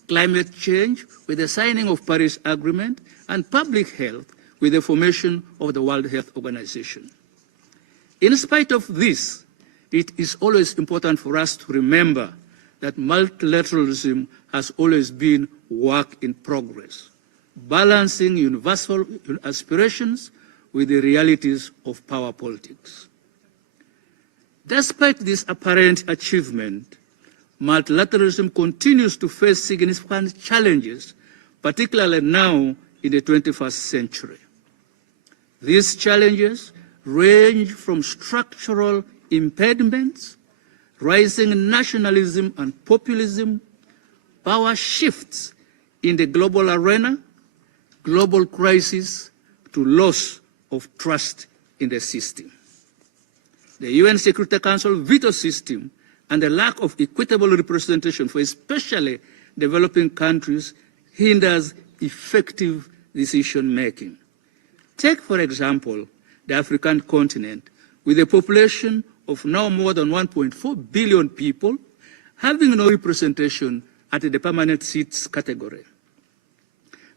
climate change with the signing of Paris Agreement, and public health with the formation of the World Health Organization. In spite of this, it is always important for us to remember that multilateralism has always been work in progress. balancing universal aspirations with the realities of power politics. Despite this apparent achievement, multilateralism continues to face significant challenges, particularly now in the 21st century. These challenges range from structural impediments, rising nationalism and populism, power shifts in the global arena, global crisis, to loss of trust in the system. The UN Security Council veto system and the lack of equitable representation for especially developing countries hinders effective decision-making. Take, for example, the African continent, with a population of now more than 1.4 billion people, having no representation at the permanent seats category.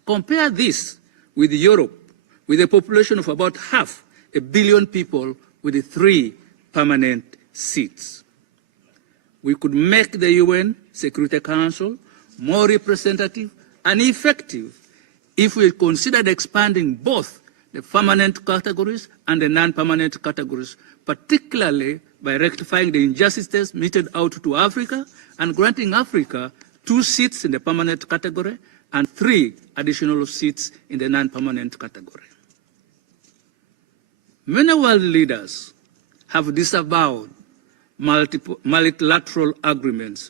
Compare this with Europe, with a population of about 500 million people with 3 permanent seats. We could make the UN Security Council more representative and effective if we considered expanding both the permanent categories and the non-permanent categories, particularly by rectifying the injustices meted out to Africa and granting Africa 2 seats in the permanent category and 3 additional seats in the non-permanent category. Many world leaders have disavowed multilateral agreements,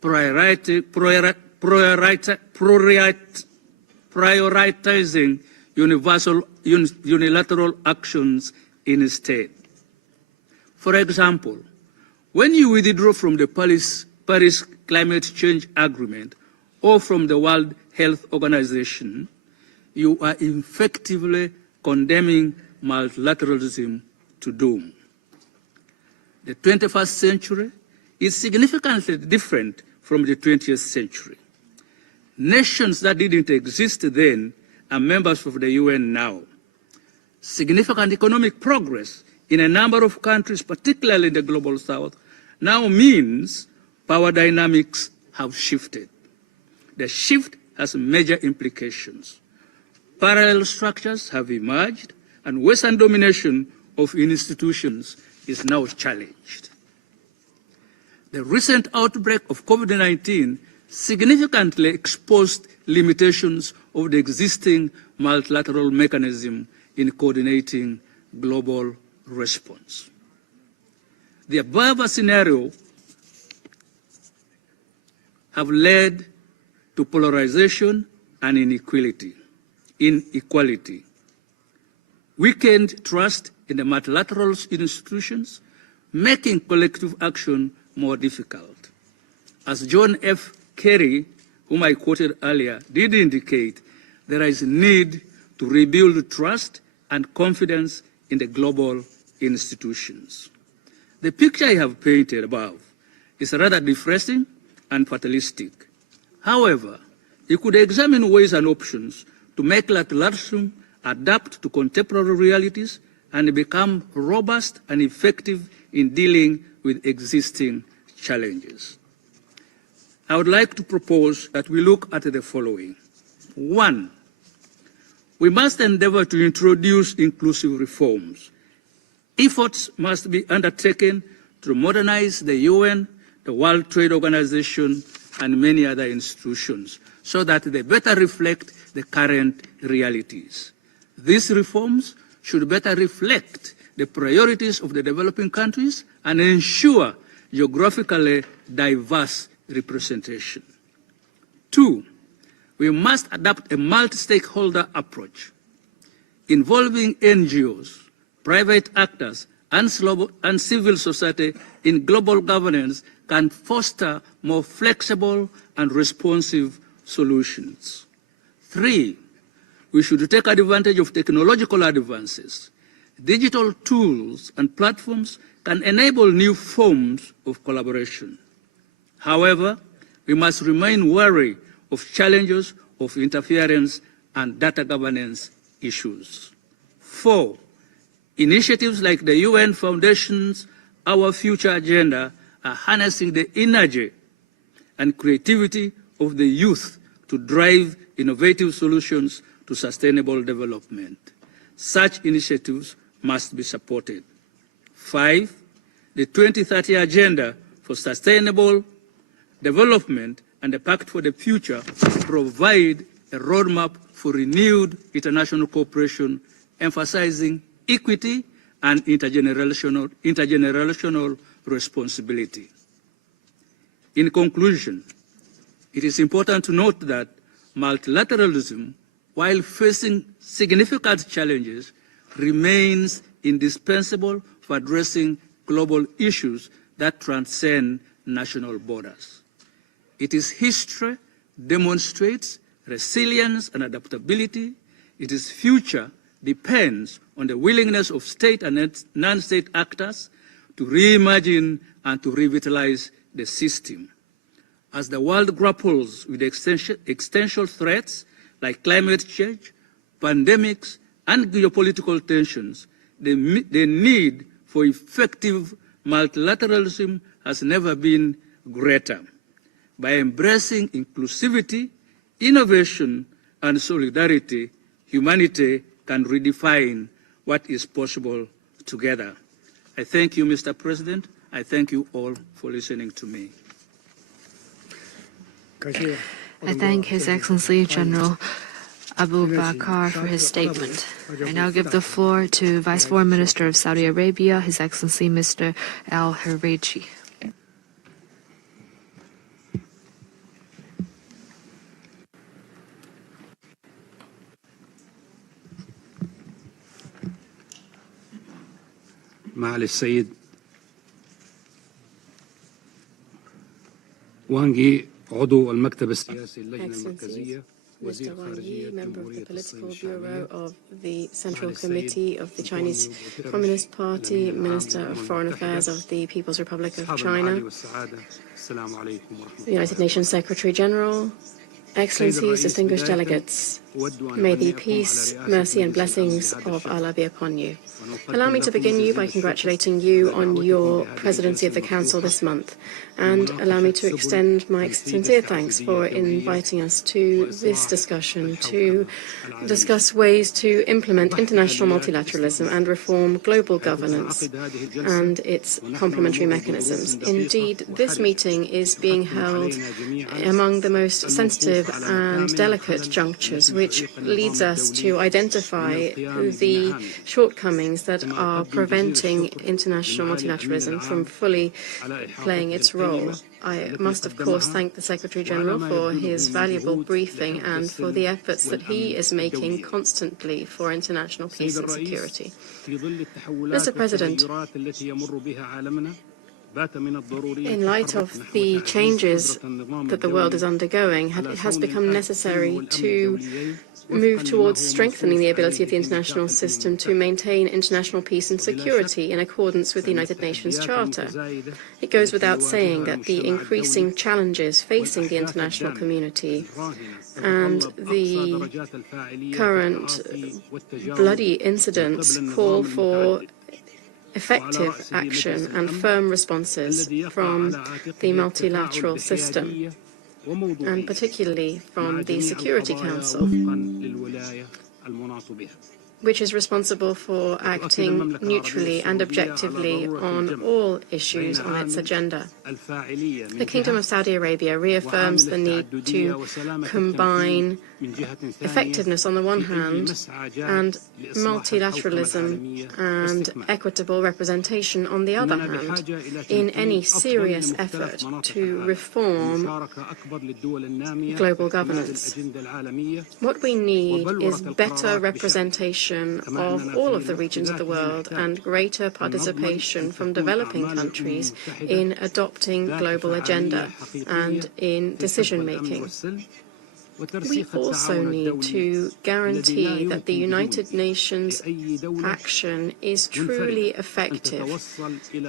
prioritizing unilateral actions instead. For example, when you withdraw from the Paris Climate Change Agreement or from the World Health Organization, you are effectively condemning multilateralism to doom. The 21st century is significantly different from the 20th century. Nations that didn't exist then are members of the UN now. Significant economic progress in a number of countries, particularly in the global south, now means power dynamics have shifted. The shift has major implications. Parallel structures have emerged, and Western domination of institutions is now challenged. The recent outbreak of COVID-19 significantly exposed limitations of the existing multilateral mechanism in coordinating global response. The above scenario have led to polarization and inequality, weakened trust in the multilateral institutions, making collective action more difficult. As John F. Kerry, whom I quoted earlier, did indicate, there is a need to rebuild trust and confidence in the global institutions. The picture I have painted above is rather depressing and fatalistic. However, you could examine ways and options to make multilateralism adapt to contemporary realities and become robust and effective in dealing with existing challenges. I would like to propose that we look at the following. 1, we must endeavor to introduce inclusive reforms. Efforts must be undertaken to modernize the UN, the World Trade Organization, and many other institutions so that they better reflect the current realities. These reforms should better reflect the priorities of the developing countries and ensure geographically diverse representation. 2, we must adopt a multi-stakeholder approach involving NGOs, private actors, and civil society in global governance can foster more flexible and responsive solutions. 3, we should take advantage of technological advances. Digital tools and platforms can enable new forms of collaboration. However, we must remain wary of challenges of interference and data governance issues. 4, initiatives like the UN Foundation's Our Future Agenda are harnessing the energy and creativity of the youth to drive innovative solutions to sustainable development. Such initiatives must be supported. 5, the 2030 Agenda for Sustainable Development and the Pact for the Future provide a roadmap for renewed international cooperation, emphasizing equity and intergenerational responsibility. In conclusion, it is important to note that multilateralism, while facing significant challenges, remains indispensable for addressing global issues that transcend national borders. Its history demonstrates resilience and adaptability. Its future depends on the willingness of state and non-state actors to reimagine and to revitalize the system. As the world grapples with existential threats like climate change, pandemics, and geopolitical tensions, the need for effective multilateralism has never been greater. By embracing inclusivity, innovation, and solidarity, humanity can redefine what is possible together. I thank you, Mr. President. I thank you all for listening to me. I thank His Excellency General Abu Bakr for his statement. I now give the floor to Vice Foreign Minister of Saudi Arabia, His Excellency Mr. Al-Haraichi. معالي السيد وانغي عضو المكتب السياسي اللجنة المركزية Mr. Wang Yi, member of the Political Bureau of the Central Committee of the Chinese Communist Party, Minister of Foreign Affairs of the People's Republic of China, the United Nations Secretary General, Excellencies, distinguished delegates, may the peace, mercy and blessings of Allah be upon you. Allow me to begin by congratulating you on your presidency of the Council this month, and allow me to extend my sincere thanks for inviting us to this discussion to discuss ways to implement international multilateralism and reform global governance and its complementary mechanisms. Indeed, this meeting is being held among the most sensitive and delicate junctures, which leads us to identify the shortcomings that are preventing international multilateralism from fully playing its role. I must, of course, thank the Secretary General for his valuable briefing and for the efforts that he is making constantly for international peace and security. Mr. President, in light of the changes that the world is undergoing, it has become necessary to move towards strengthening the ability of the international system to maintain international peace and security in accordance with the United Nations Charter. It goes without saying that the increasing challenges facing the international community and the current bloody incidents call for effective action and firm responses from the multilateral system, and particularly from the Security Council, which is responsible for acting neutrally and objectively on all issues on its agenda. The Kingdom of Saudi Arabia reaffirms the need to combine effectiveness on the one hand and multilateralism and equitable representation on the other hand in any serious effort to reform global governance. What we need is better representation of all of the regions of the world and greater participation from developing countries in adopting global agenda and in decision-making. We also need to guarantee that the United Nations action is truly effective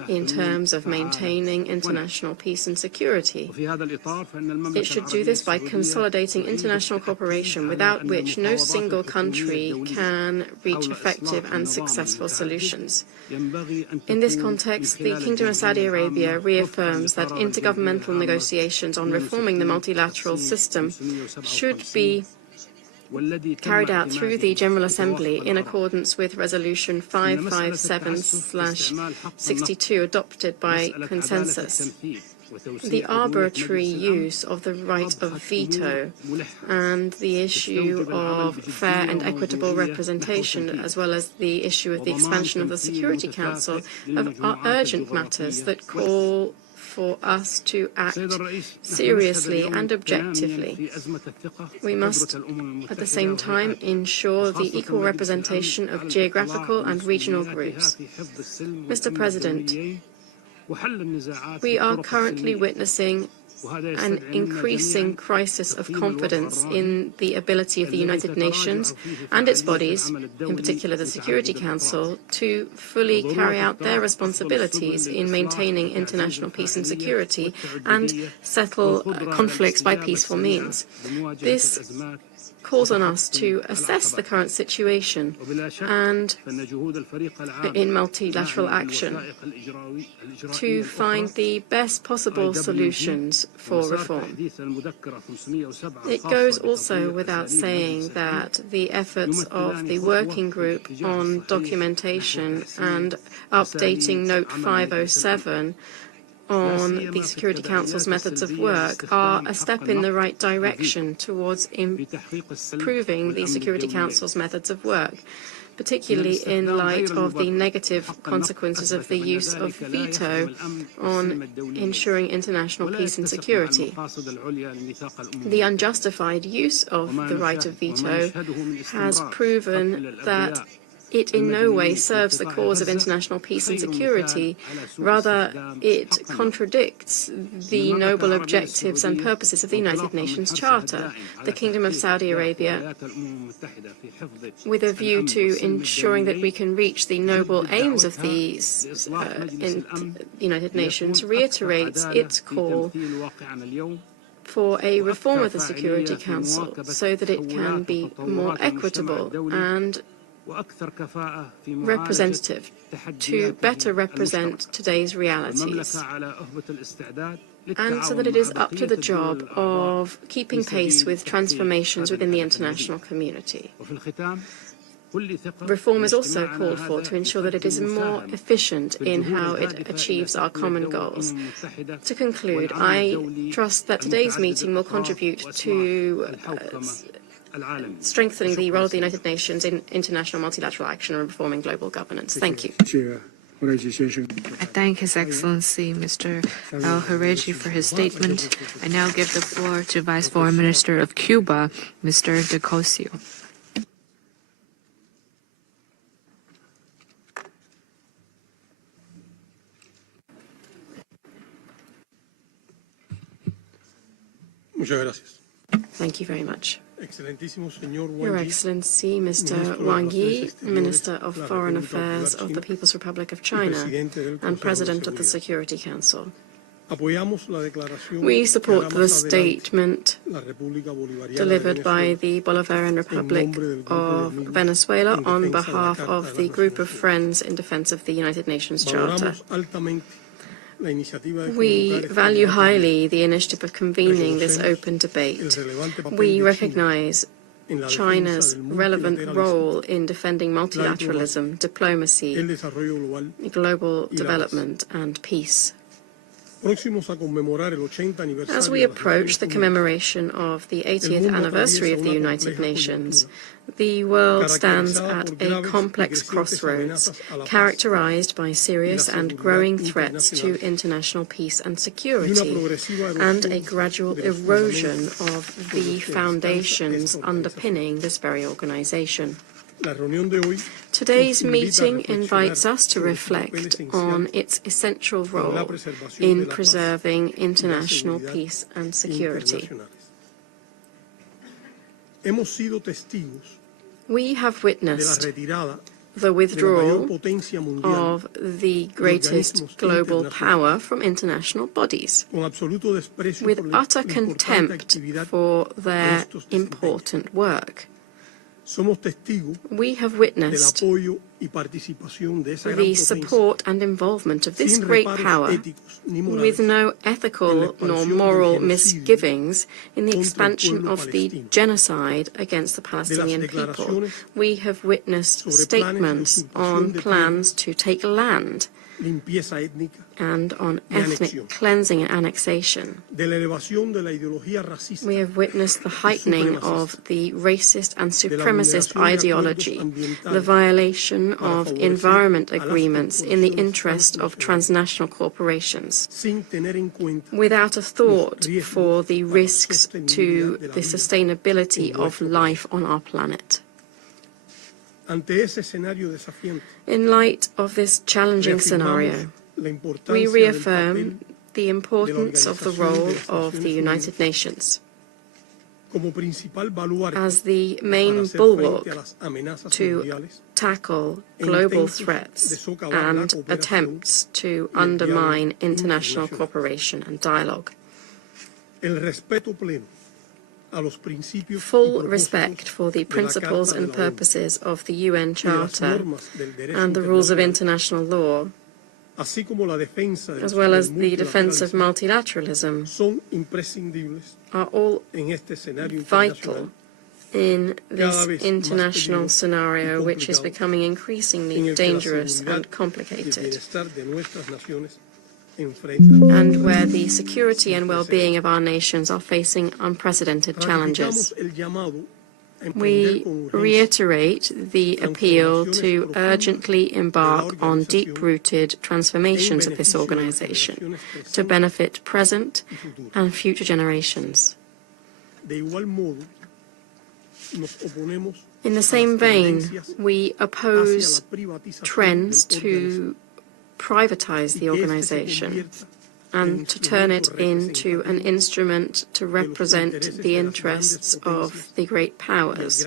in terms of maintaining international peace and security. It should do this by consolidating international cooperation, without which no single country can reach effective and successful solutions. In this context, the Kingdom of Saudi Arabia reaffirms that intergovernmental negotiations on reforming the multilateral system should be carried out through the General Assembly in accordance with Resolution 557/62 adopted by consensus. The arbitrary use of the right of veto and the issue of fair and equitable representation, as well as the issue of the expansion of the Security Council, are urgent matters that call for us to act seriously and objectively. We must, at the same time, ensure the equal representation of geographical and regional groups. Mr. President, we are currently witnessing an increasing crisis of confidence in the ability of the United Nations and its bodies, in particular the Security Council, to fully carry out their responsibilities in maintaining international peace and security and settle conflicts by peaceful means. This calls on us to assess the current situation and, in multilateral action, to find the best possible solutions for reform. It goes also without saying that the efforts of the Working Group on Documentation and updating Note 507 on the Security Council's methods of work are a step in the right direction towards improving the Security Council's methods of work, particularly in light of the negative consequences of the use of veto on ensuring international peace and security. The unjustified use of the right of veto has proven that it in no way serves the cause of international peace and security. Rather, it contradicts the noble objectives and purposes of the United Nations Charter. The Kingdom of Saudi Arabia, with a view to ensuring that we can reach the noble aims of the United Nations, reiterates its call for a reform of the Security Council so that it can be more equitable and representative, to better represent today's realities, and so that it is up to the job of keeping pace with transformations within the international community. Reform is also called for to ensure that it is more efficient in how it achieves our common goals. To conclude, I trust that today's meeting will contribute to strengthening the role of the United Nations in international multilateral action and reforming global governance. Thank you. I thank His Excellency Mr. El-Hareji for his statement. I now give the floor to Vice Foreign Minister of Cuba, Mr. de Cosio. Thank you very much. Your Excellency, Mr. Wang Yi, Minister of Foreign Affairs of the People's Republic of China and President of the Security Council. We support the statement delivered by the Bolivarian Republic of Venezuela on behalf of the Group of Friends in Defense of the United Nations Charter. We value highly the initiative of convening this open debate. We recognize China's relevant role in defending multilateralism, diplomacy, global development, and peace. As we approach the commemoration of the 80th anniversary of the United Nations, the world stands at a complex crossroads, characterized by serious and growing threats to international peace and security, and a gradual erosion of the foundations underpinning this very organization. Today's meeting invites us to reflect on its essential role in preserving international peace and security. We have witnessed the withdrawal of the greatest global power from international bodies, with utter contempt for their important work. We have witnessed the support and involvement of this great power with no ethical nor moral misgivings in the expansion of the genocide against the Palestinian people. We have witnessed statements on plans to take land and on ethnic cleansing and annexation. We have witnessed the heightening of the racist and supremacist ideology, the violation of environment agreements in the interest of transnational corporations, without a thought for the risks to the sustainability of life on our planet. In light of this challenging scenario, we reaffirm the importance of the role of the United Nations as the main bulwark to tackle global threats and attempts to undermine international cooperation and dialogue. Full respect for the principles and purposes of the UN Charter and the rules of international law, as well as the defense of multilateralism, are all vital in this international scenario, which is becoming increasingly dangerous and complicated, and where the security and well-being of our nations are facing unprecedented challenges. We reiterate the appeal to urgently embark on deep-rooted transformations of this organization to benefit present and future generations. In the same vein, we oppose trends to privatize the organization and to turn it into an instrument to represent the interests of the great powers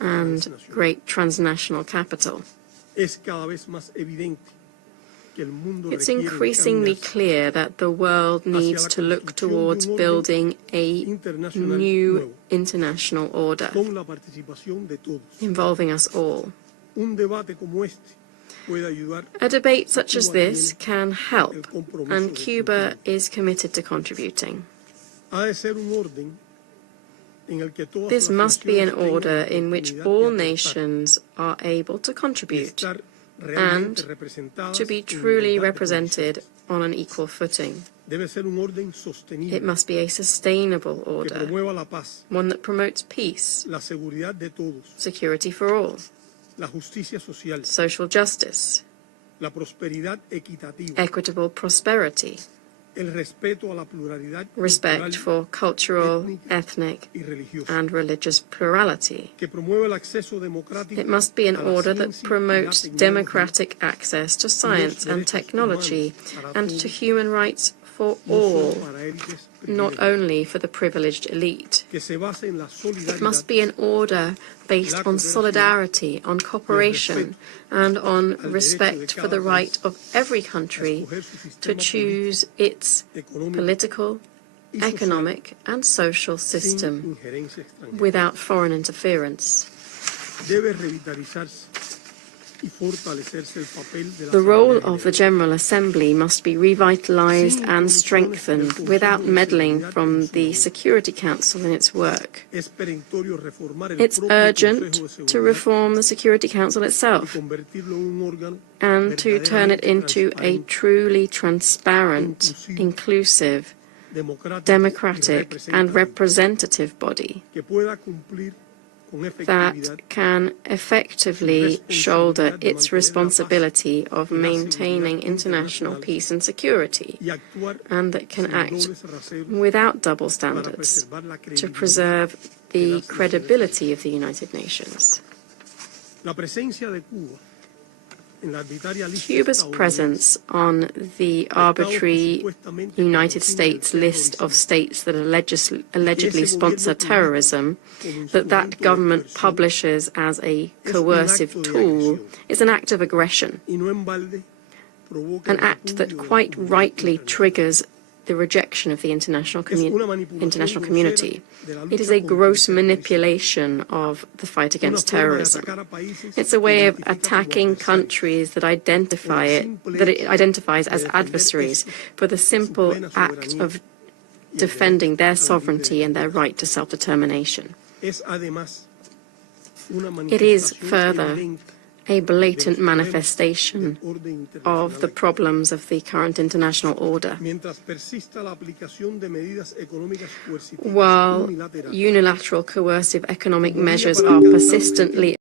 and great transnational capital. It's increasingly clear that the world needs to look towards building a new international order involving us all. A debate such as this can help, and Cuba is committed to contributing. This must be an order in which all nations are able to contribute and to be truly represented on an equal footing. It must be a sustainable order, one that promotes peace, security for all, social justice, equitable prosperity, respect for cultural, ethnic, and religious plurality. It must be an order that promotes democratic access to science and technology and to human rights for all, not only for the privileged elite. It must be an order based on solidarity, on cooperation, and on respect for the right of every country to choose its political, economic, and social system without foreign interference. The role of the General Assembly must be revitalized and strengthened without meddling from the Security Council in its work. It's urgent to reform the Security Council itself and to turn it into a truly transparent, inclusive, democratic, and representative body that can effectively shoulder its responsibility of maintaining international peace and security, and that can act without double standards to preserve the credibility of the United Nations. Cuba's presence on the arbitrary United States list of states that allegedly sponsor terrorism, that government publishes as a coercive tool, is an act of aggression, an act that quite rightly triggers the rejection of the international community. It is a gross manipulation of the fight against terrorism. It's a way of attacking countries that it identifies as adversaries for the simple act of defending their sovereignty and their right to self-determination. It is further a blatant manifestation of the problems of the current international order. While unilateral coercive economic measures are persistently